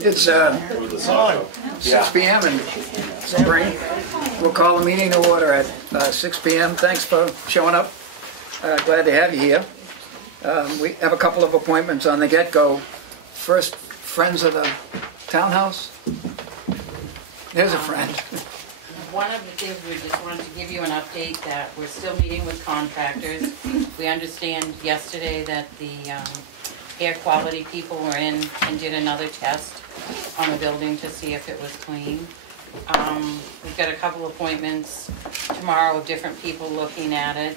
It's 6 p.m. in spring. We'll call the meeting to order at 6 p.m. Thanks for showing up. Glad to have you here. We have a couple of appointments on the get-go. First, friends of the townhouse. There's a friend. One of the things we just wanted to give you an update that we're still meeting with contractors. We understand yesterday that the air quality people were in and did another test on the building to see if it was clean. We've got a couple appointments tomorrow of different people looking at it.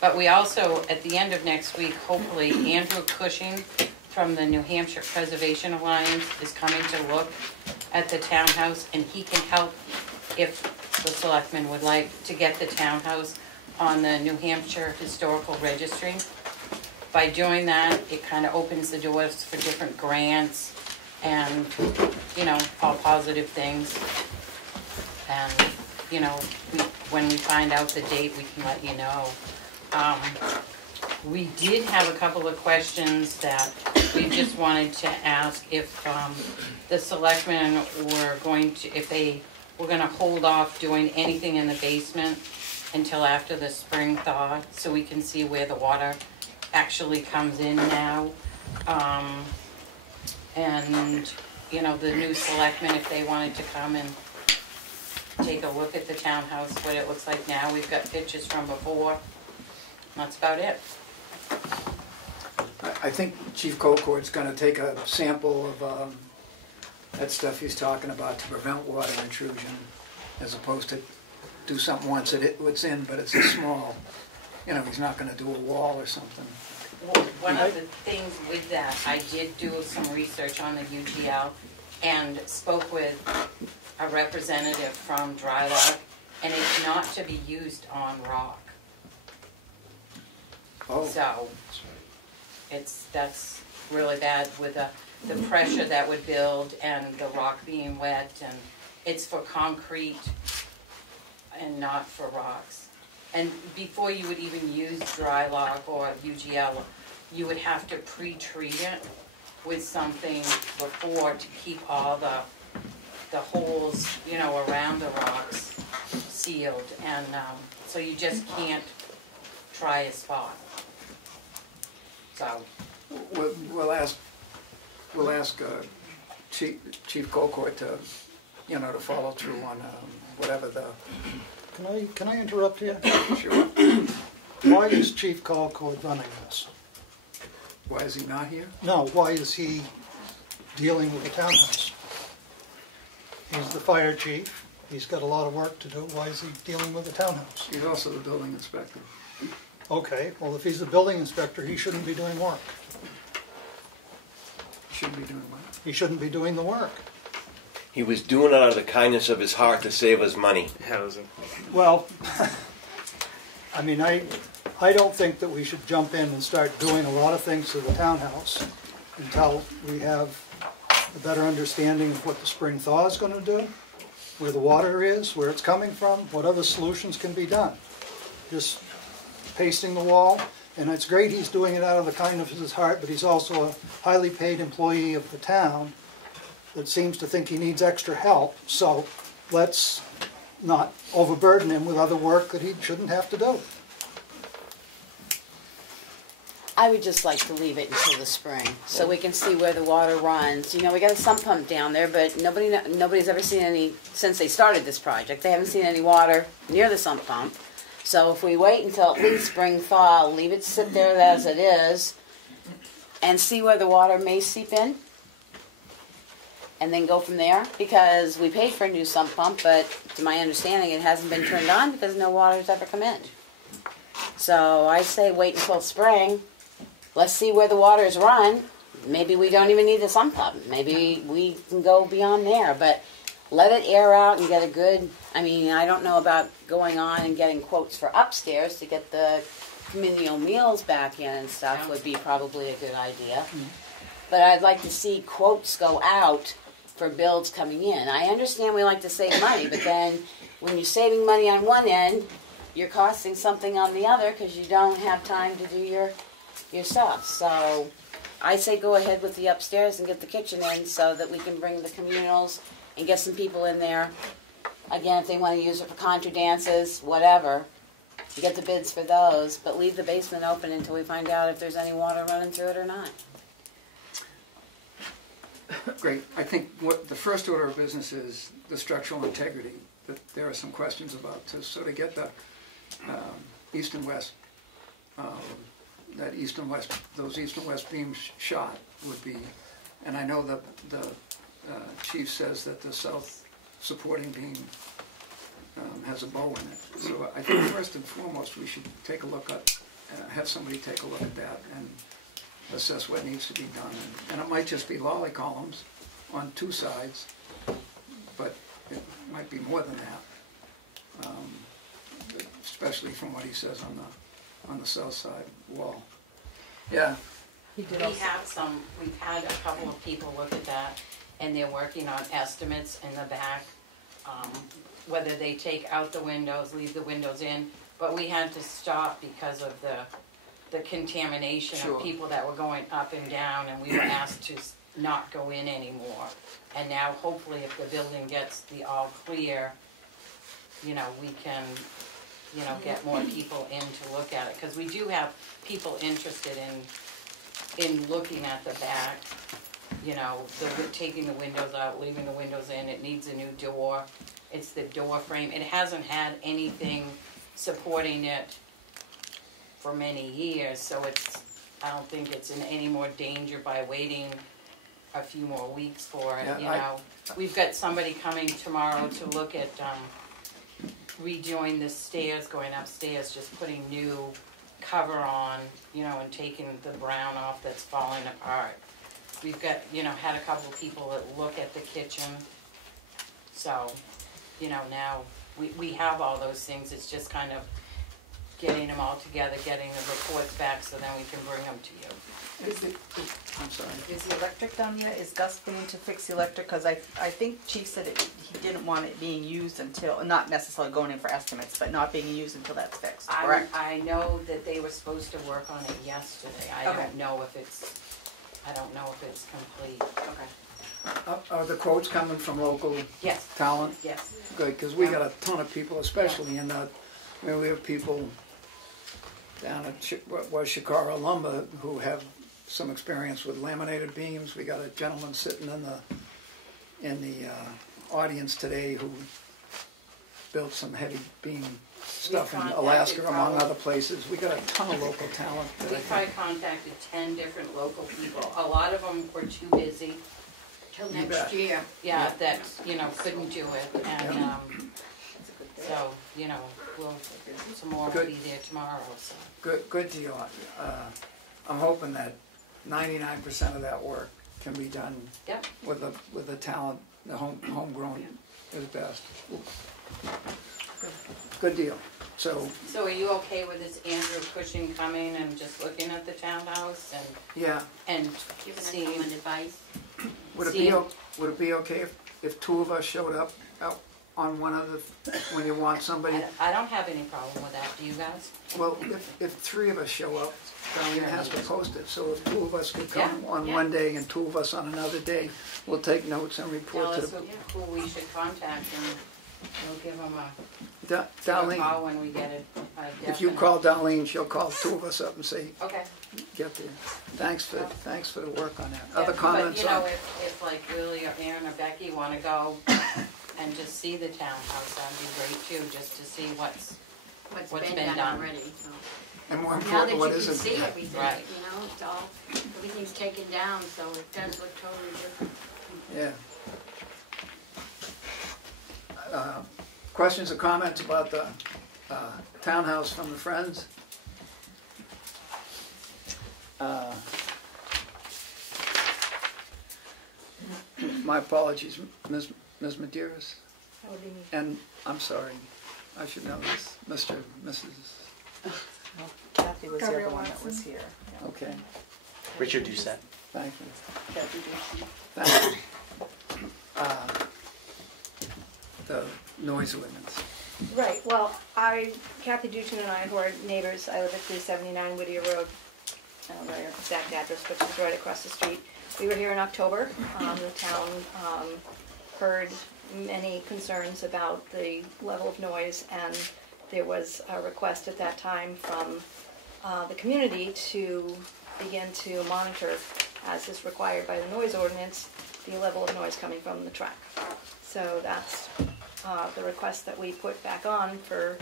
But we also, at the end of next week, hopefully, Andrew Cushing from the New Hampshire Preservation Alliance is coming to look at the townhouse, and he can help if the selectmen would like to get the townhouse on the New Hampshire Historical Registry. By doing that, it kind of opens the doors for different grants and, you know, all positive things. And, you know, when we find out the date, we can let you know. We did have a couple of questions that we just wanted to ask if the selectmen were going to, if they were going to hold off doing anything in the basement until after the spring thaw, so we can see where the water actually comes in now. And, you know, the new selectmen, if they wanted to come and take a look at the townhouse, what it looks like now. We've got pictures from before. That's about it. I think Chief Colcourt's going to take a sample of that stuff he's talking about to prevent water intrusion, as opposed to do something once it's in, but it's a small, you know, he's not going to do a wall or something. Well, one of the things with that, I did do some research on the UGL and spoke with a representative from Drylock, and it's not to be used on rock. Oh. So that's really bad with the pressure that would build and the rock being wet, and it's for concrete and not for rocks. And before you would even use Drylock or UGL, you would have to pre-treat it with something before to keep all the holes, you know, around the rocks sealed, and so you just can't try a spot. So we'll ask Chief Colcourt to, you know, to follow through on whatever the. Can I interrupt here? Sure. Why is Chief Colcourt running this? Why is he not here? No, why is he dealing with the townhouse? He's the fire chief. He's got a lot of work to do. Why is he dealing with the townhouse? He's also the building inspector. Okay, well, if he's the building inspector, he shouldn't be doing work. He shouldn't be doing what? He shouldn't be doing the work. He was doing it out of the kindness of his heart to save us money. Well, I mean, I don't think that we should jump in and start doing a lot of things to the townhouse until we have a better understanding of what the spring thaw is going to do, where the water is, where it's coming from, what other solutions can be done. Just pasting the wall, and it's great he's doing it out of the kindness of his heart, but he's also a highly paid employee of the town that seems to think he needs extra help, so let's not overburden him with other work that he shouldn't have to do. I would just like to leave it until the spring, so we can see where the water runs. You know, we got a sump pump down there, but nobody's ever seen any, since they started this project, they haven't seen any water near the sump pump. So if we wait until at least spring thaw, leave it sit there as it is, and see where the water may seep in, and then go from there, because we paid for a new sump pump, but to my understanding it hasn't been turned on because no water's ever come in. So I say wait until spring. Let's see where the waters run. Maybe we don't even need the sump pump. Maybe we can go beyond there, but let it air out and get a good, I mean, I don't know about going on and getting quotes for upstairs to get the communal meals back in and stuff would be probably a good idea. But I'd like to see quotes go out for builds coming in. I understand we like to save money, but then when you're saving money on one end, you're costing something on the other because you don't have time to do your stuff. So I say go ahead with the upstairs and get the kitchen in so that we can bring the communals and get some people in there. Again, if they want to use it for contra dances, whatever, get the bids for those, but leave the basement open until we find out if there's any water running through it or not. Great. I think what the first order of business is the structural integrity that there are some questions about. So to get the east and west, that east and west, those east and west beams shot would be, and I know that the chief says that the south supporting beam has a bow in it. So I think first and foremost we should take a look at, have somebody take a look at that and assess what needs to be done. And it might just be lolly columns on two sides, but it might be more than that, especially from what he says on the south side wall. Yeah. We've had a couple of people look at that, and they're working on estimates in the back, whether they take out the windows, leave the windows in, but we had to stop because of the contamination Sure. of people that were going up and down, and we were asked to not go in anymore. And now hopefully if the building gets the all clear, you know, we can, you know, get more people in to look at it, because we do have people interested in looking at the back, you know, taking the windows out, leaving the windows in. It needs a new door. It's the door frame. It hasn't had anything supporting it for many years, so I don't think it's in any more danger by waiting a few more weeks for it, Yeah, you know. We've got somebody coming tomorrow to look at redoing the stairs, going upstairs, just putting new cover on, you know, and taking the brown off that's falling apart. We've got, you know, had a couple of people that look at the kitchen. So, you know, now we have all those things. It's just kind of getting them all together, getting the reports back so then we can bring them to you. I'm sorry. Is the electric down yet? Is Gus going to fix the electric? Because I think Chief said he didn't want it being used until, not necessarily going in for estimates, but not being used until that's fixed, correct? I know that they were supposed to work on it yesterday. I don't know if it's complete. Okay. Are the quotes coming from local Yes. talent? Yes. Good, because we got a ton of people, especially in that, I mean, we have people down at Shikara Lumber who have some experience with laminated beams. We got a gentleman sitting in the audience today who built some heavy beam stuff in Alaska, among other places. We got a ton of local talent. We probably contacted 10 different local people. A lot of them were too busy. Till next year. Yeah, that, you know, couldn't do it. And so, you know, some more will be there tomorrow. So. Good deal. I'm hoping that 99% of that work can be done with the talent, the homegrown is best. Good deal. So are you okay with this Andrew Cushing coming and just looking at the townhouse and Giving us seeing some advice. would it be okay if two of us showed up on one of the, when you want somebody? I don't have any problem with that. Do you guys? Well, if three of us show up, Darlene has to post it. So if two of us could come on one day and two of us on another day, we'll take notes and report Tell to us the. who we should contact, and we'll give them a Darlene, call when we get it. if you call Darlene, she'll call two of us up and say, Okay. get there. Thanks for the work on that. Yeah, Other comments? But, you know, if like Willie or Aaron or Becky want to go and just see the townhouse, that'd be great too, just to see what's been done already. So. And more Now that important, you what can isn't? see everything, Right. you know, it's all, everything's taken down, so it does look totally different. Yeah. Questions or comments about the townhouse from the Friends? My apologies, Ms. Medeiros. And I'm sorry, I should know this, Mrs. Kathy was the other one that was here. Yeah. Okay, Richard Doucette. thank you. Kathy Doucette. Thank you. The noise ordinance. Right, well, Kathy Duchin and I, who are neighbors, I live at 379 Whittier Road. I don't know your exact address, but she's right across the street. We were here in October. The town heard many concerns about the level of noise, and there was a request at that time from the community to begin to monitor, as is required by the Noise Ordinance, the level of noise coming from the track. So that's the request that we put back on for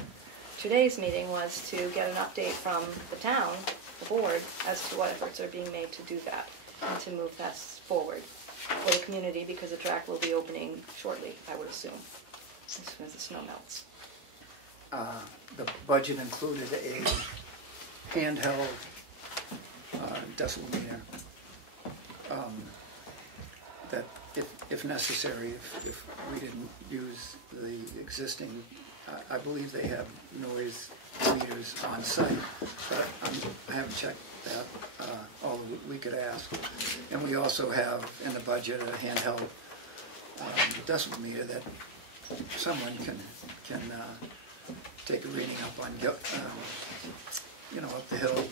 today's meeting, was to get an update from the town, the board, as to what efforts are being made to do that and to move that forward for the community, because the track will be opening shortly, I would assume, as soon as the snow melts. The budget included a handheld decibel meter that, if necessary, if we didn't use the existing, I believe they have noise meters on site, but I haven't checked that, although we could ask. And we also have in the budget a handheld decibel meter that someone can take a reading up on, up the hill,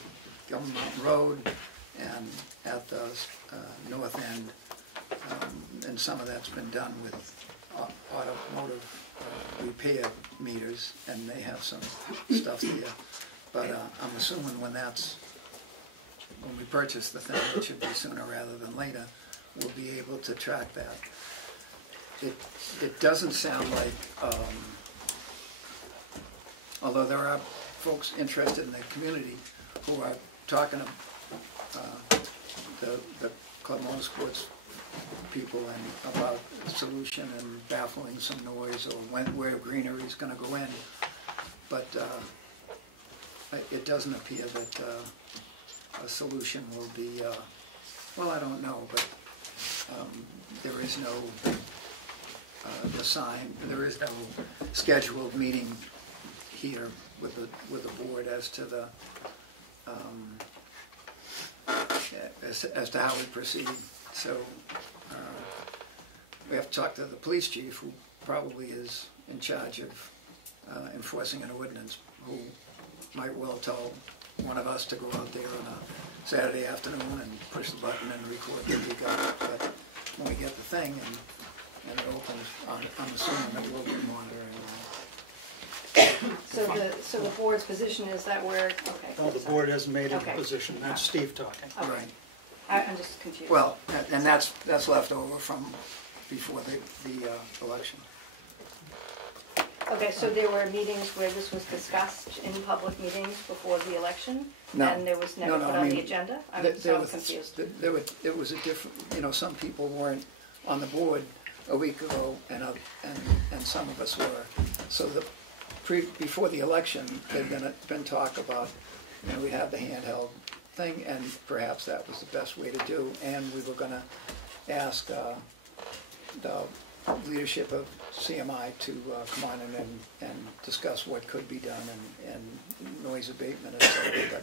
Government Mountain Road, and at the north end. And some of that's been done with automotive repair meters, and they have some stuff there. But I'm assuming when we purchase the thing, it should be sooner rather than later, we'll be able to track that. It doesn't sound like, although there are folks interested in the community who are talking to the Club Motorsports people and about a solution and baffling some noise, or where greenery is going to go in. But it doesn't appear that a solution will be, well, I don't know, but there is no there is no scheduled meeting here with the board as to the as to how we proceed. So we have to talk to the police chief, who probably is in charge of enforcing an ordinance, who might well tell one of us to go out there on a Saturday afternoon and push the button and record that we got it. But when we get the thing and it opens, I'm assuming that we'll be monitoring. So the board's position is that we're, okay. No, the board hasn't made a Okay. position. That's Steve talking. Okay. Right. I'm just confused. Well, and that's left over from before the election. Okay, so there were meetings where this was discussed in public meetings before the election? No. And there was never No, put I on mean, the agenda? I'm confused. It was a different, some people weren't on the board a week ago, and some of us were. So before the election, there'd been talk about, we have the handheld thing, and perhaps that was the best way to do. And we were going to ask the leadership of CMI to come on in and discuss what could be done and noise abatement, etc.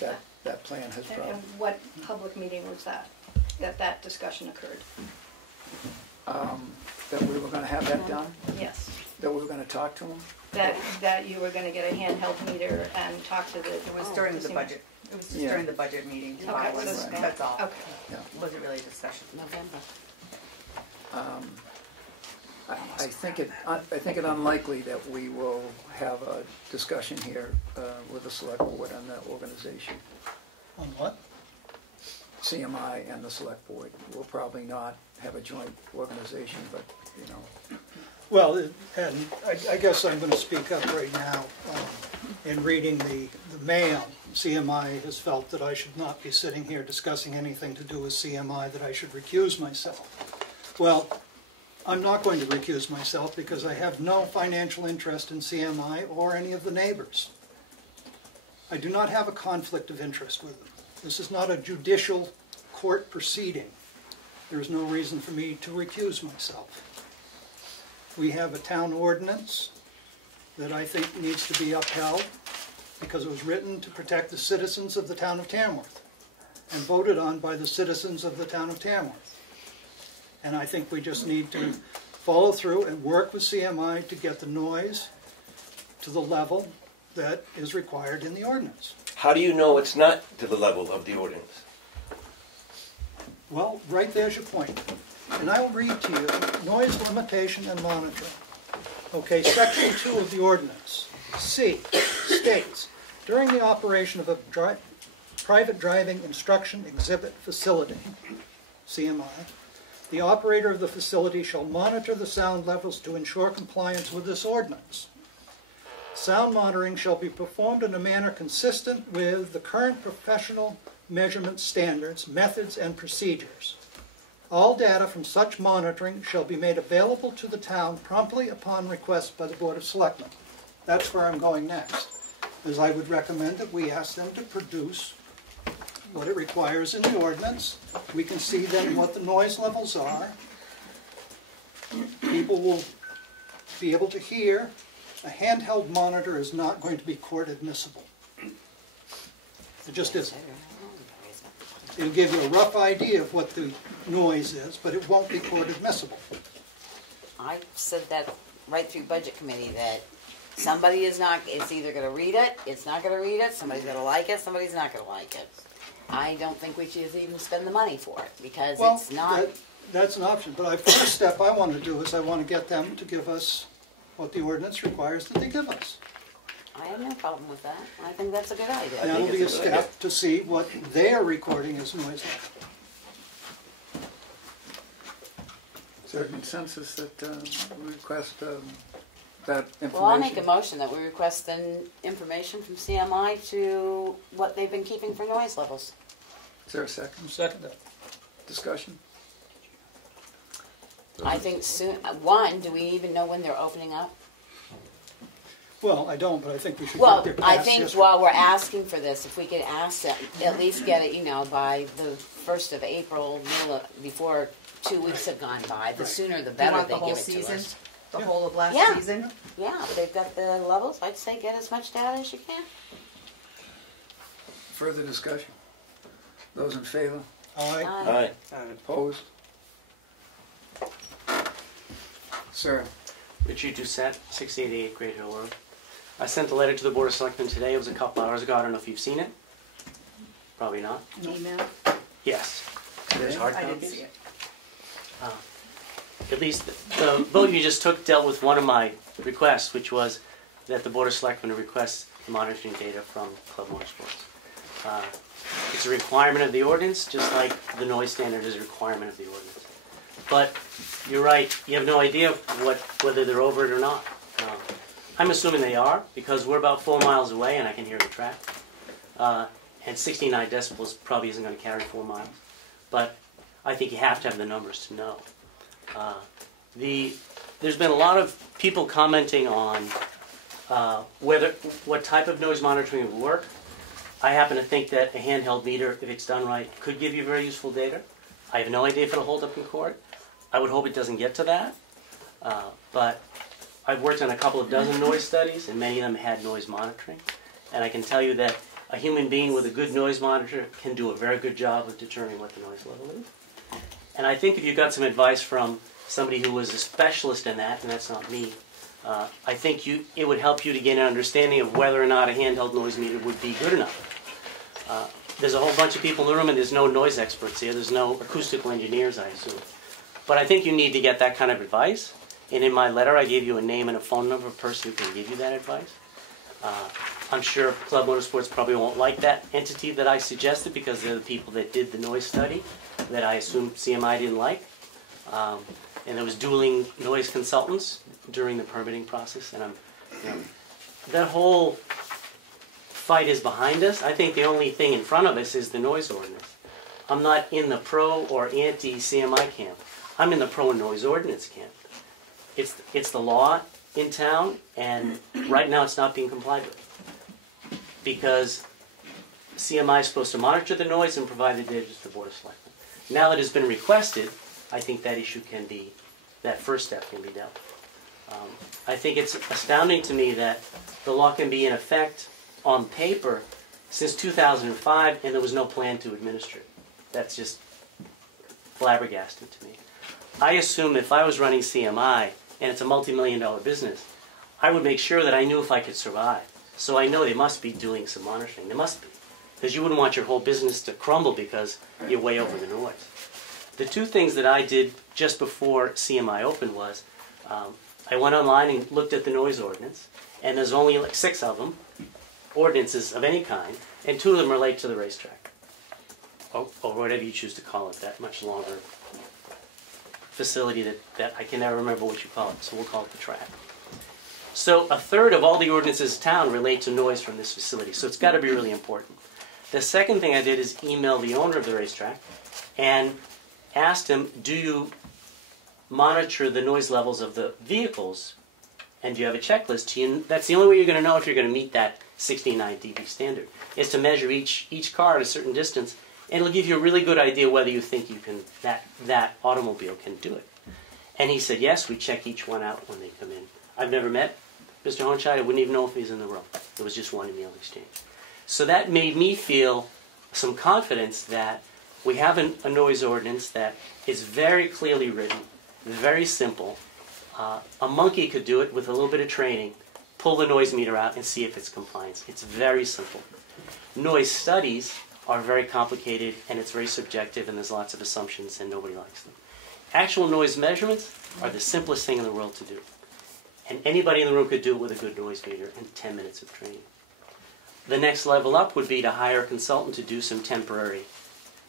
But that plan has dropped. And what public meeting was that discussion occurred? That we were going to have that done? Yes. That we were going to talk to them? That you were going to get a handheld meter and talk to the... It was during the budget. It was just during the budget meeting. Okay, That's all. Okay. Yeah. It wasn't really a discussion. November. I think it unlikely that we will have a discussion here with the select board on that organization. On what? CMI and the select board will probably not have a joint organization, but Well, and I guess I'm going to speak up right now. In reading the mail, CMI has felt that I should not be sitting here discussing anything to do with CMI, that I should recuse myself. Well, I'm not going to recuse myself because I have no financial interest in CMI or any of the neighbors. I do not have a conflict of interest with them. This is not a judicial court proceeding. There is no reason for me to recuse myself. We have a town ordinance that I think needs to be upheld because it was written to protect the citizens of the town of Tamworth and voted on by the citizens of the town of Tamworth. And I think we just need to follow through and work with CMI to get the noise to the level that is required in the ordinance. How do you know it's not to the level of the ordinance? Well, right there's your point. And I will read to you noise limitation and monitoring. Okay, section 2 of the ordinance, C, states, during the operation of a private driving instruction exhibit facility, CMI, the operator of the facility shall monitor the sound levels to ensure compliance with this ordinance. Sound monitoring shall be performed in a manner consistent with the current professional measurement standards, methods, and procedures. All data from such monitoring shall be made available to the town promptly upon request by the Board of Selectmen. That's where I'm going next, as I would recommend that we ask them to produce what it requires in the ordinance. We can see then what the noise levels are. People will be able to hear. A handheld monitor is not going to be court admissible. It just isn't. It'll give you a rough idea of what the noise is, but it won't be court admissible. I said that right through Budget Committee, that somebody is either going to read it, it's not going to read it, somebody's going to like it, somebody's not going to like it. I don't think we should even spend the money for it, because it's not... That's an option, but the first step I want to do is I want to get them to give us what the ordinance requires that they give us. I have no problem with that. I think that's a good idea. That'll be a step to see what their recording is noise level. Is there a consensus that we request that information? Well, I'll make a motion that we request information from CMI to what they've been keeping for noise levels. Is there a second? Second. Discussion? I think soon. Do we even know when they're opening up? Well, I don't, but I think we should Well, get their I past think history. while we're asking for this, if we could ask them, at least get it, by the 1st of April, before 2 weeks have gone by, the sooner the You better want they the whole give it to season? us. The whole of last Yeah. season? Yeah, if they've got the levels, I'd say get as much data as you can. Further discussion? Those in favor? Aye. Aye. Opposed? Sir? Richard Doucette, 688 Great Hill Road. I sent a letter to the Board of Selectmen today. It was a couple hours ago. I don't know if you've seen it. Probably not. Email? Yes. There's hard I didn't copies. see it. At least the vote you just took dealt with one of my requests, which was that the Board of Selectmen request monitoring data from Club Motorsports. It's a requirement of the ordinance, just like the noise standard is a requirement of the ordinance. But you're right, you have no idea whether they're over it or not. I'm assuming they are, because we're about 4 miles away and I can hear the track. And 69 decibels probably isn't going to carry 4 miles. But I think you have to have the numbers to know. There's been a lot of people commenting on what type of noise monitoring would work. I happen to think that a handheld meter, if it's done right, could give you very useful data. I have no idea if it'll hold up in court. I would hope it doesn't get to that. But I've worked on a couple of dozen noise studies, and many of them had noise monitoring. And I can tell you that a human being with a good noise monitor can do a very good job of determining what the noise level is. And I think if you got some advice from somebody who was a specialist in that, and that's not me, I think it would help you to gain an understanding of whether or not a handheld noise meter would be good enough. There's a whole bunch of people in the room, and there's no noise experts here. There's no acoustical engineers, I assume. But I think you need to get that kind of advice. And in my letter, I gave you a name and a phone number of a person who can give you that advice. I'm sure Club Motorsports probably won't like that entity that I suggested, because they're the people that did the noise study that I assume CMI didn't like. And there was dueling noise consultants during the permitting process. And that whole fight is behind us. I think the only thing in front of us is the noise ordinance. I'm not in the pro or anti-CMI camp. I'm in the pro and noise ordinance camp. It's the law in town, and right now it's not being complied with. Because CMI is supposed to monitor the noise and provide the data to the Board of Selectmen. Now that it's been requested, I think that issue that first step can be dealt with. I think it's astounding to me that the law can be in effect on paper since 2005 and there was no plan to administer it. That's just flabbergasted to me. I assume if I was running CMI and it's a multi-million-dollar business, I would make sure that I knew if I could survive. So I know they must be doing some monitoring. They must be. because you wouldn't want your whole business to crumble because you're way over the noise. The two things that I did just before CMI opened was I went online and looked at the noise ordinance, and there's only like 6 of them, ordinances of any kind, and 2 of them relate to the racetrack, or whatever you choose to call it, that much longer facility that I can never remember what you call it, so we'll call it the track. So 1/3 of all the ordinances in town relate to noise from this facility, so it's got to be really important. The second thing I did is email the owner of the racetrack and asked him, do you monitor the noise levels of the vehicles, and do you have a checklist? That's the only way you're going to know if you're going to meet that 69 dB standard, is to measure each car at a certain distance, and it'll give you a really good idea whether you think you can that automobile can do it. And he said, yes, we check each one out when they come in. I've never met Mr. Hohenscheid. I wouldn't even know if he's in the room. It was just one email exchange. So that made me feel some confidence that we have a noise ordinance that is very clearly written, very simple. A monkey could do it with a little bit of training, pull the noise meter out and see if it's compliance. It's very simple. Noise studies are very complicated, and it's very subjective, and there's lots of assumptions, and nobody likes them. Actual noise measurements are the simplest thing in the world to do. And anybody in the room could do it with a good noise meter in 10 minutes of training. The next level up would be to hire a consultant to do some temporary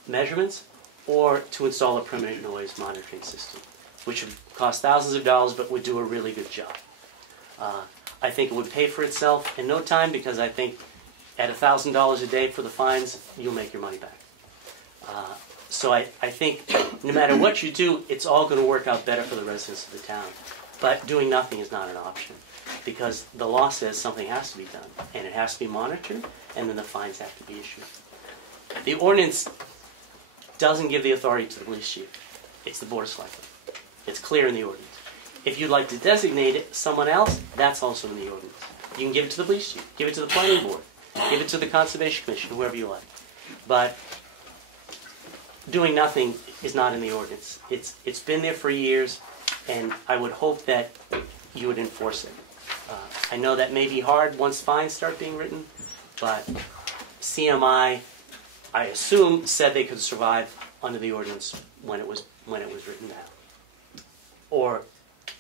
measurements, or to install a permanent noise monitoring system, which would cost thousands of dollars but would do a really good job. I think it would pay for itself in no time, because I think at $1,000 a day for the fines, you'll make your money back. So I think no matter what you do, it's all going to work out better for the residents of the town. But doing nothing is not an option, because the law says something has to be done, and it has to be monitored, and then the fines have to be issued. The ordinance doesn't give the authority to the police chief. It's the Board of Selectmen. It's clear in the ordinance. If you'd like to designate it someone else, that's also in the ordinance. You can give it to the police chief, give it to the planning board, give it to the Conservation Commission, whoever you like. But doing nothing is not in the ordinance. It's been there for years, and I would hope that you would enforce it. I know that may be hard once fines start being written, but CMI, I assume, said they could survive under the ordinance when it was written down. Or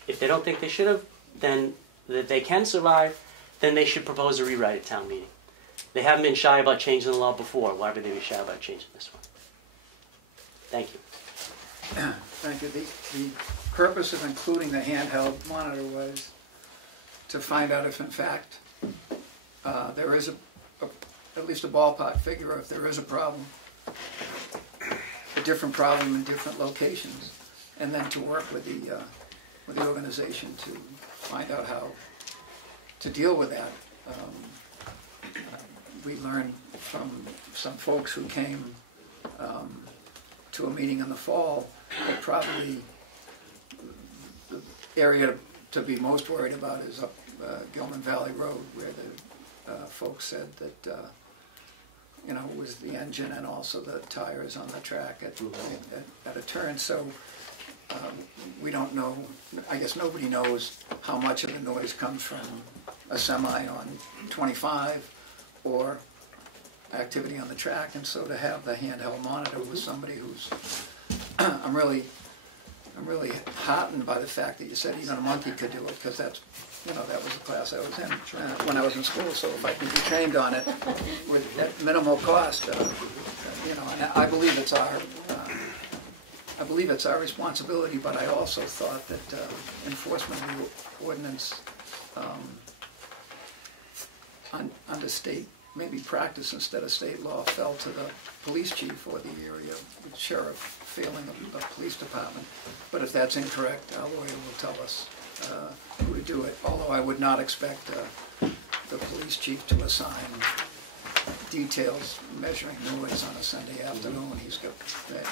if they don't think they should have, then that they can survive, then they should propose a rewrite at town meeting. They haven't been shy about changing the law before. Why would they be shy about changing this one? Thank you. Thank you. The purpose of including the handheld monitor was to find out if, in fact, there is at least a ballpark figure if there is a problem, a different problem in different locations, and then to work with the organization to find out how to deal with that. We learned from some folks who came to a meeting in the fall that probably the area to be most worried about is up Gilman Valley Road, where the folks said that it was the engine and also the tires on the track at a turn. So we don't know. I guess nobody knows how much of the noise comes from a semi on 25 or activity on the track, and so to have the handheld monitor with somebody who's, I'm really heartened by the fact that you said even a monkey could do it, because that's, that was the class I was in when I was in school. So if I can be trained on it with at minimal cost, and I believe it's our responsibility. But I also thought that enforcement of the ordinance under state, maybe practice instead of state law, fell to the police chief or the area sheriff, failing the police department. But if that's incorrect, our lawyer will tell us who to do it. Although I would not expect the police chief to assign details measuring noise on a Sunday afternoon. He's got that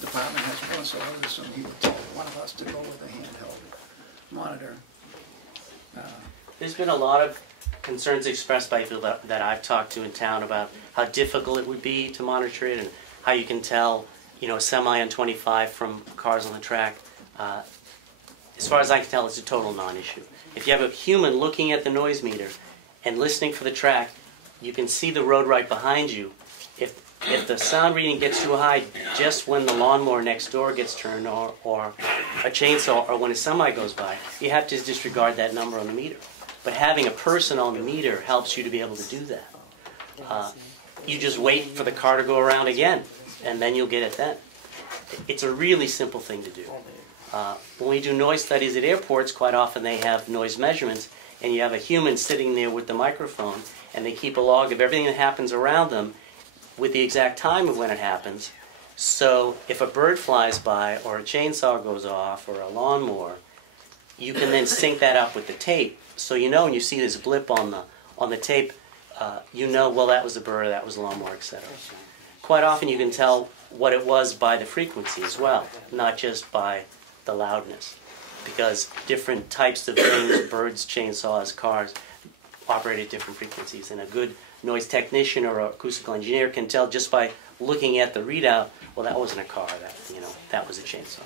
department has one, so I would assume he would tell one of us to go with a handheld monitor. There's been a lot of concerns expressed by people that I've talked to in town about how difficult it would be to monitor it, and how you can tell, a semi on 25 from cars on the track. As far as I can tell, it's a total non-issue. If you have a human looking at the noise meter and listening for the track, you can see the road right behind you. If the sound reading gets too high just when the lawnmower next door gets turned or a chainsaw or when a semi goes by, you have to disregard that number on the meter. But having a person on the meter helps you to be able to do that. You just wait for the car to go around again, and then you'll get it then. It's a really simple thing to do. When we do noise studies at airports, quite often they have noise measurements, and you have a human sitting there with the microphone, and they keep a log of everything that happens around them with the exact time of when it happens. So if a bird flies by or a chainsaw goes off or a lawnmower, you can then sync that up with the tape. So you know when you see this blip on the tape, you know, well, that was a bird, that was a lawnmower, etc. Quite often you can tell what it was by the frequency as well, not just by the loudness, because different types of things, birds, chainsaws, cars, operate at different frequencies, and a good noise technician or acoustical engineer can tell just by looking at the readout, well, that wasn't a car, that was a chainsaw.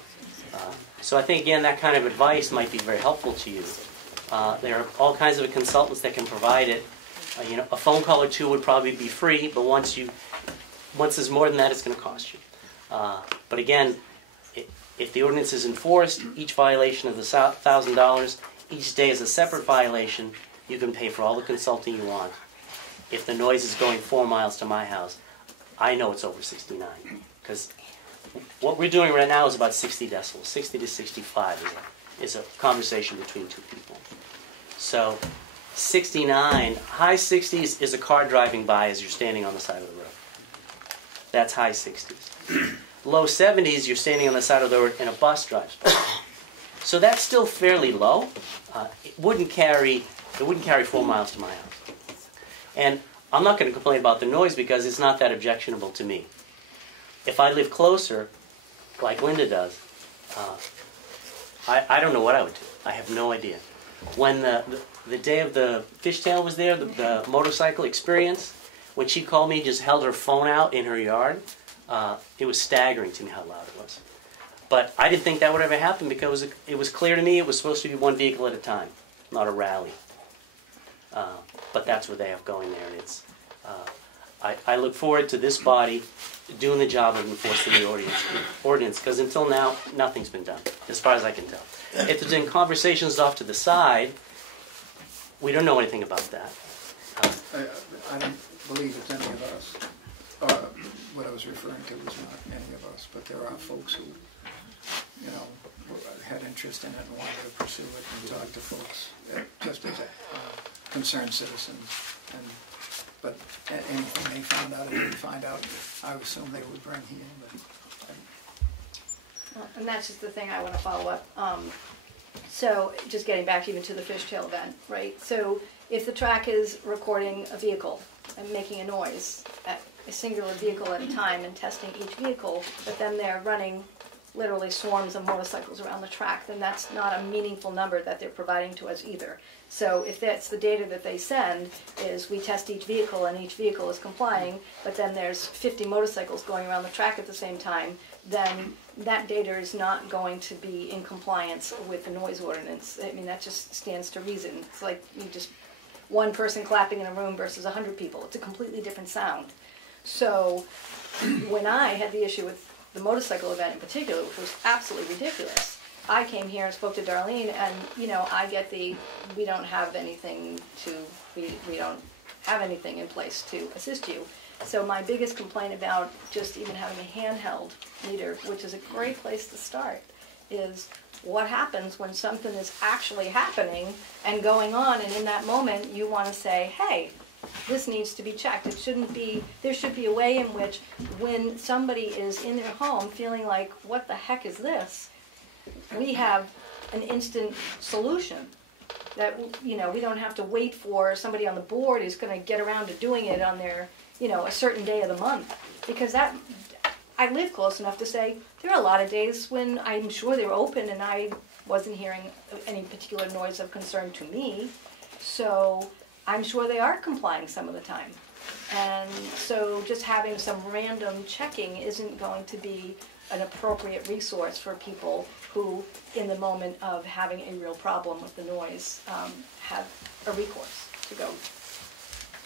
So I think, again, that kind of advice might be very helpful to you. There are all kinds of consultants that can provide it. A phone call or two would probably be free, but once there's more than that, it's going to cost you. But again, if the ordinance is enforced, each violation is $1,000. Each day is a separate violation. You can pay for all the consulting you want. If the noise is going 4 miles to my house, I know it's over 69. Because what we're doing right now is about 60 decibels. 60 to 65 is a conversation between two people. So 69, high 60s is a car driving by as you're standing on the side of the road. That's high 60s. Low 70s, you're standing on the side of the road and a bus drives by. So that's still fairly low. It wouldn't carry 4 miles to my house. And I'm not going to complain about the noise because it's not that objectionable to me. If I live closer, like Linda does, I don't know what I would do. I have no idea. When the day of the fishtail was there, the motorcycle experience, when she called me, just held her phone out in her yard, it was staggering to me how loud it was. But I didn't think that would ever happen because it was clear to me it was supposed to be one vehicle at a time, not a rally. But that's what they have going there. And I look forward to this body doing the job of enforcing the ordinance, because until now, nothing's been done, as far as I can tell. If there's been conversations off to the side, we don't know anything about that. I don't believe it's any of us. What I was referring to was not any of us, but there are folks who, had interest in it and wanted to pursue it and talk to folks, just as concerned citizens. But anything they found out, or didn't find out, I assume they would bring here. And that's just the thing I want to follow up. So just getting back even to the fishtail event, right? So if the track is recording a vehicle and making a noise, at a singular vehicle at a time, and testing each vehicle, but then they're running literally swarms of motorcycles around the track, then that's not a meaningful number that they're providing to us either. So if that's the data that they send, is we test each vehicle and each vehicle is complying, but then there's 50 motorcycles going around the track at the same time, then that data is not going to be in compliance with the noise ordinance. I mean, that just stands to reason. It's like one person clapping in a room versus 100 people. It's a completely different sound. So when I had the issue with the motorcycle event in particular, which was absolutely ridiculous, I came here and spoke to Darlene, and I get we don't have anything in place to assist you. So my biggest complaint about just even having a handheld meter, which is a great place to start, is what happens when something is actually happening and going on, and in that moment you want to say, hey, this needs to be checked. There should be a way in which when somebody is in their home feeling like, what the heck is this? We have an instant solution that, we don't have to wait for somebody on the board who's going to get around to doing it on their, a certain day of the month. Because I live close enough to say there are a lot of days when I'm sure they were open and I wasn't hearing any particular noise of concern to me. So I'm sure they are complying some of the time. And so just having some random checking isn't going to be an appropriate resource for people who, in the moment of having a real problem with the noise, have a recourse to go.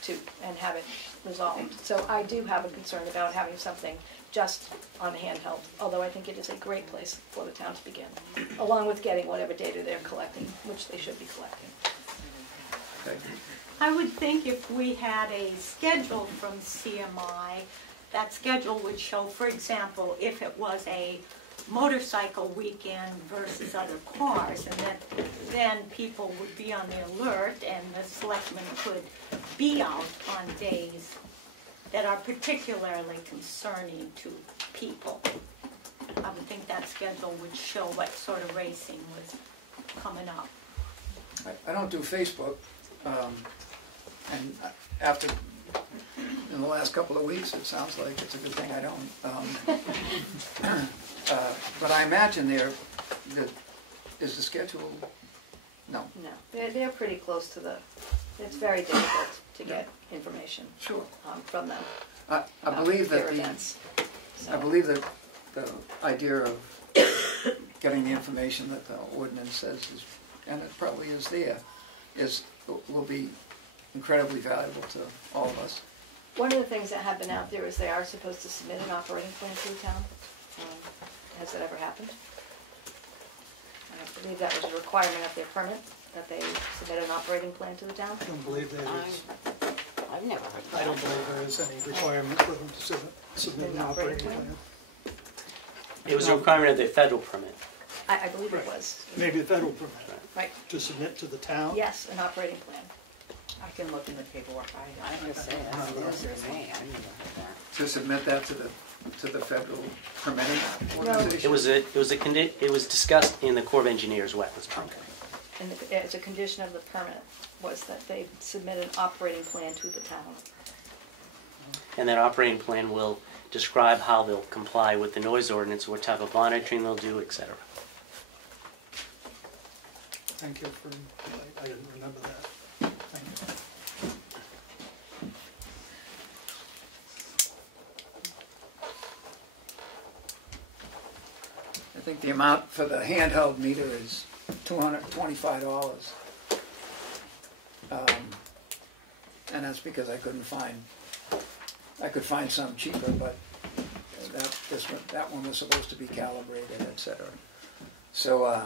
and have it resolved. So I do have a concern about having something just on handheld, although I think it is a great place for the town to begin, along with getting whatever data they're collecting, which they should be collecting. I would think if we had a schedule from CMI, that schedule would show, for example, if it was a motorcycle weekend versus other cars, and then people would be on the alert and the selectmen could be out on days that are particularly concerning to people. I would think that schedule would show what sort of racing was coming up. I don't do Facebook, and after, in the last couple of weeks, it sounds like it's a good thing I don't. But I imagine is the schedule, no. No, they're pretty close to it's very difficult to get information Sure. From them. I believe that their events. So. I believe that the idea of getting the information that the ordinance says is, and it probably is there, will be incredibly valuable to all of us. One of the things that have been out there is they are supposed to submit an operating plan to the town. Has that ever happened? I believe that was a requirement of their permit, that they submit an operating plan to the town. I don't believe there is. I've never heard that. I don't believe there is any requirement for them to submit an operating plan. It was a requirement of the federal permit. I believe it was. Maybe the federal permit. Right. To submit to the town? Yes, an operating plan. I can look in the paperwork. I was going to say, that's news to me. I've never heard that. To submit that to the federal permitting No. organization? It was discussed in the Corps of Engineers wetlands permit. And as a condition of the permit was that they submit an operating plan to the town. And that operating plan will describe how they'll comply with the noise ordinance, what type of monitoring they'll do, etc. Thank you for, I didn't remember that. Thank you. I think the amount for the handheld meter is $225. And that's because I could find some cheaper, but that one was supposed to be calibrated, etc. So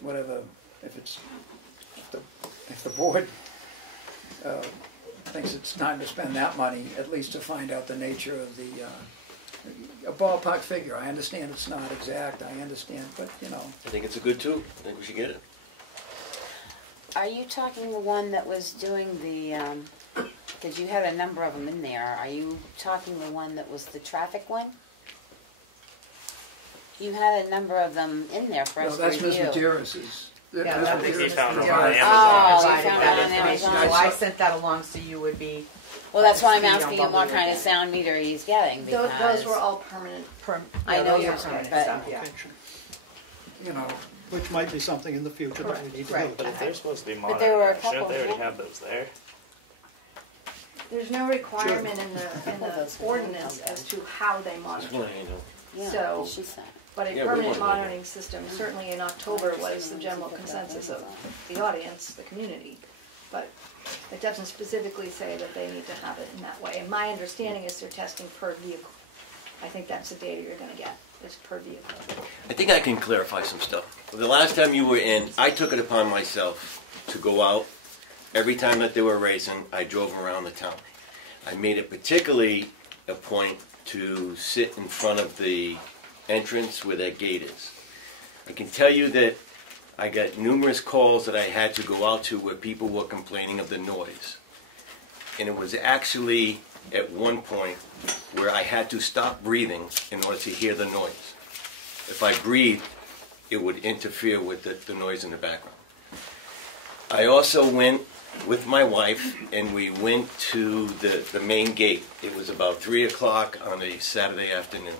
whatever, if the board thinks it's time to spend that money, at least to find out the nature of a ballpark figure. I understand it's not exact, I understand, but you know. I think it's a good tool. I think we should get it. Are you talking the one that was doing the, because you had a number of them in there, are you talking the one that was the traffic one? You had a number of them in there for us to review. No, that's Ms. Madeira's. Yeah, that Ms. was Madeira's. found on Amazon. Oh, I I found that it on information. Amazon. So I sent that along so you would be. Well, that's why I'm up to speed asking on him what we kind were of sound meter he's getting, because... Those were all permanent. I know those you're are permanent but- stuff, yeah. You know, Which might be something in the future that we need to Right. do. But if they're supposed to be But there were a monitored, couple shouldn't they already of them. have those there? There's no requirement in the ordinance as to how they Just monitor. want to handle. Yeah, So- she said. But a Yeah, we permanent want that. monitoring system, certainly in October, was the general consensus of the audience, the community. But it doesn't specifically say that they need to have it in that way. And my understanding is they're testing per vehicle. I think that's the data you're gonna get, is per vehicle. I think I can clarify some stuff. The last time you were in, I took it upon myself to go out. Every time that they were racing, I drove around the town. I made it particularly a point to sit in front of the entrance where that gate is. I can tell you that I got numerous calls that I had to go out to where people were complaining of the noise. And it was actually at one point where I had to stop breathing in order to hear the noise. If I breathed, it would interfere with the noise in the background. I also went with my wife and we went to the main gate. It was about 3 o'clock on a Saturday afternoon.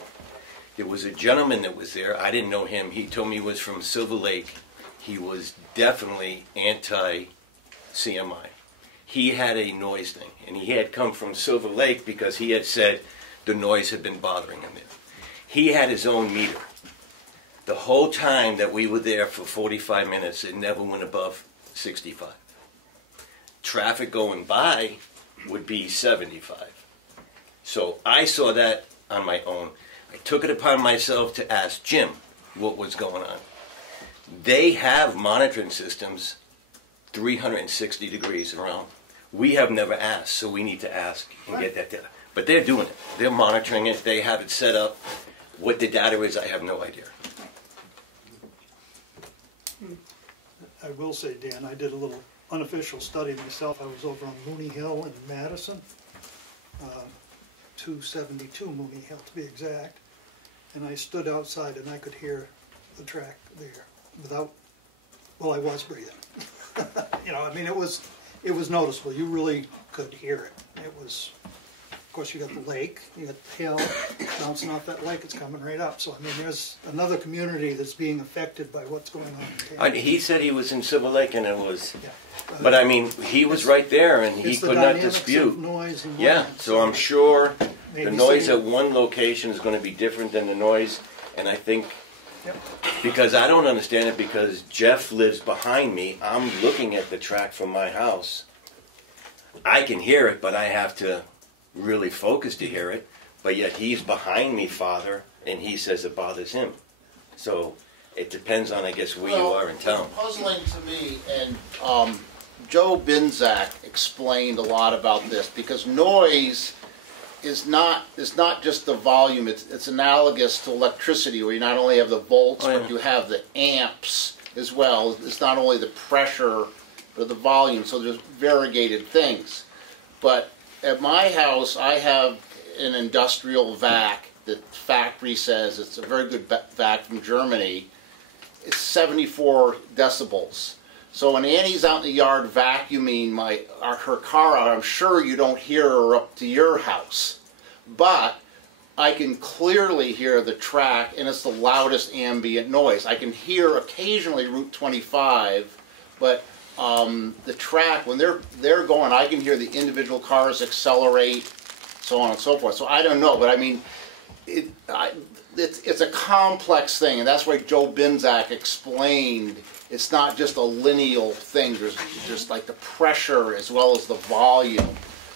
There was a gentleman that was there. I didn't know him. He told me he was from Silver Lake. He was definitely anti-CMI. He had a noise thing, and he had come from Silver Lake because he had said the noise had been bothering him there. He had his own meter. The whole time that we were there for 45 minutes, it never went above 65. traffic going by would be 75. So I saw that on my own. I took it upon myself to ask Jim what was going on. They have monitoring systems 360 degrees around. We have never asked, so we need to ask and get that data. But they're doing it. They're monitoring it. They have it set up. What the data is, I have no idea. I will say, Dan, I did a little unofficial study myself. I was over on Mooney Hill in Madison, 272 Mooney Hill to be exact, and I stood outside and I could hear the track there without, well, I was breathing. You know, I mean, it was noticeable. You really could hear it. It was, of course, you got the lake, you got the hill bouncing off that lake. It's coming right up. So I mean, there's another community that's being affected by what's going on in town. He said he was in Silver Lake, and it was, Yeah. but I mean, he was right there, and he It's the could not dynamics dispute. of noise and Yeah, movement. so I'm sure the Maybe noise some- at one location is going to be different than the noise, and I think, Yep. because I don't understand it, because Jeff lives behind me, I'm looking at the track from my house. I can hear it, but I have to really focus to hear it, but yet he's behind me farther, and he says it bothers him. So it depends on, I guess, where you are in town. Puzzling to me, and Joe Binzak explained a lot about this, because noise is not just the volume. It's analogous to electricity, where you not only have the volts, Oh, yeah. but you have the amps as well. It's not only the pressure, but the volume. So there's variegated things. But at my house, I have an industrial vac. The factory says it's a very good vac from Germany. It's 74 decibels. So when Annie's out in the yard vacuuming her car out, I'm sure you don't hear her up to your house. But I can clearly hear the track, and it's the loudest ambient noise. I can hear occasionally Route 25, but the track, when they're going, I can hear the individual cars accelerate, so on and so forth. So I don't know, but I mean, it's a complex thing, and that's why Joe Binzak explained it's not just a lineal thing. There's like the pressure as well as the volume.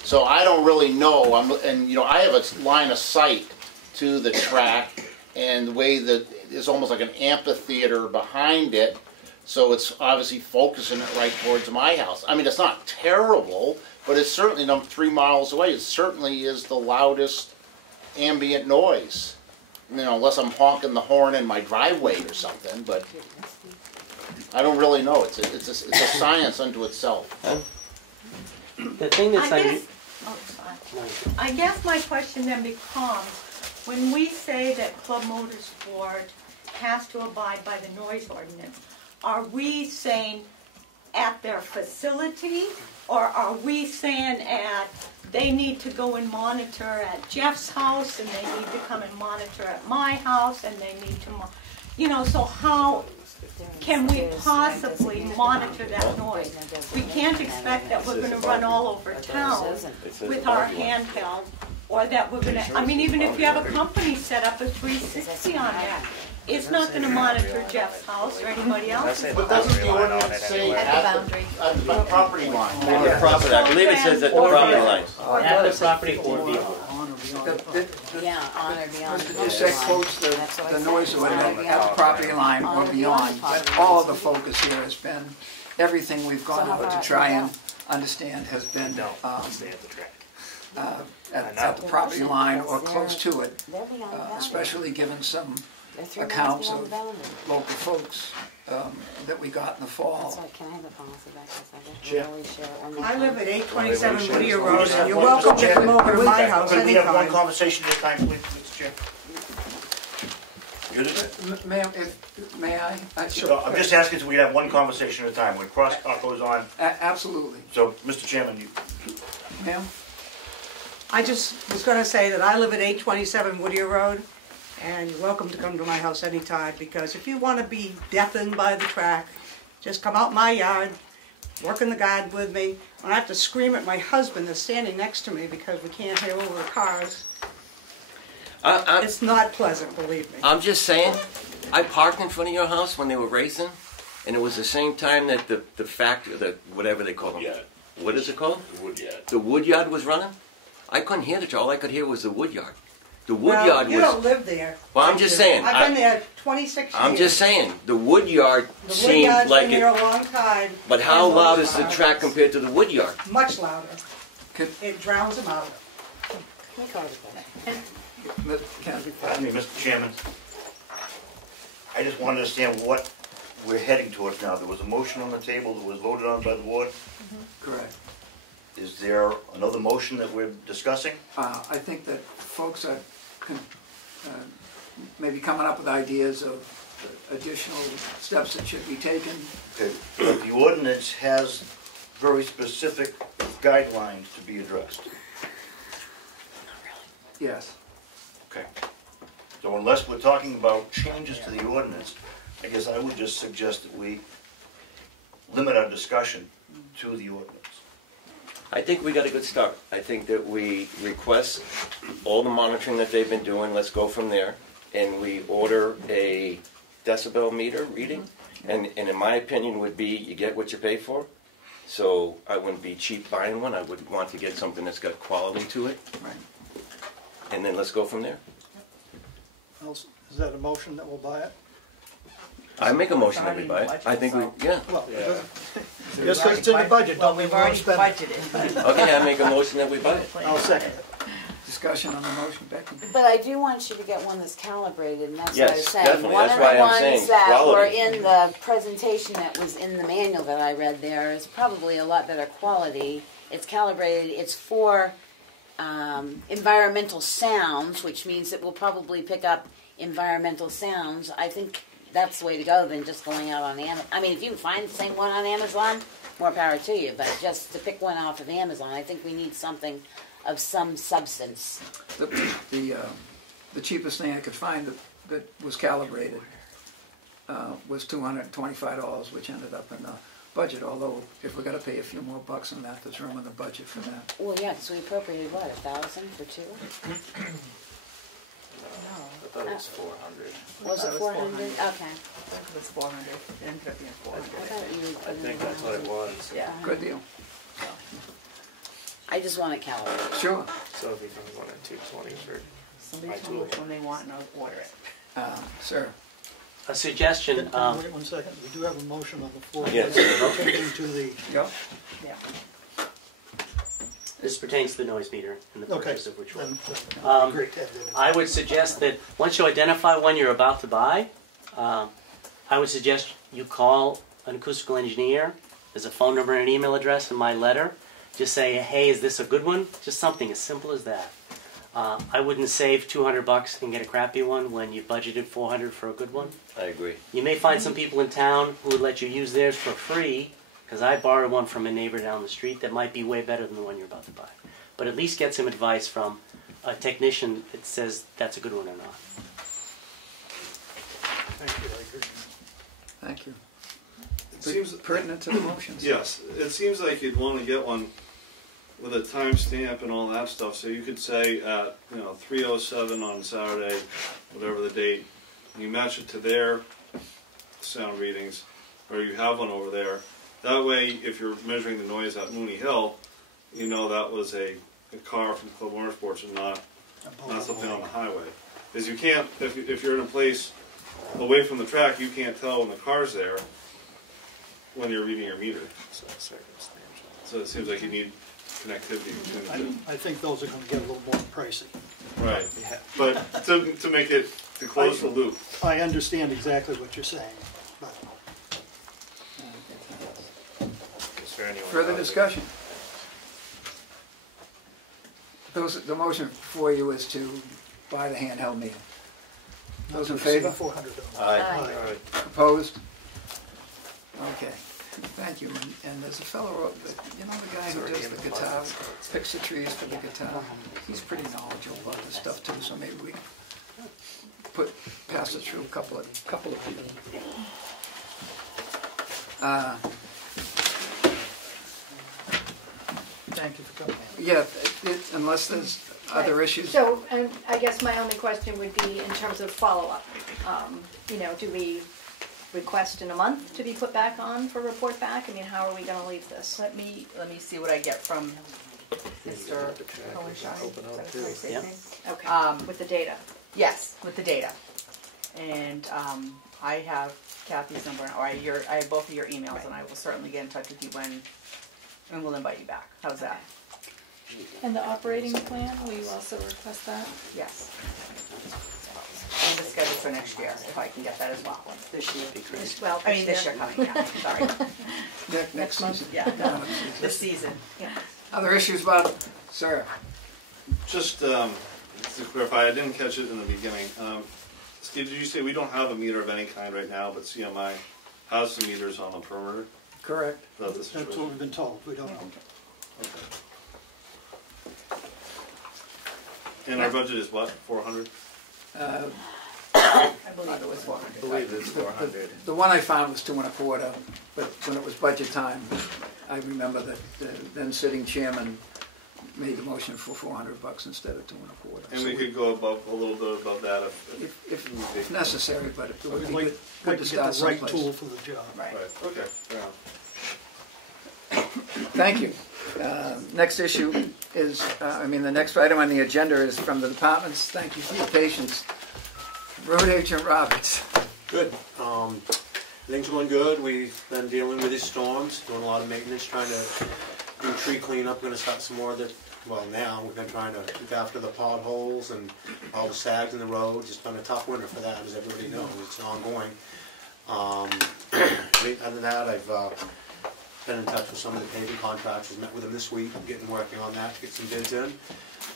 So I don't really know. I have a line of sight to the track, and the way that it's almost like an amphitheater behind it. So it's obviously focusing it right towards my house. I mean, it's not terrible, but it's certainly not 3 miles away. It certainly is the loudest ambient noise. You know, unless I'm honking the horn in my driveway or something, but I don't really know. It's a science unto itself. The thing that's I guess my question then becomes, when we say that Club Motorsport has to abide by the noise ordinance, are we saying at their facility, or are we saying they need to go and monitor at Jeff's house, and they need to come and monitor at my house, and they need to, so how can we possibly monitor that noise? We can't expect that we're going to run all over town with our handheld, or that we're going to, even if you have a company set up a 360 on that, it's not going to monitor Jeff's house or anybody else's. But doesn't the ordinance say at the property line? The property, I believe it says at the property line. at the property or beyond. Yeah, on or beyond. Mr. Dusek quotes the noise ordinance at the property line or beyond, but all of the focus here has been, everything we've gone over to try and understand has been at the property line or close to it, especially given some accounts of local folks that we got in the fall. I live at 827 Whittier Road, and you're welcome to come over to my house Could we have one anytime. conversation at a time, please, Mr. Chair? Ma'am, may I? Sure. No, I'm just asking so we can have one conversation at a time. When crosstalk goes on. Absolutely. So, Mr. Chairman, you. Ma'am? I just was going to say that I live at 827 Whittier Road, and you're welcome to come to my house anytime, because if you want to be deafened by the track, just come out my yard, work in the garden with me. When I have to scream at my husband that's standing next to me because we can't hear over the cars, it's not pleasant, believe me. I'm just saying, I parked in front of your house when they were racing, and it was the same time that the factory, whatever they call them, what is it called? Wood yard. The wood yard was running? I couldn't hear the all I could hear was the wood yard. The wood Well, yard you was... don't live there. Well, I'm just saying. I've been there 26 years. I'm just saying, the wood yard The wood seemed yard's like been there it... a long time. But how and loud those is the loud. track compared to the wood yard? Much louder. Could- It drowns them out. Can we call it a Pardon me, Mr. Chairman. I just want to understand what we're heading towards now. There was a motion on the table that was voted on by the board. Correct. Is there another motion that we're discussing? I think that folks are maybe coming up with ideas of additional steps that should be taken. Okay, but the ordinance has very specific guidelines to be addressed. Yes. Okay. So unless we're talking about changes to the ordinance, I guess I would just suggest that we limit our discussion to the ordinance. I think we got a good start. I think that we request all the monitoring that they've been doing, let's go from there, and we order a decibel meter reading, and in my opinion would be, you get what you pay for, so I wouldn't be cheap buying one, I would want to get something that's got quality to it, Right. and then let's go from there. Is that a motion that we'll buy it? I make a motion that we buy it. I think we, yeah. Well, just because it's in the budget, don't mean We've we're going already to spend it. budgeted. Okay, I make a motion that we buy it. I'll second it. Discussion on the motion, Becky? But I do want you to get one that's calibrated, and that's what I was Yes, saying. definitely. One That's of why the I'm ones saying that were quality. in the presentation that was in the manual that I read there is probably a lot better quality. It's calibrated, it's for environmental sounds, which means it will probably pick up environmental sounds. I think that's the way to go than just going out on Amazon. I mean, if you can find the same one on Amazon, more power to you, but just to pick one off of Amazon, I think we need something of some substance. The cheapest thing I could find that was calibrated was $225, which ended up in the budget, although if we're going to pay a few more bucks on that, there's room in the budget for that. Well, yeah, because we appropriated, what, 1,000 for two? I thought it was 400. Was it 400? Okay. I think it was 400. It ended up being 400. I thought you I think that's what it was. Yeah. Good deal. I just want it calibrated. Sure. So if you can want a 220 for Somebody my tell me tool. which one they want and I'll order it. Sir. A suggestion, Wait 1 second, we do have a motion on the floor. Yes. Changing to the, Yep. Yeah. this pertains to the noise meter and the okay. purchase of which one. Then, great to have that in. I would suggest that once you identify one you're about to buy, I would suggest you call an acoustical engineer. There's a phone number and an email address in my letter. Just say, hey, is this a good one? Just something as simple as that. I wouldn't save $200 and get a crappy one when you budgeted $400 for a good one. I agree. You may find some people in town who would let you use theirs for free, because I borrowed one from a neighbor down the street that might be way better than the one you're about to buy. But at least get some advice from a technician that says that's a good one or not. Thank you, I agree. Thank you. It seems Pertinent to the motions. Yes, it seems like you'd want to get one with a timestamp and all that stuff. So you could say at 3:07 on Saturday, whatever the date, you match it to their sound readings, or you have one over there. That way, if you're measuring the noise at Mooney Hill, you know that was a car from Club Motorsports and not something on the highway. Because you can't, if you're in a place away from the track, you can't tell when the car's there when you're reading your meter. So it seems like you need connectivity between the two. I think those are going to get a little more pricey. Right. But to make it, to close the loop. I understand exactly what you're saying, but Further discussion? The motion for you is to buy the handheld meter. Those in favor? $400. Aye. Opposed? Okay, thank you. And there's a fellow, the guy who does the guitar, picks the trees for the guitar. He's pretty knowledgeable about this stuff too, so maybe we can pass it through a couple of people. Thank you for coming. Yeah, unless there's other issues. So, I guess my only question would be in terms of follow-up. Do we request in a month to be put back on for report back? I mean, how are we gonna leave this? Let me see what I get from Mr. Cohenshine. Yeah. Okay, with the data. Yes, with the data. And I have Kathy's number, or I have both of your emails, and I will certainly get in touch with you and we'll invite you back. How's that? And the operating plan, will you also request that? Yes. And the schedule for next year, if I can get that as well. This year. Well, I mean, this year coming, yeah, sorry. Next month? Yeah, no, this season. Yeah. Other issues, Bob? Sir? Just to clarify, I didn't catch it in the beginning. Steve, did you say we don't have a meter of any kind right now, but CMI has some meters on the perimeter? Correct. That's what we've been told. We don't know. Okay. And our budget is what, 400? I believe it was 400. I believe it's 400. The one I found was 2 1/4, but when it was budget time, I remember that the then sitting chairman made the motion for $400 instead of 2 1/4. And we could go above, a little bit above that if necessary, but it would be We'd good to start get the right someplace. tool for the job. Right. Okay, yeah. Thank you. Next issue is, the next item on the agenda is from the departments. Thank you for your patience. Road Agent Roberts. Good. Things going good. We've been dealing with these storms, doing a lot of maintenance, trying to do tree cleanup. We're going to start some more of the, well, now we've been trying to look after the potholes and all the sags in the roads. It's been a tough winter for that, as everybody knows. It's ongoing. Other than that, I've been in touch with some of the paving contractors, met with them this week, working on that to get some bids in.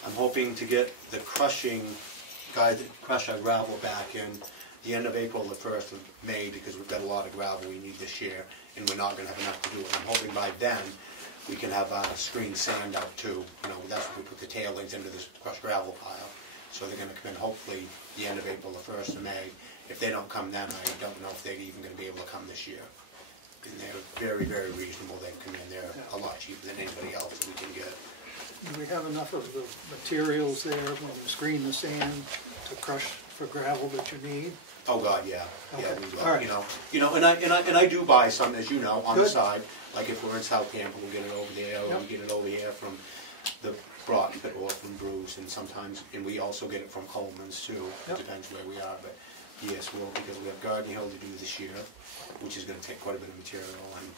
I'm hoping to get the crushing guy that crush our gravel back in the end of April, the 1st of May, because we've got a lot of gravel we need this year, and we're not going to have enough to do it. I'm hoping by then we can have screen sand out too. That's when we put the tailings into this crushed gravel pile. So they're going to come in hopefully the end of April, the 1st of May. If they don't come then, I don't know if they're even going to be able to come this year. And they're very, very reasonable. They've come in. They're a lot cheaper than anybody else that we can get. Do we have enough of the materials there when you screen the sand to crush for gravel that you need? Oh God, yeah, Okay. yeah, we will. All right. And I do buy some, as you know, on Good. the side. Like if we're in Southampton, we'll get it over there, or we get it over here from the Brock Pit or from Bruce, and sometimes, and we also get it from Coleman's too. It depends where we are, but yes, because we have Garden Hill to do this year, which is going to take quite a bit of material, and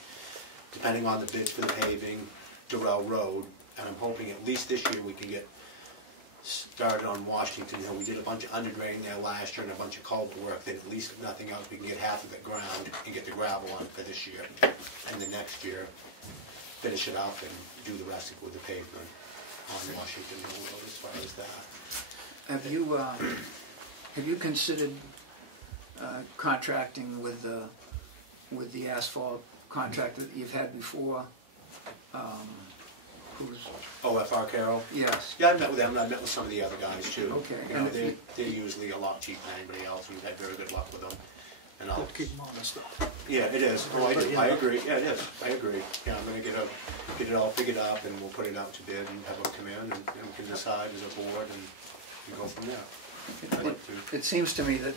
depending on the bids for the paving, Durrell Road, and I'm hoping at least this year we can get started on Washington Hill. We did a bunch of underdraining there last year and a bunch of culvert work. Then at least if nothing else, we can get half of it ground and get the gravel on for this year. And the next year, finish it up and do the rest with the pavement on Washington Hill Road as far as that. Have you considered contracting with the asphalt contractor that you've had before? OFR Carroll? Yes. Yeah, I've met with them, and I've met with some of the other guys too. Okay. They're usually a lot cheaper than anybody else, and we've had very good luck with them. And I'll keep them honest though. Yeah, it is. Oh, I do. I agree. Yeah, it is. I agree. Yeah, I'm going to get it all figured up, and we'll put it out to bid and have them come in, and we can decide as a board and go from there. It seems to me that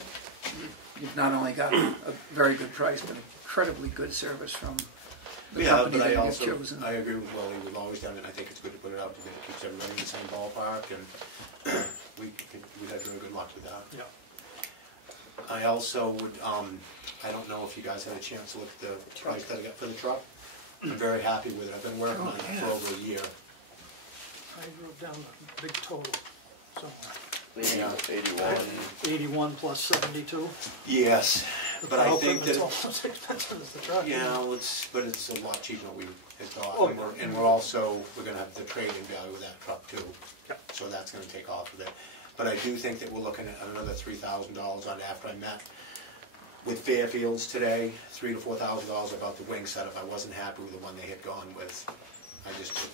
you've not only got a very good price, but incredibly good service from the company that you've chosen. I agree with Willie. We've always done it. I think it's good to put it out to bid. It keeps everybody in the same ballpark, and we had very good luck with that. Yeah. I also would, I don't know if you guys had a chance to look at the price that I got for the truck. I'm very happy with it. I've been working on it for over a year. I wrote down a big total somewhere. Yeah. 81 plus 72. Yes, but I think that it's almost as expensive as the truck. Yeah, but it's a lot cheaper than we had thought. Oh, and we're going to have the trade-in value of that truck too. Yep. So that's going to take off of it. But I do think that we're looking at another $3,000 on it. After I met with Fairfields today, $3,000 to $4,000 about the wing setup. I wasn't happy with the one they had gone with.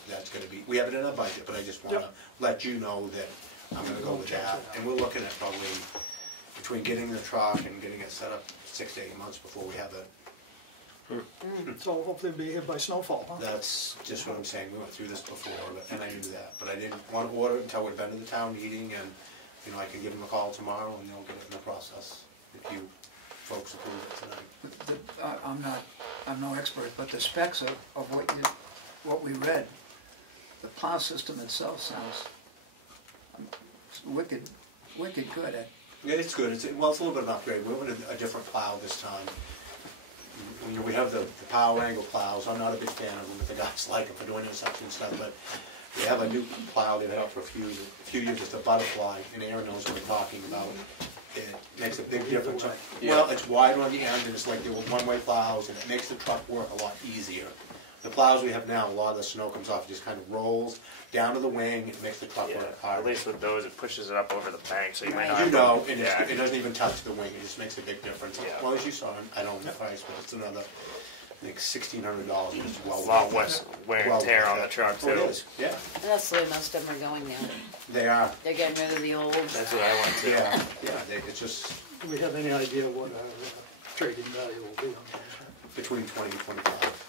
That's going to be, we have it in our budget, but I just want to let you know that I'm going to go with that. And we're looking at probably between getting the truck and getting it set up 6 to 8 months before we have it. So hopefully it'll be hit by snowfall, huh? That's just what I'm saying. We went through this before, and I knew that. But I didn't want to order it until we'd been to the town meeting, and I can give them a call tomorrow, and they'll get it in the process if you folks approve it tonight. I'm no expert, but the specs of what we read, the plow system itself sounds wicked good. Yeah, it's good. It's a little bit of an upgrade. We're with a different plow this time. You know, we have the power angle plows. I'm not a big fan of them, but the guys like them for doing intersection stuff. But we have a new plow they've had out for a few years. It's a butterfly, and Aarron knows what we're talking about. It makes a big difference. Well, it's wider on the end, and it's like they were one-way plows, and it makes the truck work a lot easier. The plows we have now, a lot of the snow comes off, it just kind of rolls down to the wing, it makes the truck work harder. At least with those, it pushes it up over the bank, so you might not. You know, and it doesn't even touch the wing, it just makes a big difference. Well, as you saw, I don't know the price, but it's another, I think, $1,600, which is well. A lot less wear and tear on the truck too. It is, yeah. And that's the way most of them are going now. They are. They're getting rid of the old. That's what I want to. Yeah, it's just. Do we have any idea what our trading value will be on that? Between 20 and 25.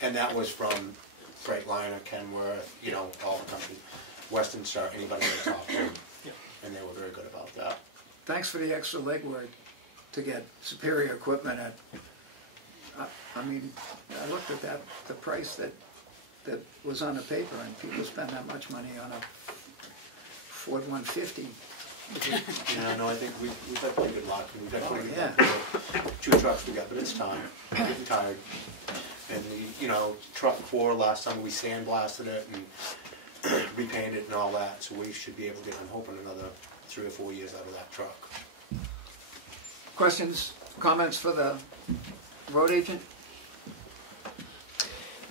And that was from Freightliner, Kenworth, you know, all the companies, Western Star, anybody that talked to them, and they were very good about that. Thanks for the extra legwork to get superior equipment at. I mean, I looked at the price that was on the paper, and people spend that much money on a Ford 150. Yeah, no, I think we've had pretty good luck. We've had pretty good luck. 2 trucks we got, but it's time. I'm getting tired. And truck 4 last summer we sandblasted it and repainted it and all that, so we should be able to get, I'm hoping, another 3 or 4 years out of that truck. Questions, comments for the road agent?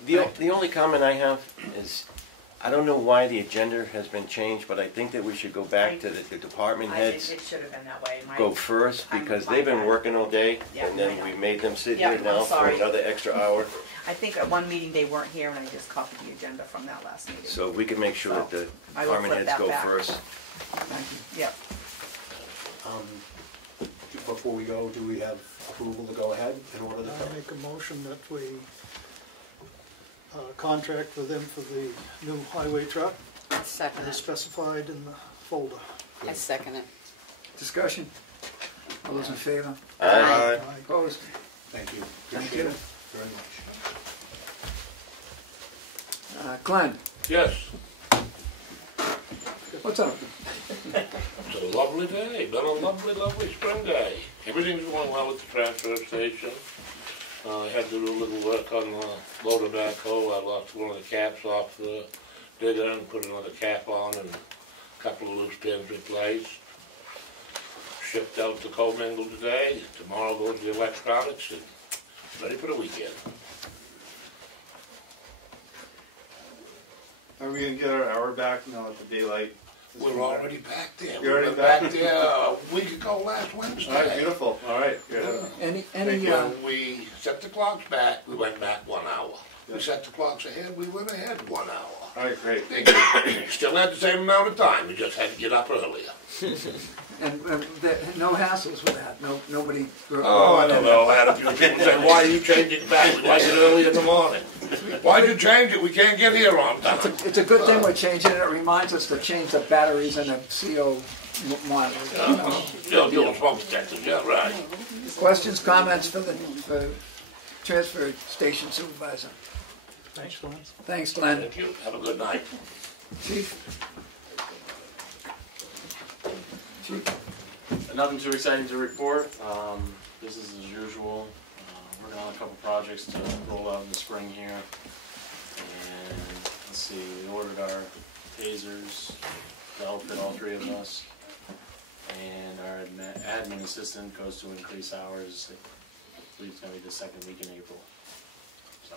The only comment I have is, I don't know why the agenda has been changed, but I think that we should go back to the department heads. It should have been that way. Go first, because they've been working all day, and then we made them sit here now for another extra hour. I think at one meeting they weren't here, and I just copied the agenda from that last meeting. So we can make sure that the department heads go first. Thank you. Yep. Before we go, do we have approval to go ahead in order to? I make a motion that we contract with them for the new highway truck. I second it. As specified in the folder. I second it. Discussion? All those in favor? Aye. Opposed? Thank you. Thank Appreciate you. it very much. Glenn? Yes. What's up? It's a lovely day. Been a lovely, lovely spring day. Everything's going well at the transfer station. I had to do a little work on the loader backhoe. I lost one of the caps off the digger and put another cap on, and a couple of loose pins replaced. Shipped out to Comeau today. Tomorrow goes to the electronics and ready for the weekend. Are we gonna get our hour back now that the daylight? We're already back there. You're already we were back there a week ago last Wednesday. All right, beautiful. All right, good. When we set the clocks back, we went back 1 hour. We set the clocks ahead, we went ahead 1 hour. All right, great. Still had the same amount of time, we just had to get up earlier. And no hassles with that. Nobody. Oh, I don't know. I had a few people say, "Why are you changing it back? We like it early in the morning." Why'd you change it? We can't get here on time. It's a good thing we're changing it. It reminds us to change the batteries in the CO model. Still doing smoke detectors, yeah, right. Questions, comments for the transfer station supervisor? Thanks, Glenn. Thanks, Glenn. Thank you. Have a good night. Chief? Nothing too exciting to report. Business as usual. Working on a couple projects to roll out in the spring here. And let's see, we ordered our tasers to outfit all 3 of us. And our admin assistant goes to increase hours. I believe it's going to be the 2nd week in April. So.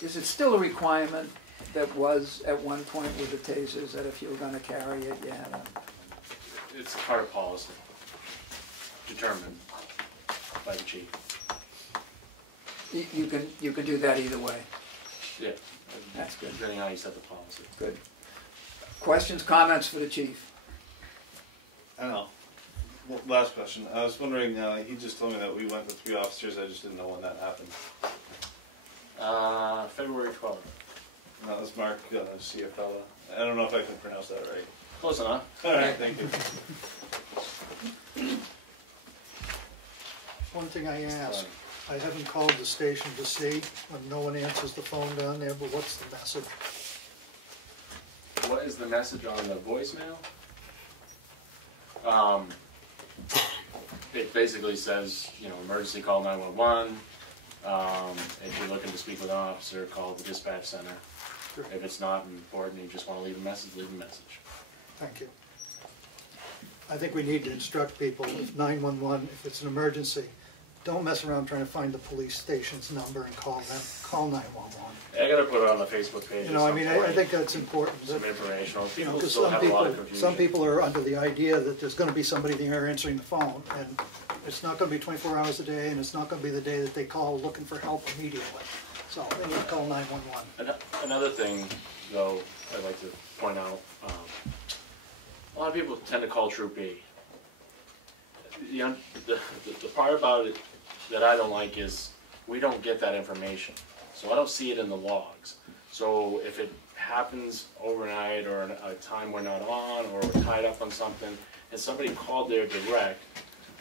Is it still a requirement that was at one point with the tasers that if you were going to carry it, you had to? It's part of policy, determined by the chief. You can do that either way. Yeah. That's good. Depending on how you set the policy. Good. Questions, comments for the chief? I don't know. Well, last question. I was wondering, he just told me that we went with 3 officers. I just didn't know when that happened. February 12th. That was Mark Ciafella. I don't know if I can pronounce that right. Close enough. All right, thank you. one thing I ask, I haven't called the station to see when no one answers the phone down there, but what's the message? What is the message on the voicemail? It basically says, you know, emergency call 911. If you're looking to speak with an officer, call the dispatch center. Sure. If it's not important, you just want to leave a message, leave a message. Thank you. I think we need to instruct people, if 911, if it's an emergency, don't mess around trying to find the police station's number and call them. Call 911. I gotta put it on the Facebook page. You know, I mean, I think that's important. Some informational. You know, People because still have a lot of confusion. some people are under the idea that there's going to be somebody there answering the phone, and it's not going to be 24 hours a day, and it's not going to be the day that they call looking for help immediately. So they need to call 911. Another thing, though, I'd like to point out, a lot of people tend to call Troop B. The part about it that I don't like is we don't get that information. So I don't see it in the logs. So if it happens overnight or a time we're not on or we're tied up on something and somebody called there direct,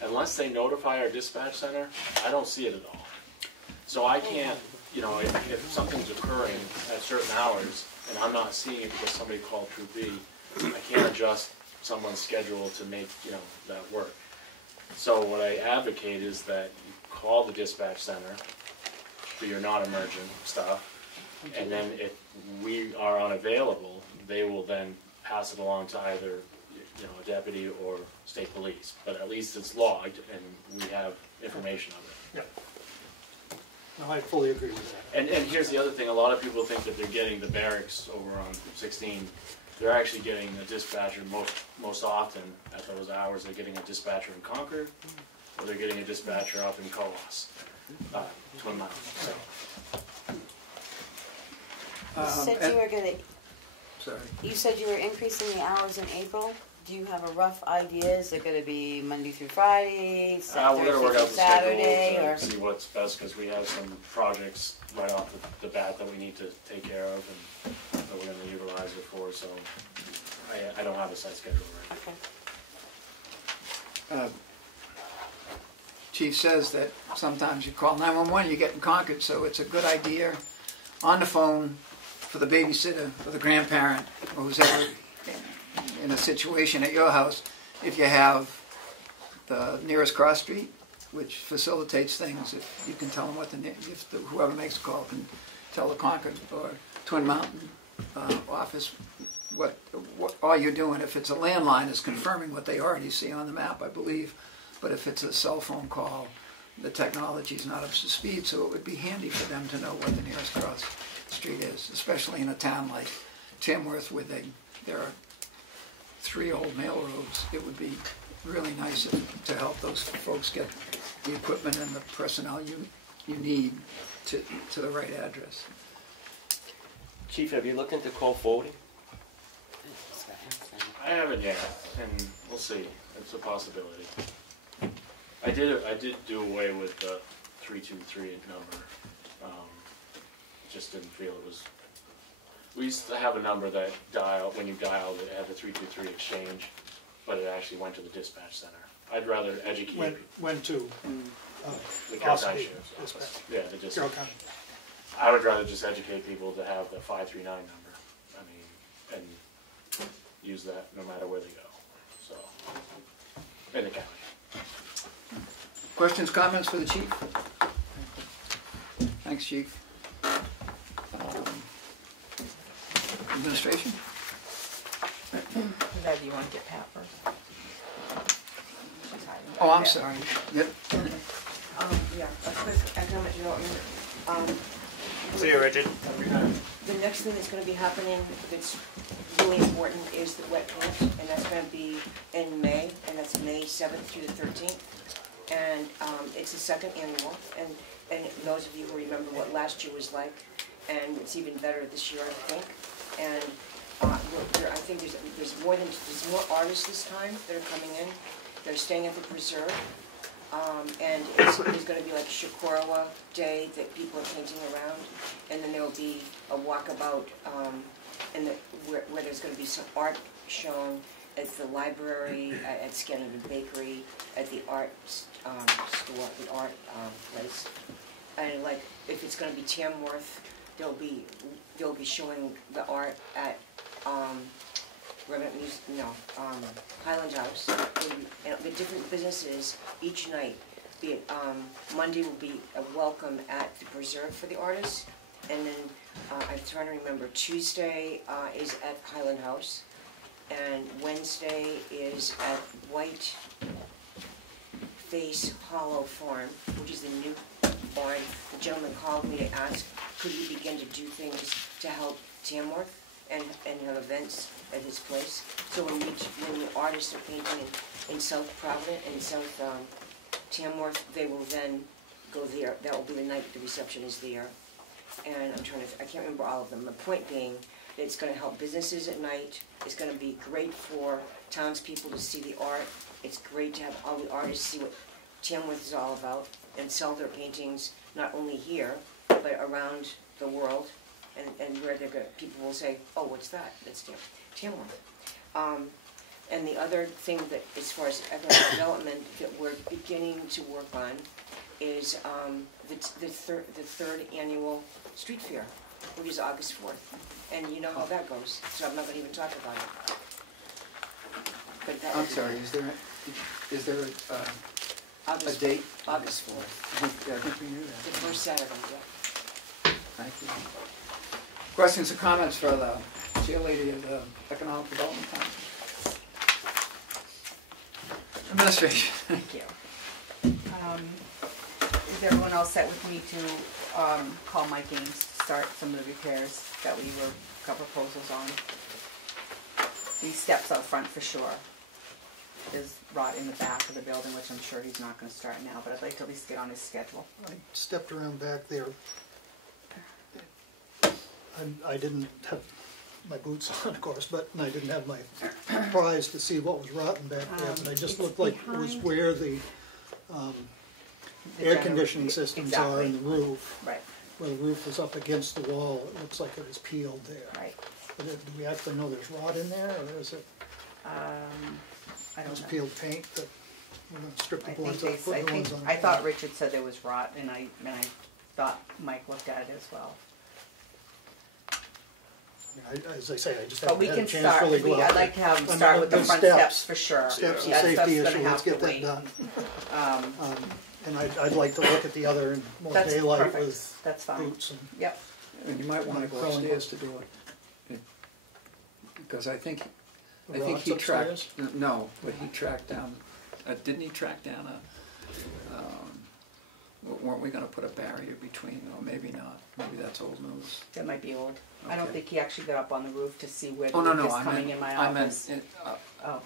unless they notify our dispatch center, I don't see it at all. So I can't, you know, if something's occurring at certain hours and I'm not seeing it because somebody called Troop B, I can't adjust someone's schedule to make, you know, that work. So what I advocate is that you call the dispatch center for your non-emergent stuff, and then if we are unavailable, they will then pass it along to either, you know, a deputy or state police. But at least it's logged, and we have information of it. Yeah. No, I fully agree with that. And here's the other thing: a lot of people think that they're getting the barracks over on 16. They're actually getting a dispatcher most often at those hours. They're getting a dispatcher in Concord, or they're getting a dispatcher up in Coas, Twin Mountain. So. You said you were going to. Sorry. You said you were increasing the hours in April. Do you have a rough idea? Is it going to be Monday through Friday, We're going to work out the Saturday, schedule or to see what's best, because we have some projects right off the bat that we need to take care of, and that we're going to utilize it for. So I don't have a set schedule right now. Okay. Chief says that sometimes you call 911, you get in Concord, so it's a good idea on the phone for the babysitter, for the grandparent, or who's ever in a situation at your house, if you have the nearest cross street, which facilitates things. If you can tell them what whoever makes the call can tell the Concord or Twin Mountain office what all you're doing. If it's a landline, is confirming what they already see on the map, I believe. But if it's a cell phone call, the technology is not up to speed, so it would be handy for them to know what the nearest cross street is, especially in a town like Tamworth where there are 3 old mail roads. It would be really nice to help those folks get the equipment and the personnel you need to the right address. Chief, have you looked into call forwarding? I haven't yet, and we'll see. It's a possibility. I did do away with the 323 number. Just didn't feel it was. We used to have a number that when you dialed it had the 323 exchange, but it actually went to the dispatch center. I'd rather educate. Went to the Carroll County Sheriff's Office. Yeah, the dispatch. I would rather just educate people to have the 539 number. I mean, and use that no matter where they go. So, in the county. Questions, comments for the chief? Thanks, Chief. Administration? Do you want to get Pat first? Oh, I'm sorry. Yep. Yeah, a quick economic development. See you, Richard. The next thing that's going to be happening that's really important is the wet camps, and that's going to be in May, and that's May 7th through the 13th. And it's the second annual, and those of you who remember what last year was like, and it's even better this year, I think. And I think there's more artists this time that are coming in. They're staying at the preserve, and it's going to be like Shakurawa Day that people are painting around, and then there will be a walkabout, where there's going to be some art shown, at the library, at Scandinavian Bakery, at the art store, the art place. And like, if it's gonna be Tamworth, they'll be showing the art at Highland House. And it'll be different businesses each night. Be it, Monday will be a welcome at the Preserve for the artists, and then I'm trying to remember, Tuesday is at Highland House, and Wednesday is at White Face Hollow Farm, which is the new barn. The gentleman called me to ask, could he begin to do things to help Tamworth and have events at his place. So when the artists are painting in South Providence and South Tamworth, they will then go there. That will be the night the reception is there. And I can't remember all of them. The point being that it's going to help businesses at night. It's going to be great for townspeople to see the art. It's great to have all the artists see what Tamworth is all about and sell their paintings not only here, but around the world, and where they're going, people will say, oh, what's that? That's Tamworth. And the other thing that, as far as economic development, that we're beginning to work on is the third annual street fair, which is August 4th. And you know how that goes, so I'm not going to even talk about it. But that I'm sorry, is there a date? August 4th. I think we knew that. The first Saturday, yeah. Thank you. Questions or comments for the chairlady of the Economic Development Council? Administration. Thank you. Is everyone all set with me to call Mike Gaines to start some of the repairs that we got proposals on? These steps out front for sure. There's rot in the back of the building, which I'm sure he's not going to start now, but I'd like to at least get on his schedule. I stepped around back there. I didn't have my boots on, of course, and I didn't have my prize to see what was rotten back there, but I just looked like it was where the air conditioning systems are in the roof. Right. Where the roof was up against the wall, it looks like it was peeled there. Right. But do we actually know there's rot in there, or is it? I don't know. Peeled paint that we're going to strip the boards up, put the ones on. I thought Richard said there was rot, and I thought Mike looked at it as well. As I say, I just But haven't we had can a chance start. to really go out. I'd like to have him start with the front steps for sure. Steps and That safety stuff's issue. gonna Let's have get to that wait. done. And I'd like to look at the other in more That's daylight perfect. with That's fine. boots and. Yep. And you might want to go upstairs to do it, because I think he tracked. No, but he tracked down. Didn't he track down a? Weren't we going to put a barrier between? Or maybe not. Maybe that's old news. That might be old. Okay. I don't think he actually got up on the roof to see where the Oh no, roof no, is I coming meant, in my I office. meant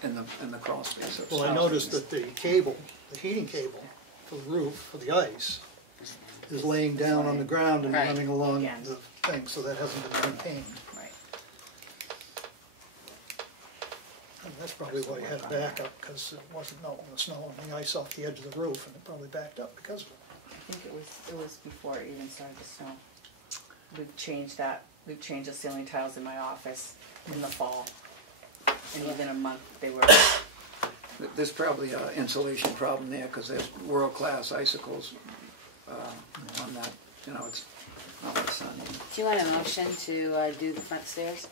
in the crawl space. Well, I noticed that the cable, the heating cable for the roof, for the ice, is laying down on the ground and running along the thing, so that hasn't been maintained. Right. And that's probably why you had a backup, because it wasn't melting the snow and the ice off the edge of the roof, and it probably backed up because of it. I think it was before it even started to snow. We've changed that. We've changed the ceiling tiles in my office in the fall, and within a month they were. There's probably an insulation problem there, because there's world-class icicles on that. You know, it's not like sun. Do you want a motion to do the front stairs?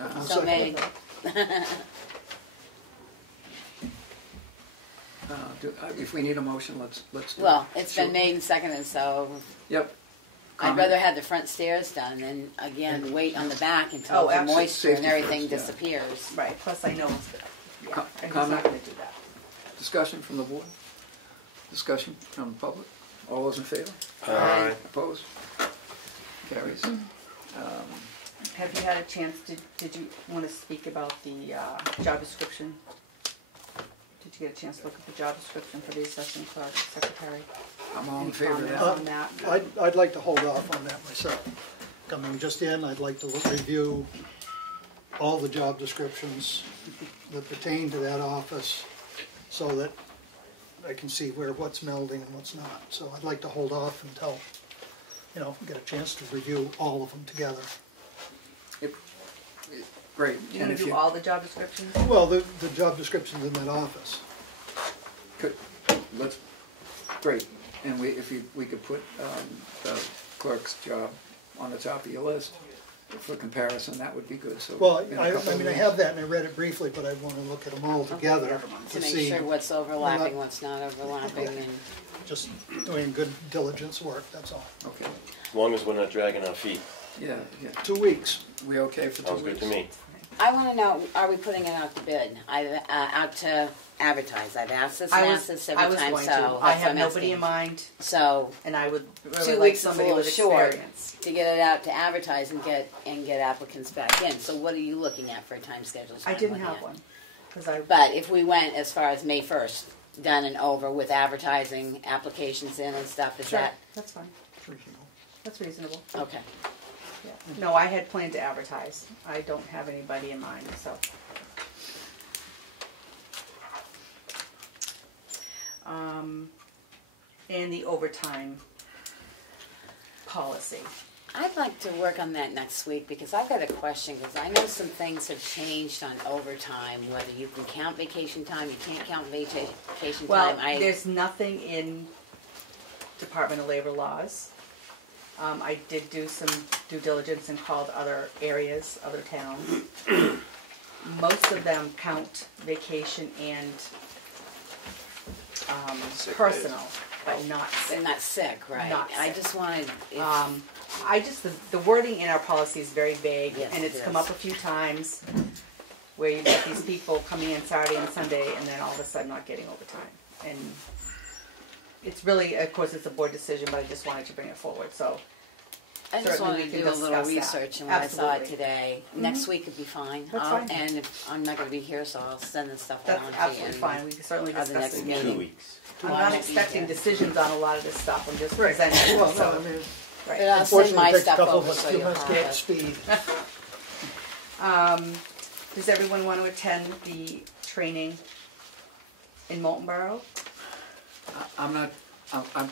Uh-huh. So made. If we need a motion, let's do Well, it. it's been made and seconded, so. Yep. I'd rather have the front stairs done than, again, wait on the back until the absolutely. moisture and Safety everything first, yeah. disappears. Right. Plus, I know. Yeah, and he's Comment? not going to do that. Discussion from the board? Discussion from the public? All those in favor? Aye. Opposed? Carries. Have you had a chance did you want to speak about the job description? Did you get a chance to look at the job description for the assessing clerk secretary? I'm all in Any favor of comments that. on that? I'd like to hold off on that myself. Coming just in, I'd like to review all the job descriptions that pertain to that office, so that I can see what's melding and what's not. So I'd like to hold off until, get a chance to review all of them together. great. You And wanna if do all the job descriptions? Well, the job description's in that office. could, let's, great. And we could put the clerk's job on the top of your list for comparison, that would be good. So Well, in a I couple of mean, I weeks- have that and I read it briefly, but I want to look at them all together To make see. sure what's overlapping, what's not overlapping, and Just doing good diligence work, that's all. Okay. As long as we're not dragging our feet. Yeah, yeah. 2 weeks. We okay for 2 Sounds weeks? good to me. I want to know, are we putting it out to bid? Out to advertise? I've asked this and asked this every time, so I that's what have I'm nobody asking. in mind, So, and I would really 2 like weeks is a somebody little with short experience. to get it out to advertise and get applicants back in. So what are you looking at for a time schedule? I didn't have one, because I. But if we went as far as May 1st, done and over with advertising, applications in and stuff, is Sure, that? that's fine. That's reasonable. Okay. Yeah. No, I had planned to advertise. I don't have anybody in mind, so. And the overtime policy. I'd like to work on that next week because I've got a question, because I know some things have changed on overtime, whether you can count vacation time, you can't count vacation Well, time. there's nothing in Department of Labor laws. I did do some due diligence and called other areas, other towns. Most of them count vacation and personal, but not sick. They're not sick, right? Not I sick. just wanted, the wording in our policy is very vague, Yes, and it's it come is. up a few times where you've got these people coming in Saturday and Sunday and then all of a sudden not getting overtime. And it's really, of course, it's a board decision, but I just wanted to bring it forward, so. I just certainly wanted we to can do a little discuss that. research, and when I saw it Absolutely. today, Mhm. next week would be fine. That's fine. And if I'm not gonna be here, so I'll send this stuff down That's to you. absolutely and- fine, we can certainly or the discuss next it again. meeting. 2 weeks. I'm Well, not I won't be expecting here. decisions on a lot of this stuff, I'm just Right. presenting Well, it, no, I so. mean, But Right. I'll send my unfortunately, it takes a stuff couple of over us, so few you'll months to have get it. speed. Does everyone want to attend the training in Molten Borough? I'm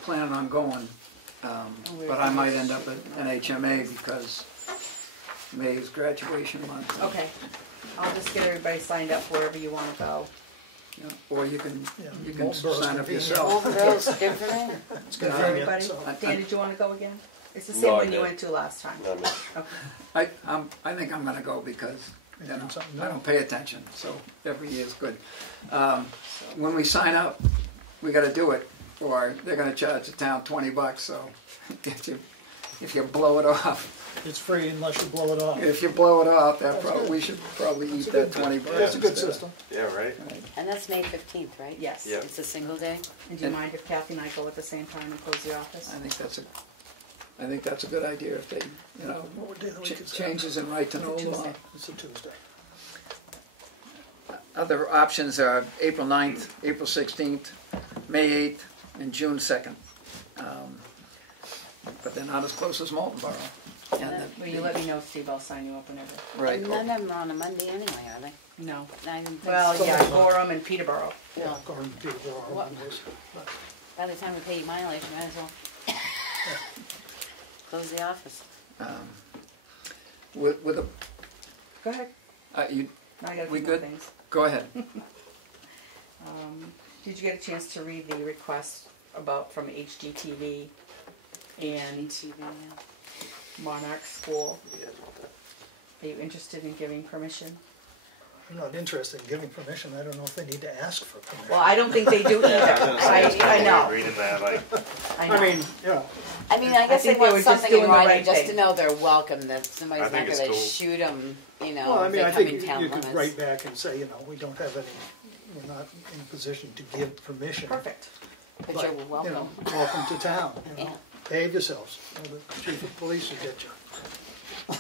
planning on going, but I might end up at NHMA because May is graduation month. Okay, I'll just get everybody signed up wherever you want to go. Yeah, or you can Molten Borough's sign up convenient. yourself. Molten Borough's good for me. It's Good for convenient, everybody? so. Dan, did you want to go again? It's the No, same I one you did. went to last time. Not me. Okay. I think I'm gonna go because, you know, Something I new. don't pay attention, so every year is good. When we sign up, we gotta do it, or they're gonna charge the town $20, so if you blow it off, It's free unless you blow it off. if you blow it off, That's good. we should probably That's eat a that good- $20. That's a good instead. system. Yeah, right? And that's May 15th, right? Yes. Yeah. It's a single day? And do you mind if Kathy and I go at the same time and close the office? I think that's a good idea if they, you know, What day of the week is that? changes in right to know law. Tuesday. It's a Tuesday. Other options are April 9th, April 16th, May 8th, and June 2nd. But they're not as close as Molten Borough. Will you let me know, Steve, I'll sign you up whenever. Right. And none of them are on a Monday anyway, are they? No. I didn't think Well, so. yeah, Gorham and Peterborough. Yeah, Gordon, Peterborough, What? Mondays. By the time we pay you mileage, you might as well close the office. With a, Go ahead. you, I got a we few more good? things. Go ahead. Did you get a chance to read the request from HGTV and TV, yeah. Monarch School? Are you interested in giving permission? I'm not interested in giving permission. I don't know if they need to ask for permission. Well, I don't think they do either. I know. Reading that, like, I know. I mean, yeah. I mean, I guess they think they were want just something in doing the writing, right just thing. to know they're welcome, that somebody's I not think it's gonna cool. shoot them, you know, Well, I if mean, they I come think in town you could limits. write back and say, you know, we don't have any, we're not in a position to give permission. Perfect. But you're welcome. You know, welcome to town. You know, Yeah. behave yourselves. You know, the chief of police will get you.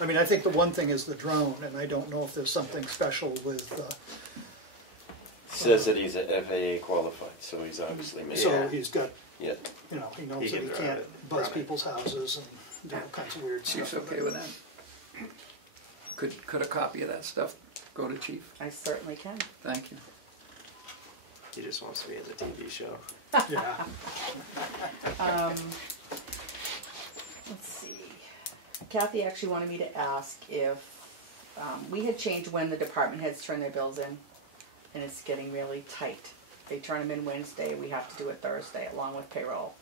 I mean, I think the one thing is the drone, and I don't know if there's something special with. Says that he's a FAA qualified, so he's obviously made So it. he's got, Yeah. you know, he knows He that can he drive can't it, buzz run it. people's houses and do all kinds of weird Chief's stuff. okay with that? Could a copy of that stuff go to Chief? I certainly can. Thank you. he just wants to be in the TV show. Yeah. Let's see. Kathy actually wanted me to ask if We had changed when the department heads turn their bills in, and it's getting really tight. They turn them in Wednesday, we have to do it Thursday along with payroll.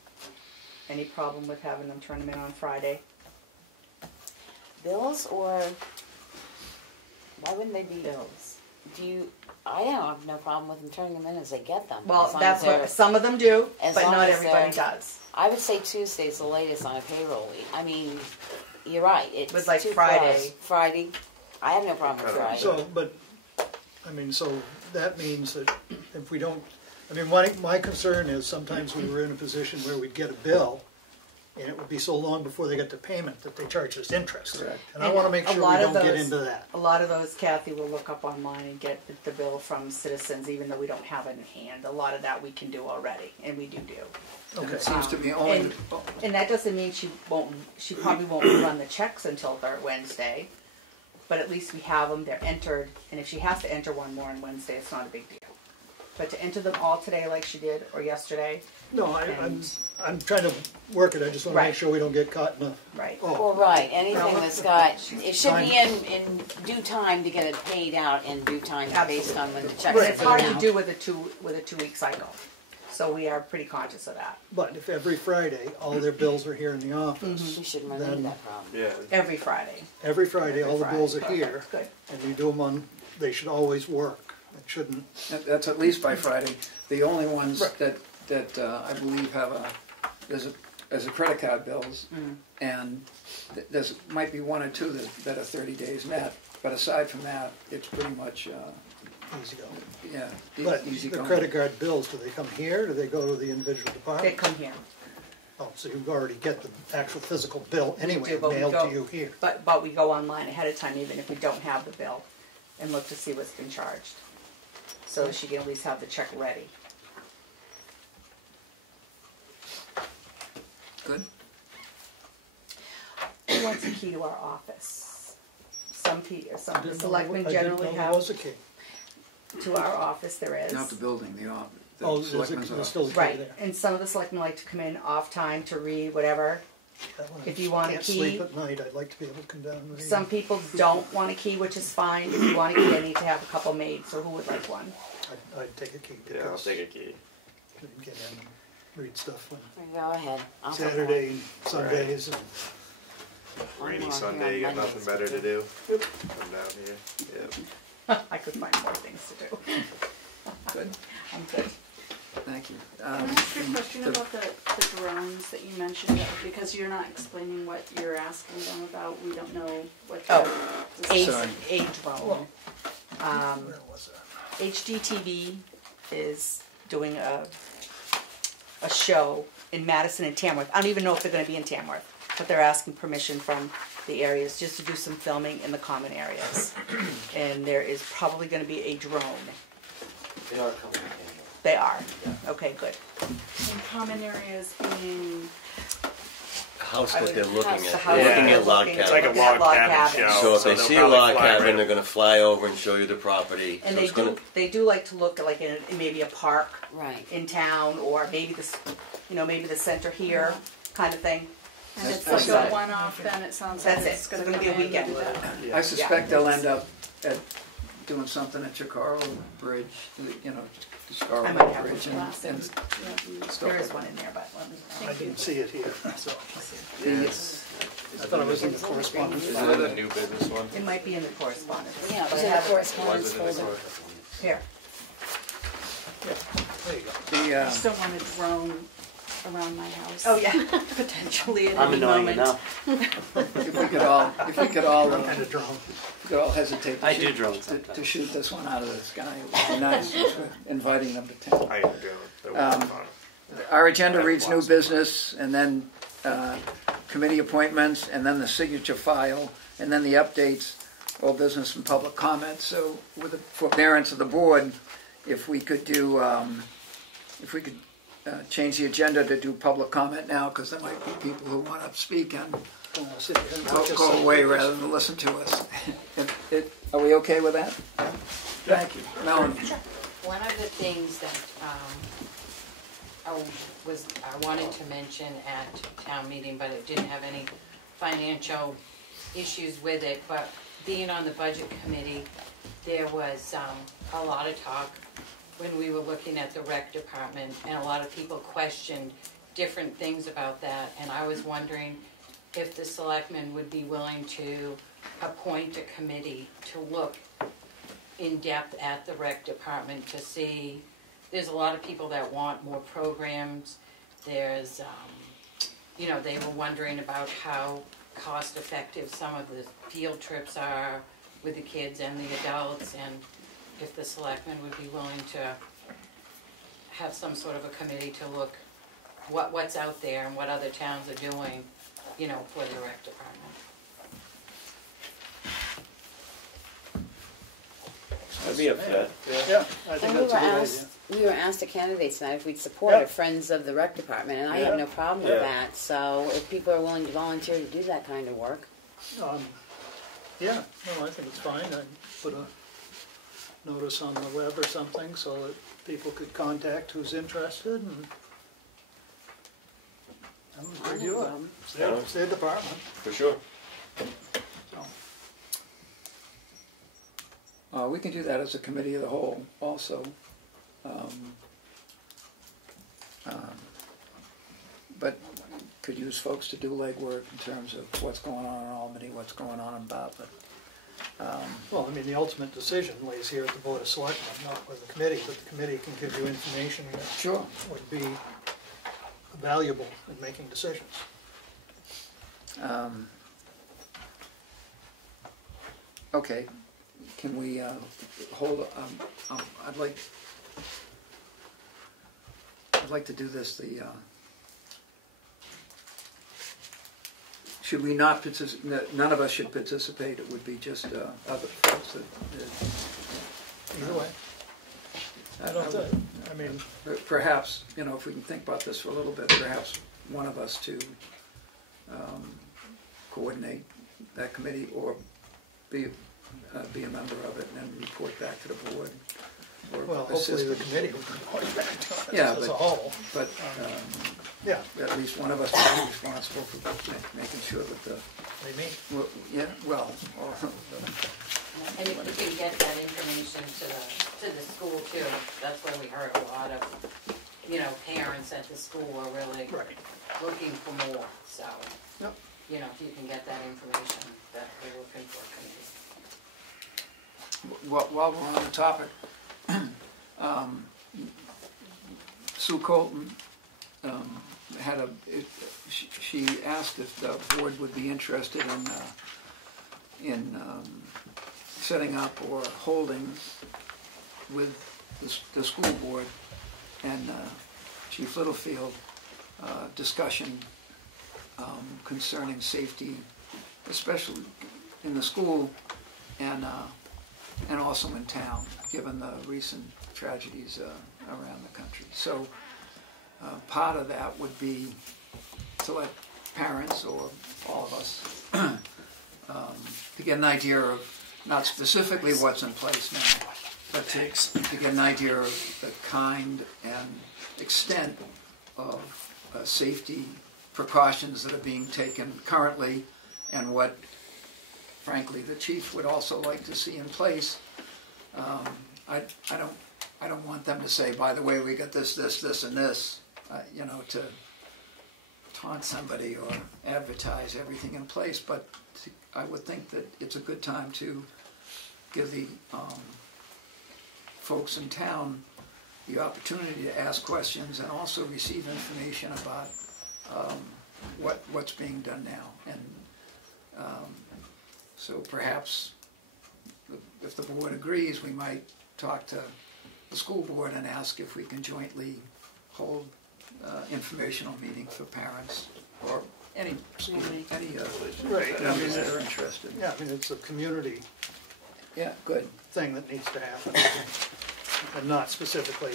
Any problem with having them turn them in on Friday? Bills, or why wouldn't they be? Bills. I don't have no problem with them turning them in as they get them. Well, as long that's as they're- what, some of them do, as but long not as everybody they're- does. I would say Tuesday's the latest on a payroll week. I mean, you're right. It's With, like, too Friday. close. Friday. I have no problem with Friday. So, but, I mean, so that means that if we don't, I mean, my concern is sometimes we were in a position where we'd get a bill, and it would be so long before they get the payment that they charge us interest. Correct. And I want to make sure we don't get into that. A lot of those, Kathy will look up online and get the bill from citizens, even though we don't have it in hand. A lot of that we can do already, and we do. And it seems to be only. And that doesn't mean she probably won't run the checks until Wednesday, but at least we have them, they're entered, and if she has to enter one more on Wednesday, it's not a big deal. But to enter them all today like she did, or yesterday. No, I'm trying to work it, I just want to make sure we don't get caught in a. Right. Well, right. Anything that's got, it should be in due time to get it paid out in due time based on when the checks But are it's hard put to out. do with a 2-week cycle. So we are pretty conscious of that. But if every Friday, all their bills are here in the office. We shouldn't run into that problem. Yeah. Every Friday. Every Friday, all the bills are Okay, here. good. And we do them on, they should always work. It shouldn't. That's at least by Friday. The only ones that I believe have there's a credit card bills, and there's might be one or two that are 30 days net. But aside from that, it's pretty much easy going. Yeah, But easy the going. credit card bills, do they come here, or do they go to the individual They department? come here. Oh, so you already get the actual physical bill We anyway, do, but we mailed go- to you here. But we go online ahead of time, even if we don't have the bill, and look to see what's been charged. So she can at least have the check ready. Good. Who wants a key to our office? Some of the selectmen I didn't generally know there have. was a key. To our office there is. Not the building, the office. Oh, there's still a key Right, there. and some of the selectmen like to come in off time to read whatever. If you want a Can't key. sleep at night, I'd like to be able to come down and read. Some people don't want a key, which is fine. If you want a key, I need to have a couple made, so who would like one? I'd take a key. Yeah, I'll because take a key. I can get in and read stuff when Go ahead. I'll take Saturday, one. Sundays. and- Rainy more Sunday, you here on got nothing Mondays. better to do? Come down here. Yep. I could find more things to do. Good. I'm good. Thank you. Can I ask you a question about the drones that you mentioned? Because you're not explaining what you're asking them about. We don't know what you're... A drone. HGTV is doing a show in Madison and Tamworth. I don't even know if they're going to be in Tamworth, but they're asking permission from the areas just to do some filming in the common areas. And there is probably going to be a drone. They are coming in. They are? Okay, good. In common areas being... House that they're looking at. The house They're looking they're at log looking cabin. at. It's like a log cabin show. So if they they'll see a probably log fly cabin, right- they're gonna fly over and show you the property. And So it's they do like to look like in maybe a park right in town, or maybe maybe the center here, kind of thing. And it's like a one-off, then it sounds like That's it. it's going It's to gonna be a weekend. I suspect they'll end up at doing something at Chicaro Bridge, the Scarborough I might have Bridge one last and There stuff. is one in there, but let me. I didn't see it here, so. Yes. I thought it was in the correspondence. Is it a new business one? It might be in the correspondence. Yeah, but it's I in the have it. correspondence Was it in the folder. Here. There you go. The, I still want a drone around my house. Oh, yeah. Potentially at I'm any annoying moment. enough. if we could all hesitate I do drones to shoot this one out of the sky, it would be nice, since we're inviting them to town. I am doing. That would be fun. Our agenda reads new business, and then committee appointments, and then the signature file, and then the updates, all business and public comments. So with the forbearance of the board, if we could do, change the agenda to do public comment now, because there might be people who want to speak and go away rather than listen to us. Are we okay with that? Thank you. Melanie. One of the things that I wanted to mention at town meeting, but it didn't have any financial issues with it, but being on the budget committee, there was a lot of talk when we were looking at the rec department, and a lot of people questioned different things about that, and I was wondering if the selectmen would be willing to appoint a committee to look in depth at the rec department to see, there's a lot of people that want more programs. There's, you know, they were wondering about how cost effective some of the field trips are with the kids and the adults, and if the selectmen would be willing to have some sort of a committee to look what's out there and what other towns are doing, you know, for the rec department. I'd be upset. Yeah, I think And that's a good idea. we were asked the candidates tonight if we'd support Yeah. a Friends of the Rec Department, and I Yeah. have no problem Yeah. with that. So if people are willing to volunteer to do that kind of work. Yeah, no, I think it's fine. I'd put a notice on the web or something so that people could contact who's interested and review it. It's their department. For sure. We can do that as a committee of the whole also. But could use folks to do legwork in terms of what's going on in Albany, what's going on in Bartlett. Well, I mean, the ultimate decision lays here at the Board of Selectmen, not with the committee, but the committee can give you information that sure would be valuable in making decisions. Okay, can we hold? I'd like to do this. Should we not participate? None of us should participate. It would be just other folks that. Either way. I mean, perhaps, you know, if we can think about this for a little bit, perhaps one of us to coordinate that committee or be a member of it and then report back to the board. Or well, hopefully the committee will report back to us as a whole. But yeah, at least one of us will be responsible for making sure that the. They meet. Well, yeah, well. And if you can get that information to the school too, that's where we heard a lot of, you know, parents at the school are really looking for more. So, you know, if you can get that information that we're looking for a committee. Well, while we're on the topic, Sue Colton had she asked if the board would be interested in setting up or holding with the school board and Chief Littlefield discussion concerning safety, especially in the school and also in town, given the recent tragedies around the country. So part of that would be to let parents or all of us to get an idea of not specifically what's in place now, but to get an idea of the kind and extent of safety precautions that are being taken currently and what, frankly, the chief would also like to see in place. I don't want them to say, by the way, we got this, and this, you know, to taunt somebody or advertise everything in place, but I would think that it's a good time to give the folks in town the opportunity to ask questions and also receive information about what's being done now. And so perhaps if the board agrees, we might talk to the school board and ask if we can jointly hold informational meeting for parents or any members that are interested. Yeah, I mean, it's a community good thing that needs to happen. And not specifically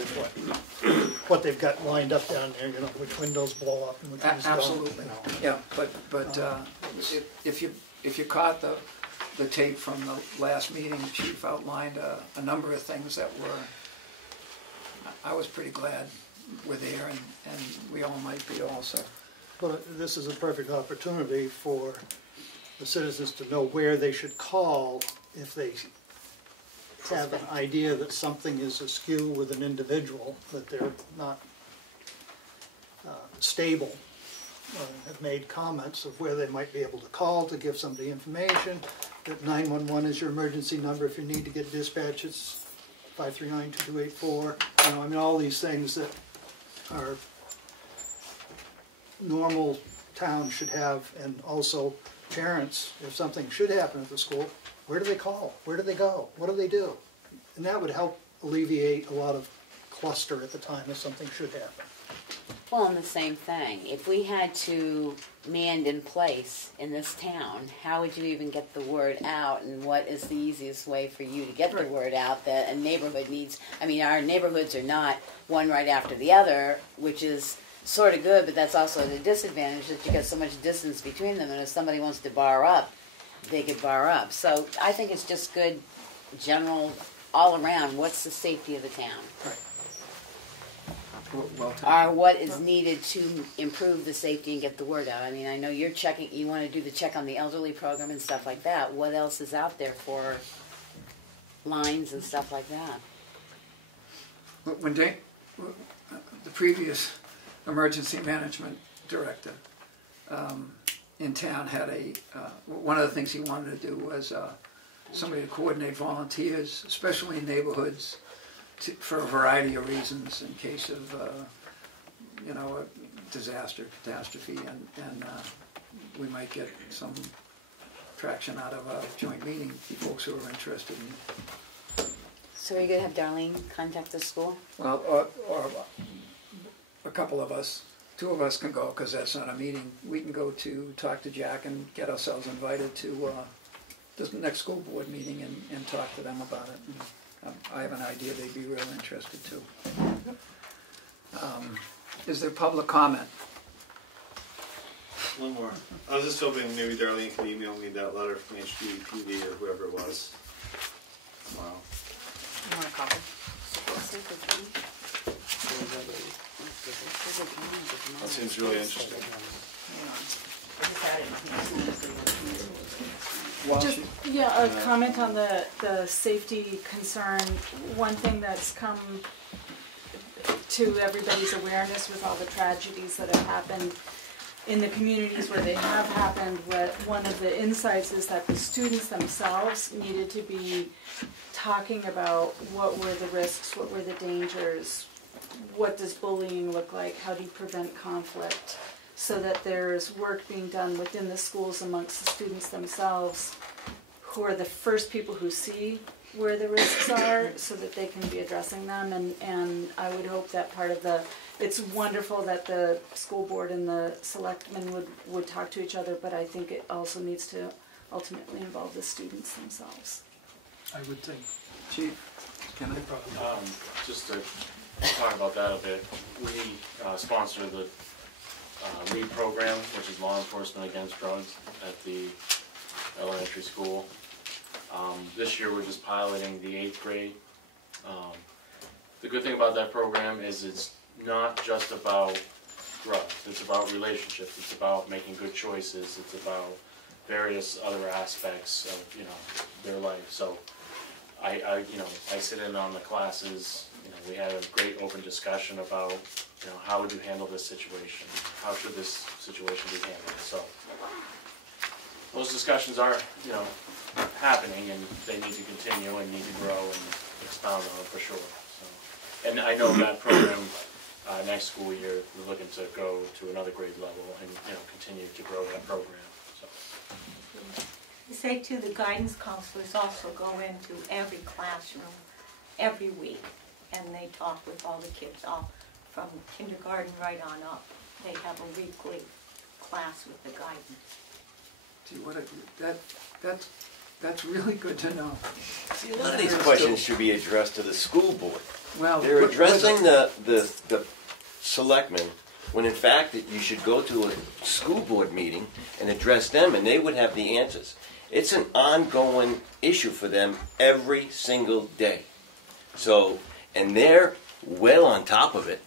what they've got lined up down there, you know, which windows blow up and which ones don't. Absolutely. You know. Yeah, but if you caught the tape from the last meeting, the chief outlined a number of things that were, I was pretty glad were there, and we all might be also. But this is a perfect opportunity for the citizens to know where they should call if they have an idea that something is askew with an individual, that they're not stable, have made comments of where they might be able to call to give somebody information, that 911 is your emergency number. If you need to get dispatch, it's 539-2284. You know, I mean, all these things that our normal town should have, and also parents, if something should happen at the school, where do they call? Where do they go? What do they do? And that would help alleviate a lot of cluster at the time if something should happen. Well, and the same thing. If we had to manned in place in this town, how would you even get the word out, and what is the easiest way for you to get the word out that a neighborhood needs? I mean, our neighborhoods are not one right after the other, which is sort of good, but that's also the disadvantage that you get so much distance between them, and if somebody wants to bar up, they could bar up. So I think it's just good general all around, what's the safety of the town? Right. Or what is needed to improve the safety and get the word out. I mean, I know you're checking, you want to do the check on the elderly program and stuff like that. What else is out there for lines and stuff like that? When the previous emergency management director in town had one of the things he wanted to do was somebody to coordinate volunteers, especially in neighborhoods, for a variety of reasons, in case of you know, a disaster, catastrophe, and we might get some traction out of a joint meeting, folks who are interested in. So are you going to have Darlene contact the school? Well, or a couple of us, 2 of us can go, because that's not a meeting. We can go to talk to Jack and get ourselves invited to this next school board meeting and talk to them about it. And, I have an idea they'd be real interested too. Is there public comment? One more. I was just hoping maybe Darlene could email me that letter from HGPD or whoever it was tomorrow. You want a copy? That seems really interesting. Just, yeah, a comment on the safety concern. One thing that's come to everybody's awareness with all the tragedies that have happened in the communities where they have happened, one of the insights is that the students themselves needed to be talking about what were the risks, what were the dangers, what does bullying look like, how do you prevent conflict, so that there's work being done within the schools amongst the students themselves, who are the first people who see where the risks are, so that they can be addressing them. And I would hope that part of it's wonderful that the school board and the selectmen would talk to each other, but I think it also needs to ultimately involve the students themselves. I would think. Chief, can I probably... Just to talk about that a bit, we sponsor the LEAD program, which is Law Enforcement Against Drugs, at the elementary school. This year we're just piloting the 8th grade. The good thing about that program is it's not just about drugs, it's about relationships, it's about making good choices, it's about various other aspects of, you know, their life. So I sit in on the classes. You know, we had a great open discussion about, you know, how would you handle this situation? How should this situation be handled? So those discussions are, you know, happening, and they need to continue and need to grow and expound on it for sure. So, and I know that program next school year we're looking to go to another grade level and, you know, continue to grow that program. So. You say too, the guidance counselors also go into every classroom every week, and they talk with all the kids, all from kindergarten right on up. They have a weekly class with the guidance. Gee, that's really good to know. See, a lot of these questions should be addressed to the school board. Well, they're addressing the selectmen, when in fact that you should go to a school board meeting and address them, and they would have the answers. It's an ongoing issue for them every single day. So, and they're well on top of it,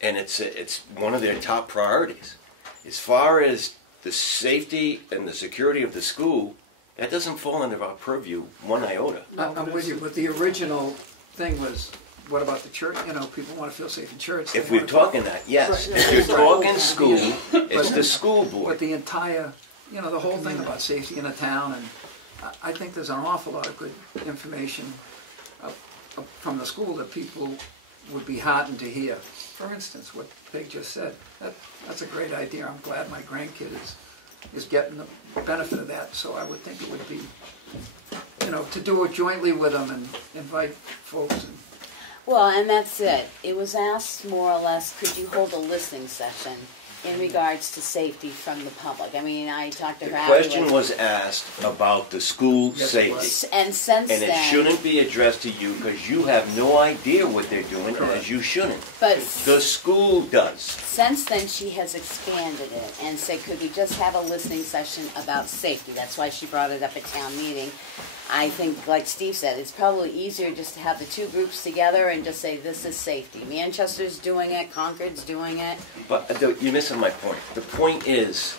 and it's one of their top priorities. As far as the safety and the security of the school, that doesn't fall under our purview one iota. I'm with you, but the original thing was, what about the church? You know, people want to feel safe in church. If we're talking that, yes. If you're talking school, it's the school board. But the entire, you know, the whole thing about safety in a town, and I think there's an awful lot of good information from the school that people would be heartened to hear. For instance, what Peg just said, that's a great idea. I'm glad my grandkid is getting the benefit of that, so I would think it would be, you know, to do it jointly with them and invite folks. Well, and that's it. It was asked more or less, could you hold a listening session in regards to safety from the public? I mean, I talked to her. The question was asked about the school safety. And since then... And it shouldn't be addressed to you because you have no idea what they're doing, as you shouldn't. But the school does. Since then, she has expanded it and said, could we just have a listening session about safety? That's why she brought it up at town meeting. I think, like Steve said, it's probably easier just to have the two groups together and just say, this is safety. Manchester's doing it, Concord's doing it. But you're missing my point. The point is,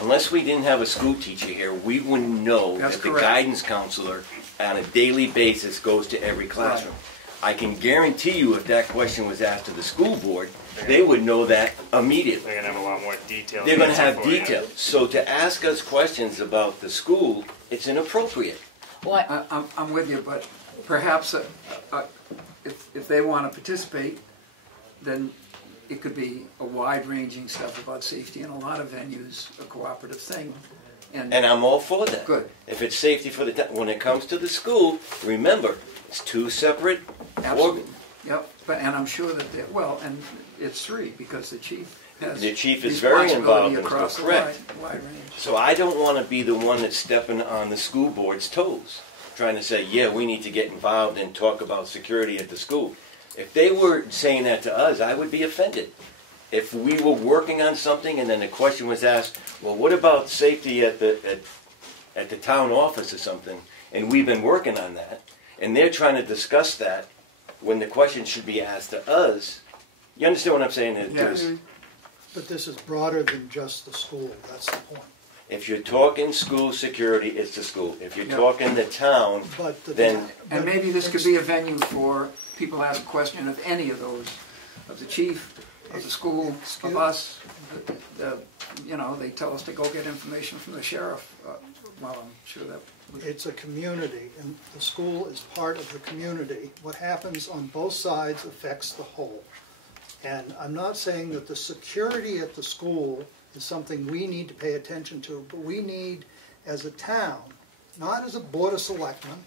unless we didn't have a school teacher here, we wouldn't know that the guidance counselor on a daily basis goes to every classroom. I can guarantee you if that question was asked to the school board, they would know that immediately. They're going to have a lot more detail. They're going to have detail. So to ask us questions about the school, it's inappropriate. Well, I'm with you, but perhaps if they want to participate, then it could be a wide-ranging stuff about safety in a lot of venues, a cooperative thing. And I'm all for that. Good. If it's safety for the town. When it comes to the school, remember, it's two separate organs. Yep, and I'm sure that, well, and it's three, because the chief has the chief is very involved in across it, correct. Wide range. So I don't want to be the one that's stepping on the school board's toes, trying to say, yeah, we need to get involved and talk about security at the school. If they were saying that to us, I would be offended. If we were working on something and then the question was asked, well, what about safety at the town office or something, and we've been working on that, and they're trying to discuss that when the question should be asked to us, you understand what I'm saying? Yes. But this is broader than just the school, that's the point. If you're talking school security, it's the school. If you're talking the town, then... And maybe this could be a venue for people to ask a question of any of those, of the chief, of the school, of us. You know, they tell us to go get information from the sheriff. Well, I'm sure that... It's a community, and the school is part of the community. What happens on both sides affects the whole. And I'm not saying that the security at the school is something we need to pay attention to, but we need, as a town, not as a board of selectmen,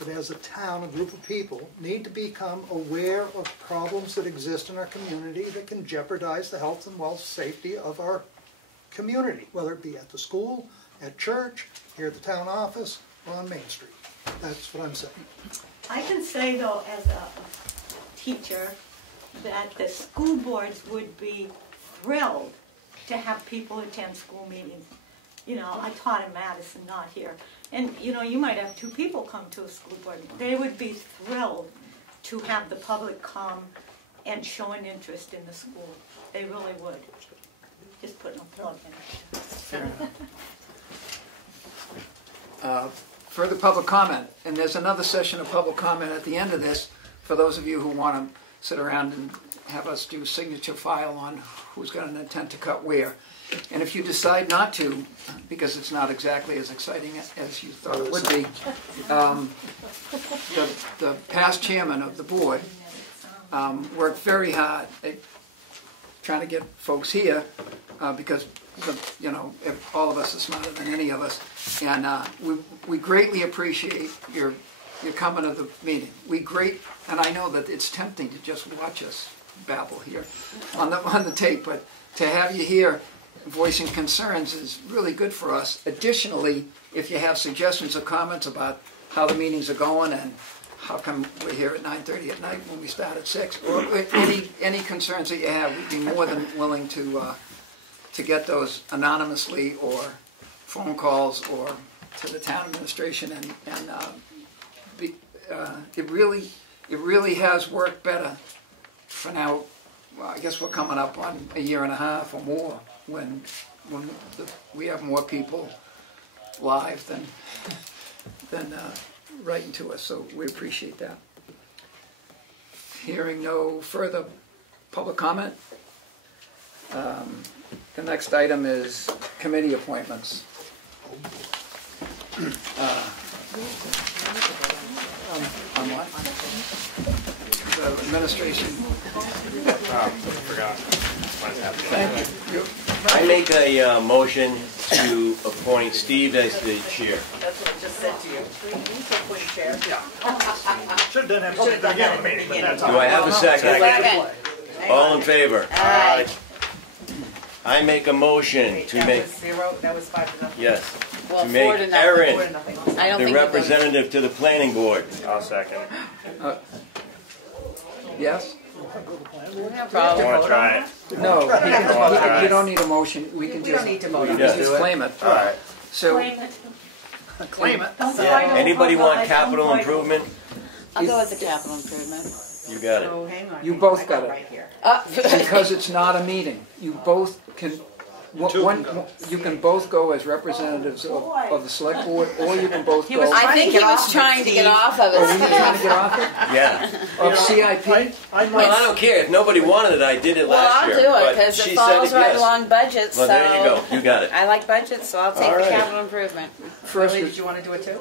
but as a town, a group of people, need to become aware of problems that exist in our community that can jeopardize the health and wealth safety of our community, whether it be at the school, at church, here at the town office, or on Main Street. That's what I'm saying. I can say, though, as a teacher, that the school boards would be thrilled to have people attend school meetings. You know, I taught in Madison, not here. And, you know, you might have 2 people come to a school board. They would be thrilled to have the public come and show an interest in the school. They really would. Just putting a plug in. Fair enough. Further public comment. And there's another session of public comment at the end of this for those of you who want to sit around and have us do signature file on who's got an intent to cut where. And if you decide not to, because it's not exactly as exciting as you thought it would be, the past chairman of the board worked very hard at trying to get folks here because, you know, all of us are smarter than any of us. And we greatly appreciate your coming to the meeting. And I know that it's tempting to just watch us babble here on the tape, but to have you here voicing concerns is really good for us. Additionally, if you have suggestions or comments about how the meetings are going and how come we're here at 9:30 at night when we start at 6, or any concerns that you have, we'd be more than willing to get those anonymously or phone calls or to the town administration. And it really has worked better for now. Well, I guess we're coming up on a year and a half or more when we have more people live than writing to us, so we appreciate that. Hearing no further public comment, the next item is committee appointments. On what? The administration. Forgot. Thank you. I make a motion to appoint Steve as the chair. That's what I just said to you. Appoint chair. Should have done that from the beginning of the meeting, but that's all. Do I have a second? Second. All in favor? Aye. I make a motion to make, That was 5-0. yes, Well, to make 4-0. Aarron I don't the think you've done- representative to the planning board. I'll second. Yes? No problem. Want to try it? No, you don't need a motion, we can just, we can just claim it. All right. So, Claim it. Anybody want capital improvement? I'll go with the capital improvement. You got it. Oh, hang on. you both got Right it, here. because it's not a meeting. You both can, you can both go as representatives of the select board, or you can both go. I think he was trying to get off of Oh, were you it. trying to get off it? Yeah. Of CIP? Well, I don't care. If nobody wanted it, I did it Well, last I'll year. do it, but because she it said falls right yes. along budget, so. Well, there you go. You got it. I like budgets, so I'll take All the right. capital improvement. First, Did you want to do it too?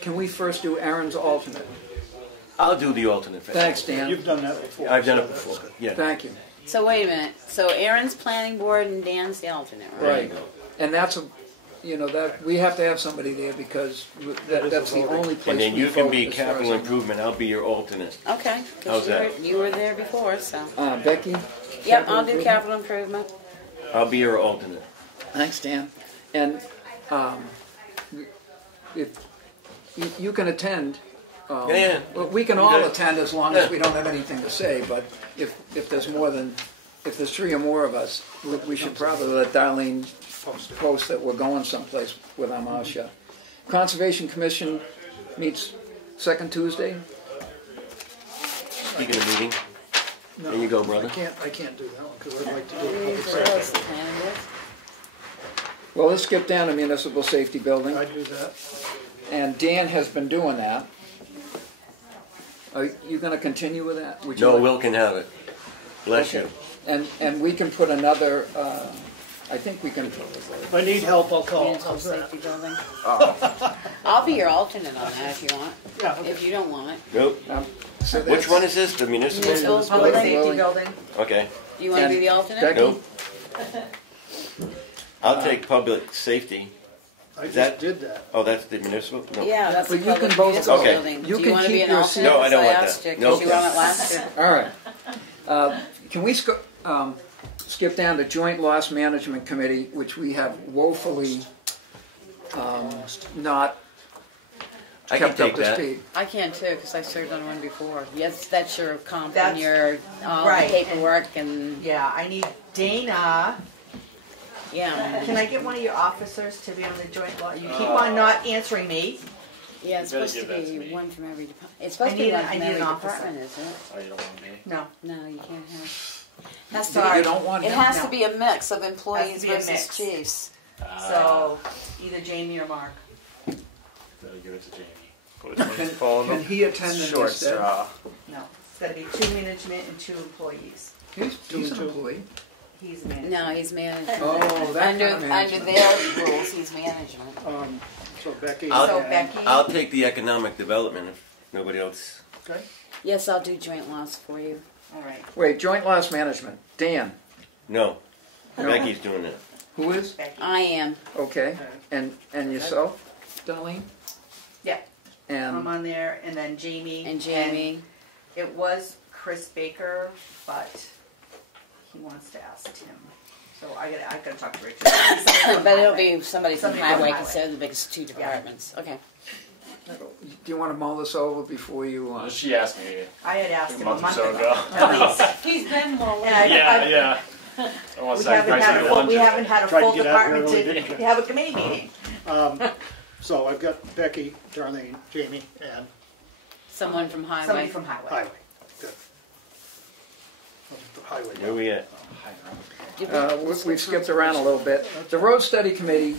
can we first do Aaron's alternate? I'll do the alternate. for Thanks, that. Dan. You've done that before. I've done it before. Yeah. Thank you. So wait a minute, so Aaron's planning board and Dan's the alternate, right? Right. And that's that we have to have somebody there because that's the only place. And then we you can vote be as far as capital I know. improvement. I'll be your alternate. Okay, How's because that? you were there before, so. Becky? Yep, I'll do capital improvement. I'll be your alternate. Thanks, Dan. And if you can attend, Yeah. well, we can all attend as long as we don't have anything to say. But if there's three or more of us, we should probably let Darlene post that we're going someplace with our mouth shut. Conservation Commission meets second Tuesday. Speaking of meeting, there you go, brother. I can't do that one because I'd like to do it public So that's safety. the planning board. Well, let's skip down to Municipal Safety Building. I'd do that. And Dan has been doing that. Are you going to continue with that? Would you No, like- Will can have it. Bless Okay. you. And we can put another, I think we can. If I need help, I'll call. Municipal How's that? safety building. I'll be your alternate on that if you want. Yeah, okay. If you don't want it. Nope. So Which one is this? The municipal? Municipal Public building. safety building. Okay. Do you want to And be the alternate? Becky? Nope. I'll take public safety. I Is just that- did that. Oh, that's the municipal? No. Yeah, that's the But you can public both municipal go. Okay. building. You Do can you want to keep be an your alternate? seat. No, I don't want I that. asked you, 'cause Nope. you were on it last year. All right. Can we skip down to Joint Loss Management Committee, which we have woefully not I can kept up take to that. speed. I can too, because I served on one before. Yes, that's your comp That's- and your right, paperwork and, Yeah, I need Dana. yeah. Can I get one of your officers to be on the joint law? You keep on not answering me. Yeah, it's You better supposed to give that to be me. one from every department. It's supposed I to be need one an- I from need every an officer. department, isn't it? Oh, you don't want me? No. No, you can't have. Has to, You don't want it him? has No. to be a mix of Has employees to be a versus mix. chiefs. So either Jamie or Mark. Better give it to Jamie. Can he attend in Short instead? straw. No, it's gotta be 2 management and 2 employees. He's an employee. He's management. No, he's management. Oh, that Under, kind of management. under their rules, he's management. So Becky. I'll- Becky? I'll take the economic development if nobody else. Okay. Yes, I'll do joint loss for you. All right. Wait, Joint Loss Management. Dan, No. No. Becky's doing it. who is? Becky. I am. Okay. And yourself, Darlene? Yeah, I'm And on there, and then Jamie. And Jamie. It was Chris Baker, but he wants to ask Tim. So I gotta talk to Richard. But it'll be somebody from Somebody from highway, highway. because they're the biggest two departments. Okay. do you want to mull this over before you? She asked me I had asked a him month or so ago. ago. He's been mulling. And Yeah. I want We to haven't had a Tried to full get out here department early, to didn't you? have a committee meeting. So I've got Becky, Darlene, Jamie, and Someone from highway. Somebody from highway. Highway. Good. the highway. Where we at? We've skipped around a little bit. The road study committee,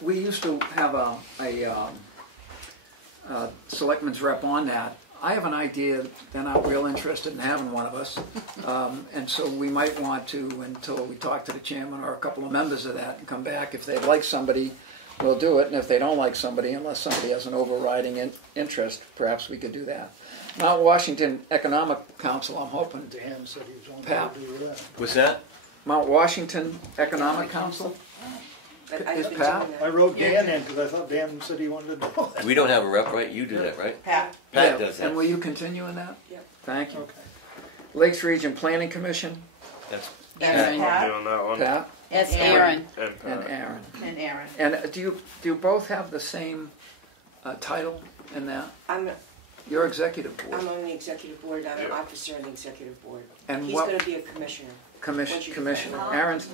we used to have a selectman's rep on that. I have an idea they're not real interested in having one of us, and so we might want to, until we talk to the chairman or a couple of members of that, and come back. If they'd like somebody, we'll do it, and if they don't like somebody, unless somebody has an overriding interest, perhaps we could do that. Mount Washington Economic Council, I'm hoping. Dan said he was only Pat. going to do that. What's that? Mount Washington Economic Council? Is Pat? I wrote Dan in because I thought Dan said he wanted to do it. We don't have a rep, right? You do that, right? Pat. Pat does that. And will you continue in that? Yep. Thank you. Okay. Lakes Region Planning Commission? That's Aaron. I'm doing that one. Pat? That's Aaron. And Aaron. And Aaron. And do you both have the same title in that? You're executive board. I'm on the executive board, I'm an officer on the executive board. And He's what- gonna be a commissioner. Commissioner. Oh, Aaron's a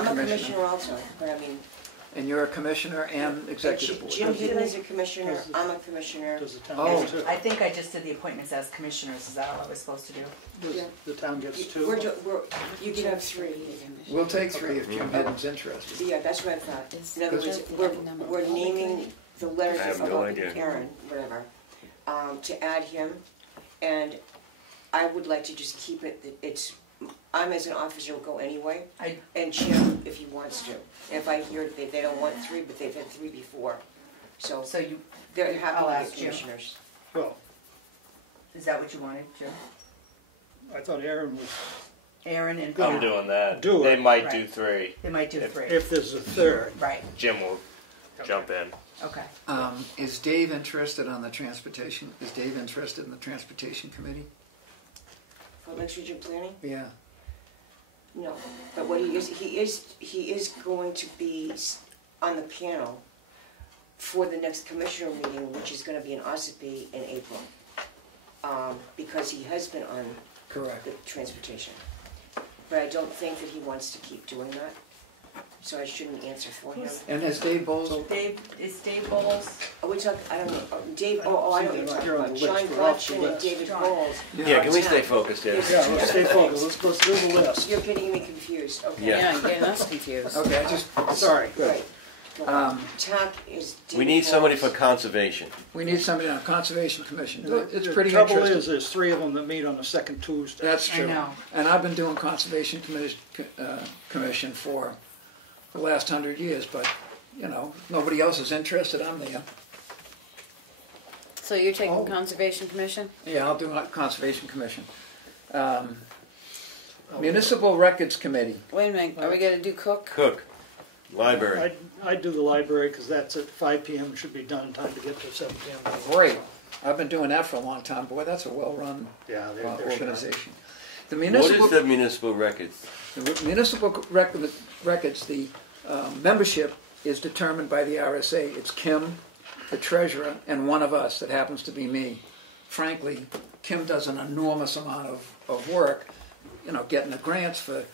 I'm a commissioner. commissioner also, but I mean. And you're a commissioner and executive board. Jim Hidden is a commissioner, I'm a commissioner. Does the town Oh. get two? I think I just did the appointments as commissioners, is that all I was supposed to do? Does the town gets two? You can have three. We'll take three if Jim Hidden's interested. Yeah, that's what I thought. In other words, we're naming the letters I have of no idea. Aaron, whatever, to add him. And I would like to just keep it, I'm as an officer will go anyway, and Jim if he wants to. If I hear that they don't want three, but they've had three before. So they're happy I'll to ask be Jim. commissioners. Well, Is that what you wanted, Jim? I thought Aaron was. Aaron and Gonna I'm doing that. do it. They might Right. do three. They might do three. If there's a third. Right, Jim will jump in. okay. Is Dave interested on the transportation? Is Dave interested in the transportation committee? For Lakes Region Planning? Yeah. No, but what he is going to be on the panel for the next commissioner meeting, which is going to be in Ossipee in April, because he has been on Correct. the transportation. But I don't think that he wants to keep doing that, so I shouldn't answer for him. And has Dave Bowles? Is Dave Bowles? Are we talking? I don't know. Dave. Oh, I know what you're talking You're on about. the list. Sean We're off the Blatchen and list. David Bowles. Yeah, can we stay focused here? Yeah, let's stay focused. Let's do the list. You're getting me confused. Okay. Yeah. Yeah, getting us confused. Okay, I just, Sorry. Right. Um, TAC is David We need somebody Bowles. for conservation. we need somebody on the Conservation Commission. It's The pretty trouble interesting. is, there's three of them that meet on the second Tuesday. That's true. I know. And I've been doing Conservation Commission for the last 100 years, but, nobody else is interested, I'm there. So you're taking Conservation Commission? Yeah, I'll do Conservation Commission. Municipal Records Committee. Wait a minute, are we gonna do Cook? Cook. Library. I'd do the library because that's at 5 p.m. Should be done in time to get to 7 p.m. Great. I've been doing that for a long time. Boy, that's a well-run Yeah, they're organization. The What municipal, is the municipal records? the municipal records, the membership is determined by the RSA. It's Kim, the treasurer, and one of us that happens to be me. Frankly, Kim does an enormous amount of work, getting the grants for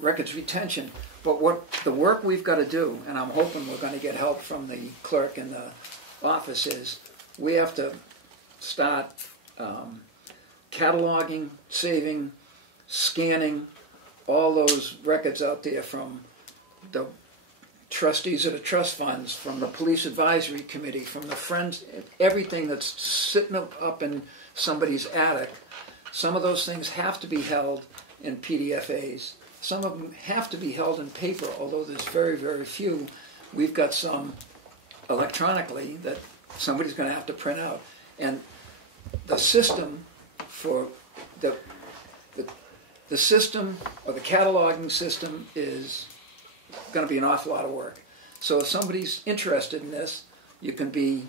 records retention. But what the work we've got to do, and I'm hoping we're going to get help from the clerk in the office, is we have to start cataloging, saving, scanning all those records out there from the trustees of the trust funds, from the police advisory committee, from the friends, everything that's sitting up in somebody's attic. Some of those things have to be held in PDFAs. Some of them have to be held in paper, although there's very, very few. We've got some electronically that somebody's going to have to print out. And the system for the system, or the cataloging system, is going to be an awful lot of work. So if somebody's interested in this, you can be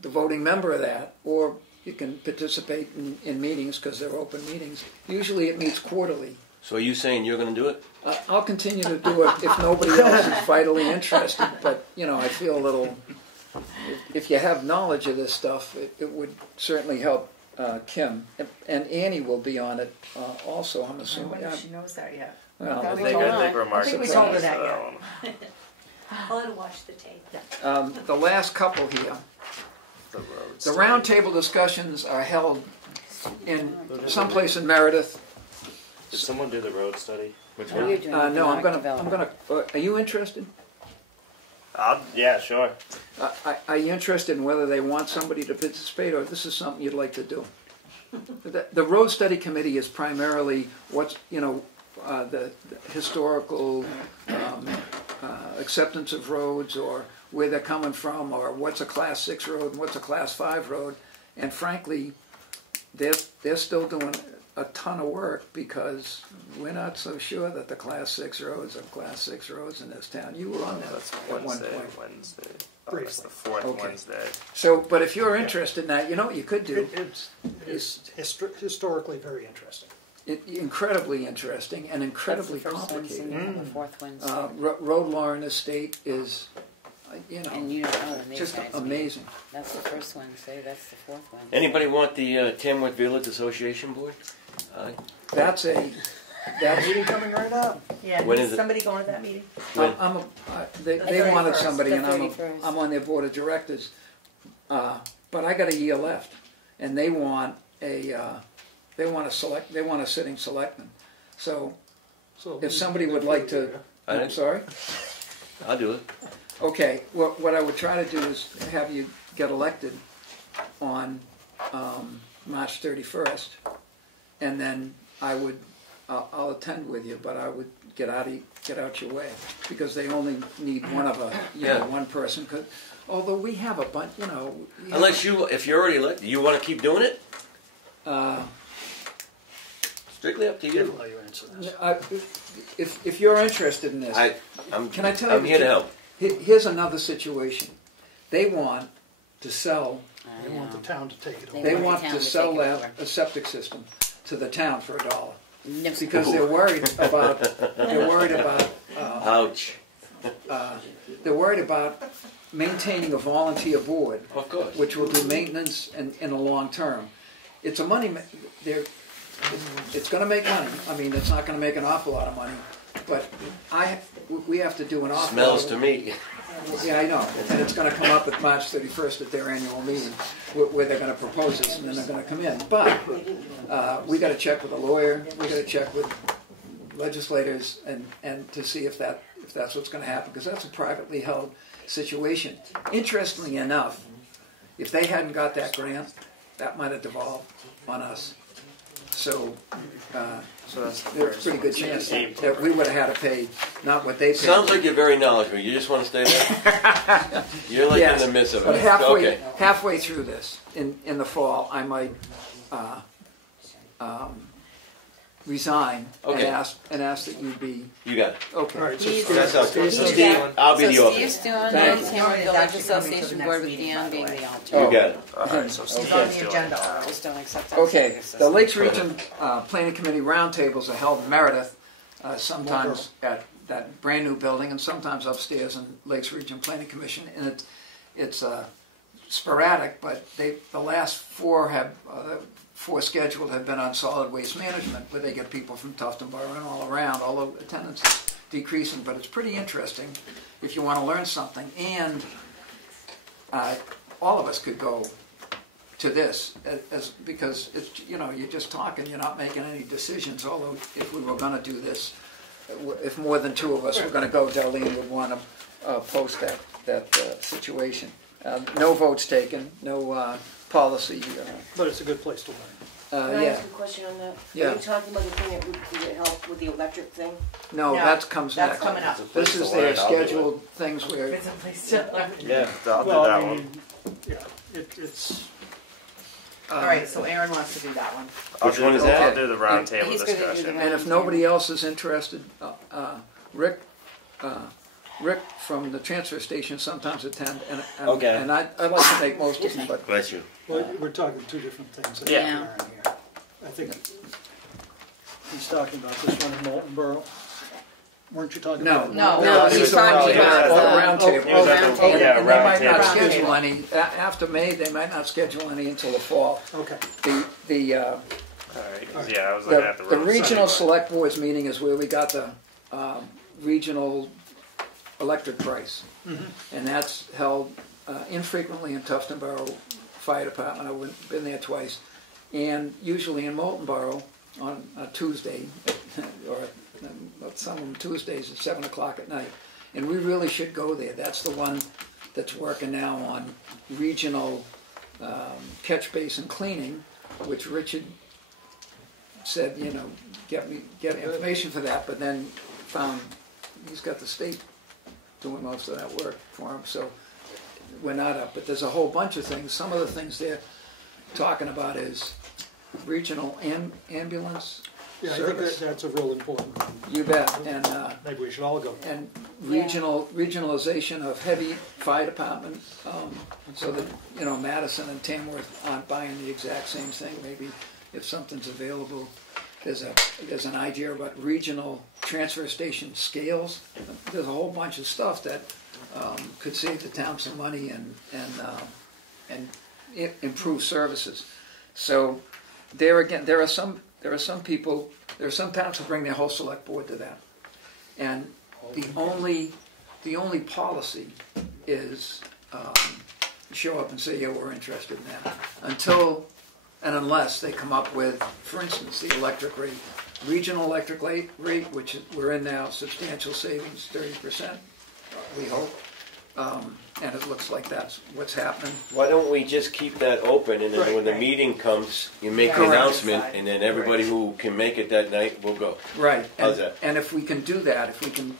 the voting member of that, or you can participate in meetings because they're open meetings. Usually it meets quarterly. So are you saying you're going to do it? I'll continue to do it if nobody else is vitally interested, but I feel a little, if you have knowledge of this stuff, it would certainly help Kim. And Annie will be on it also, I'm I assuming. wonder if she knows that yet. Well, I They got remarks. I think we told her that yet. I'll let her watch the tape. The last couple here, The roads. the roundtable discussions are held in someplace in Meredith. Did someone do the road study? Which No, one? you're doing No, I'm economic gonna, are you interested? Yeah, sure. Are you interested in whether they want somebody to participate, or this is something you'd like to do? The road study committee is primarily what's, the historical acceptance of roads, or where they're coming from, or what's a class 6 road and what's a class 5 road. And frankly, they're still doing a ton of work, because we're not so sure that the class 6 roads are class 6 roads in this town. You were on that at one point. Wednesday. Oh, it's the fourth Wednesday. So, but if you're interested in that, you know what you could do? It's historically very interesting. Incredibly interesting and incredibly complicated. The fourth Wednesday. Road law in the state is, And you don't know when these just guys amazing. meet. That's the first Wednesday, that's the fourth Wednesday. Anybody want the Tamworth Village Association Board? That's Meeting coming right up. Yeah, When is is it? somebody going to that meeting? They wanted somebody, and The 31st. I'm on their board of directors. But I got a year left, and they want a sitting selectman. So if somebody would like to, I'm sorry. I'll do it. Okay, what I would try to do is have you get elected on March 31st, and then I'll attend with you, but I would get out your way, because they only need one person. Although we have a bunch, Unless if you're already elected, you want to keep doing it? Strictly up to you. I'll you answer this. If you're interested in this, can I tell you? I'm here to help. Here's another situation. They want to sell. They want the town to take it over. They want to sell a septic system to the town for $1. Because they're worried about. Ouch. They're worried about maintaining a volunteer board, Of course. which will do maintenance in the long term. It's a money. It's going to make money. I mean, it's not going to make an awful lot of money, but we have to do an awful Smells lot to me. Yeah, I know. And it's going to come up at March 31st at their annual meeting, where they're going to propose this, and then they're going to come in. But we got to check with a lawyer. We got to check with legislators, and to see if that's what's going to happen, because that's a privately held situation. Interestingly enough, if they hadn't got that grant, that might have devolved on us. So there's a pretty good chance that we would have had to pay not what they paid. Sounds like you're very knowledgeable. You just want to stay there? You're like in the midst of it. But halfway through this, in the fall, I might resign and ask that you be. You got it. Okay. All right, so That's up. So Steve, I'll be the alternate. Steve's doing the Tamworth Village Association Board with Dion being the alternate. You got it. Alright, so It's Steve's on the doing agenda. Just don't accept that. Okay, the Lakes Region Planning Committee roundtables are held in Meredith, sometimes at that brand new building, and sometimes upstairs in Lakes Region Planning Commission. And it's sporadic, but the last four scheduled have been on solid waste management, where they get people from Tufton Borough and all around, although attendance is decreasing. But it's pretty interesting if you want to learn something. And all of us could go to this, because it's, you're just talking, you're not making any decisions. Although if we were going to do this, if more than two of us were going to go, Darlene would want to post that situation. No votes taken, no policy. But it's a good place to learn. Can I ask a question on that? Yeah. Are you talking about the thing that would help with the electric thing? No, that comes that's next. coming up. This is their scheduled things where. It's a place to learn. Yeah, I'll do Well, that I one. mean, yeah, it's. All right, so Aarron wants to do that one. Which one is that? I'll do the roundtable He's gonna do the discussion. And if nobody else is interested, Rick from the transfer station sometimes attend, and I'd like to make most of them, but. Bless you. Well, we're talking two different things. I Yeah. think, Aaron, here. I think he's talking about this one in Molten Borough. Weren't you talking about? No, he's talking about the roundtable. Yeah, And they might not roundtable. schedule any, after May, they might not schedule any until the fall. Okay. Alright, yeah, I was looking at the The road regional study, select boards meeting is where we got the regional electric price. And that's held infrequently in Tufton Borough Fire Department. I've been there twice. and usually in Moultonborough on a Tuesday, or some of them Tuesdays at 7 o'clock at night. And we really should go there. That's the one that's working now on regional catch basin cleaning, which Richard said, you know, get information for that, but then found he's got the state doing most of that work for him, so we're not up. But there's a whole bunch of things. Some of the things they're talking about is regional ambulance Yeah, service. I think that's a real important one. You bet. And maybe we should all go. And regionalization of heavy fire department, so that, you know, Madison and Tamworth aren't buying the exact same thing. Maybe if something's available, there's an idea about regional transfer station scales. There's a whole bunch of stuff that could save the town some money and improve services. So there again, there are some people, there are some towns who bring their whole select board to that, and the only policy is show up and say, yeah, we're interested in that, until and unless they come up with, for instance, the electric rate, regional electric rate, which we're in now, substantial savings, 30%, we hope, and it looks like that's what's happening. Why don't we just keep that open, and then when the meeting comes, you make the announcement, and then everybody who can make it that night will go. Right. How's that? And if we can do that, if we can,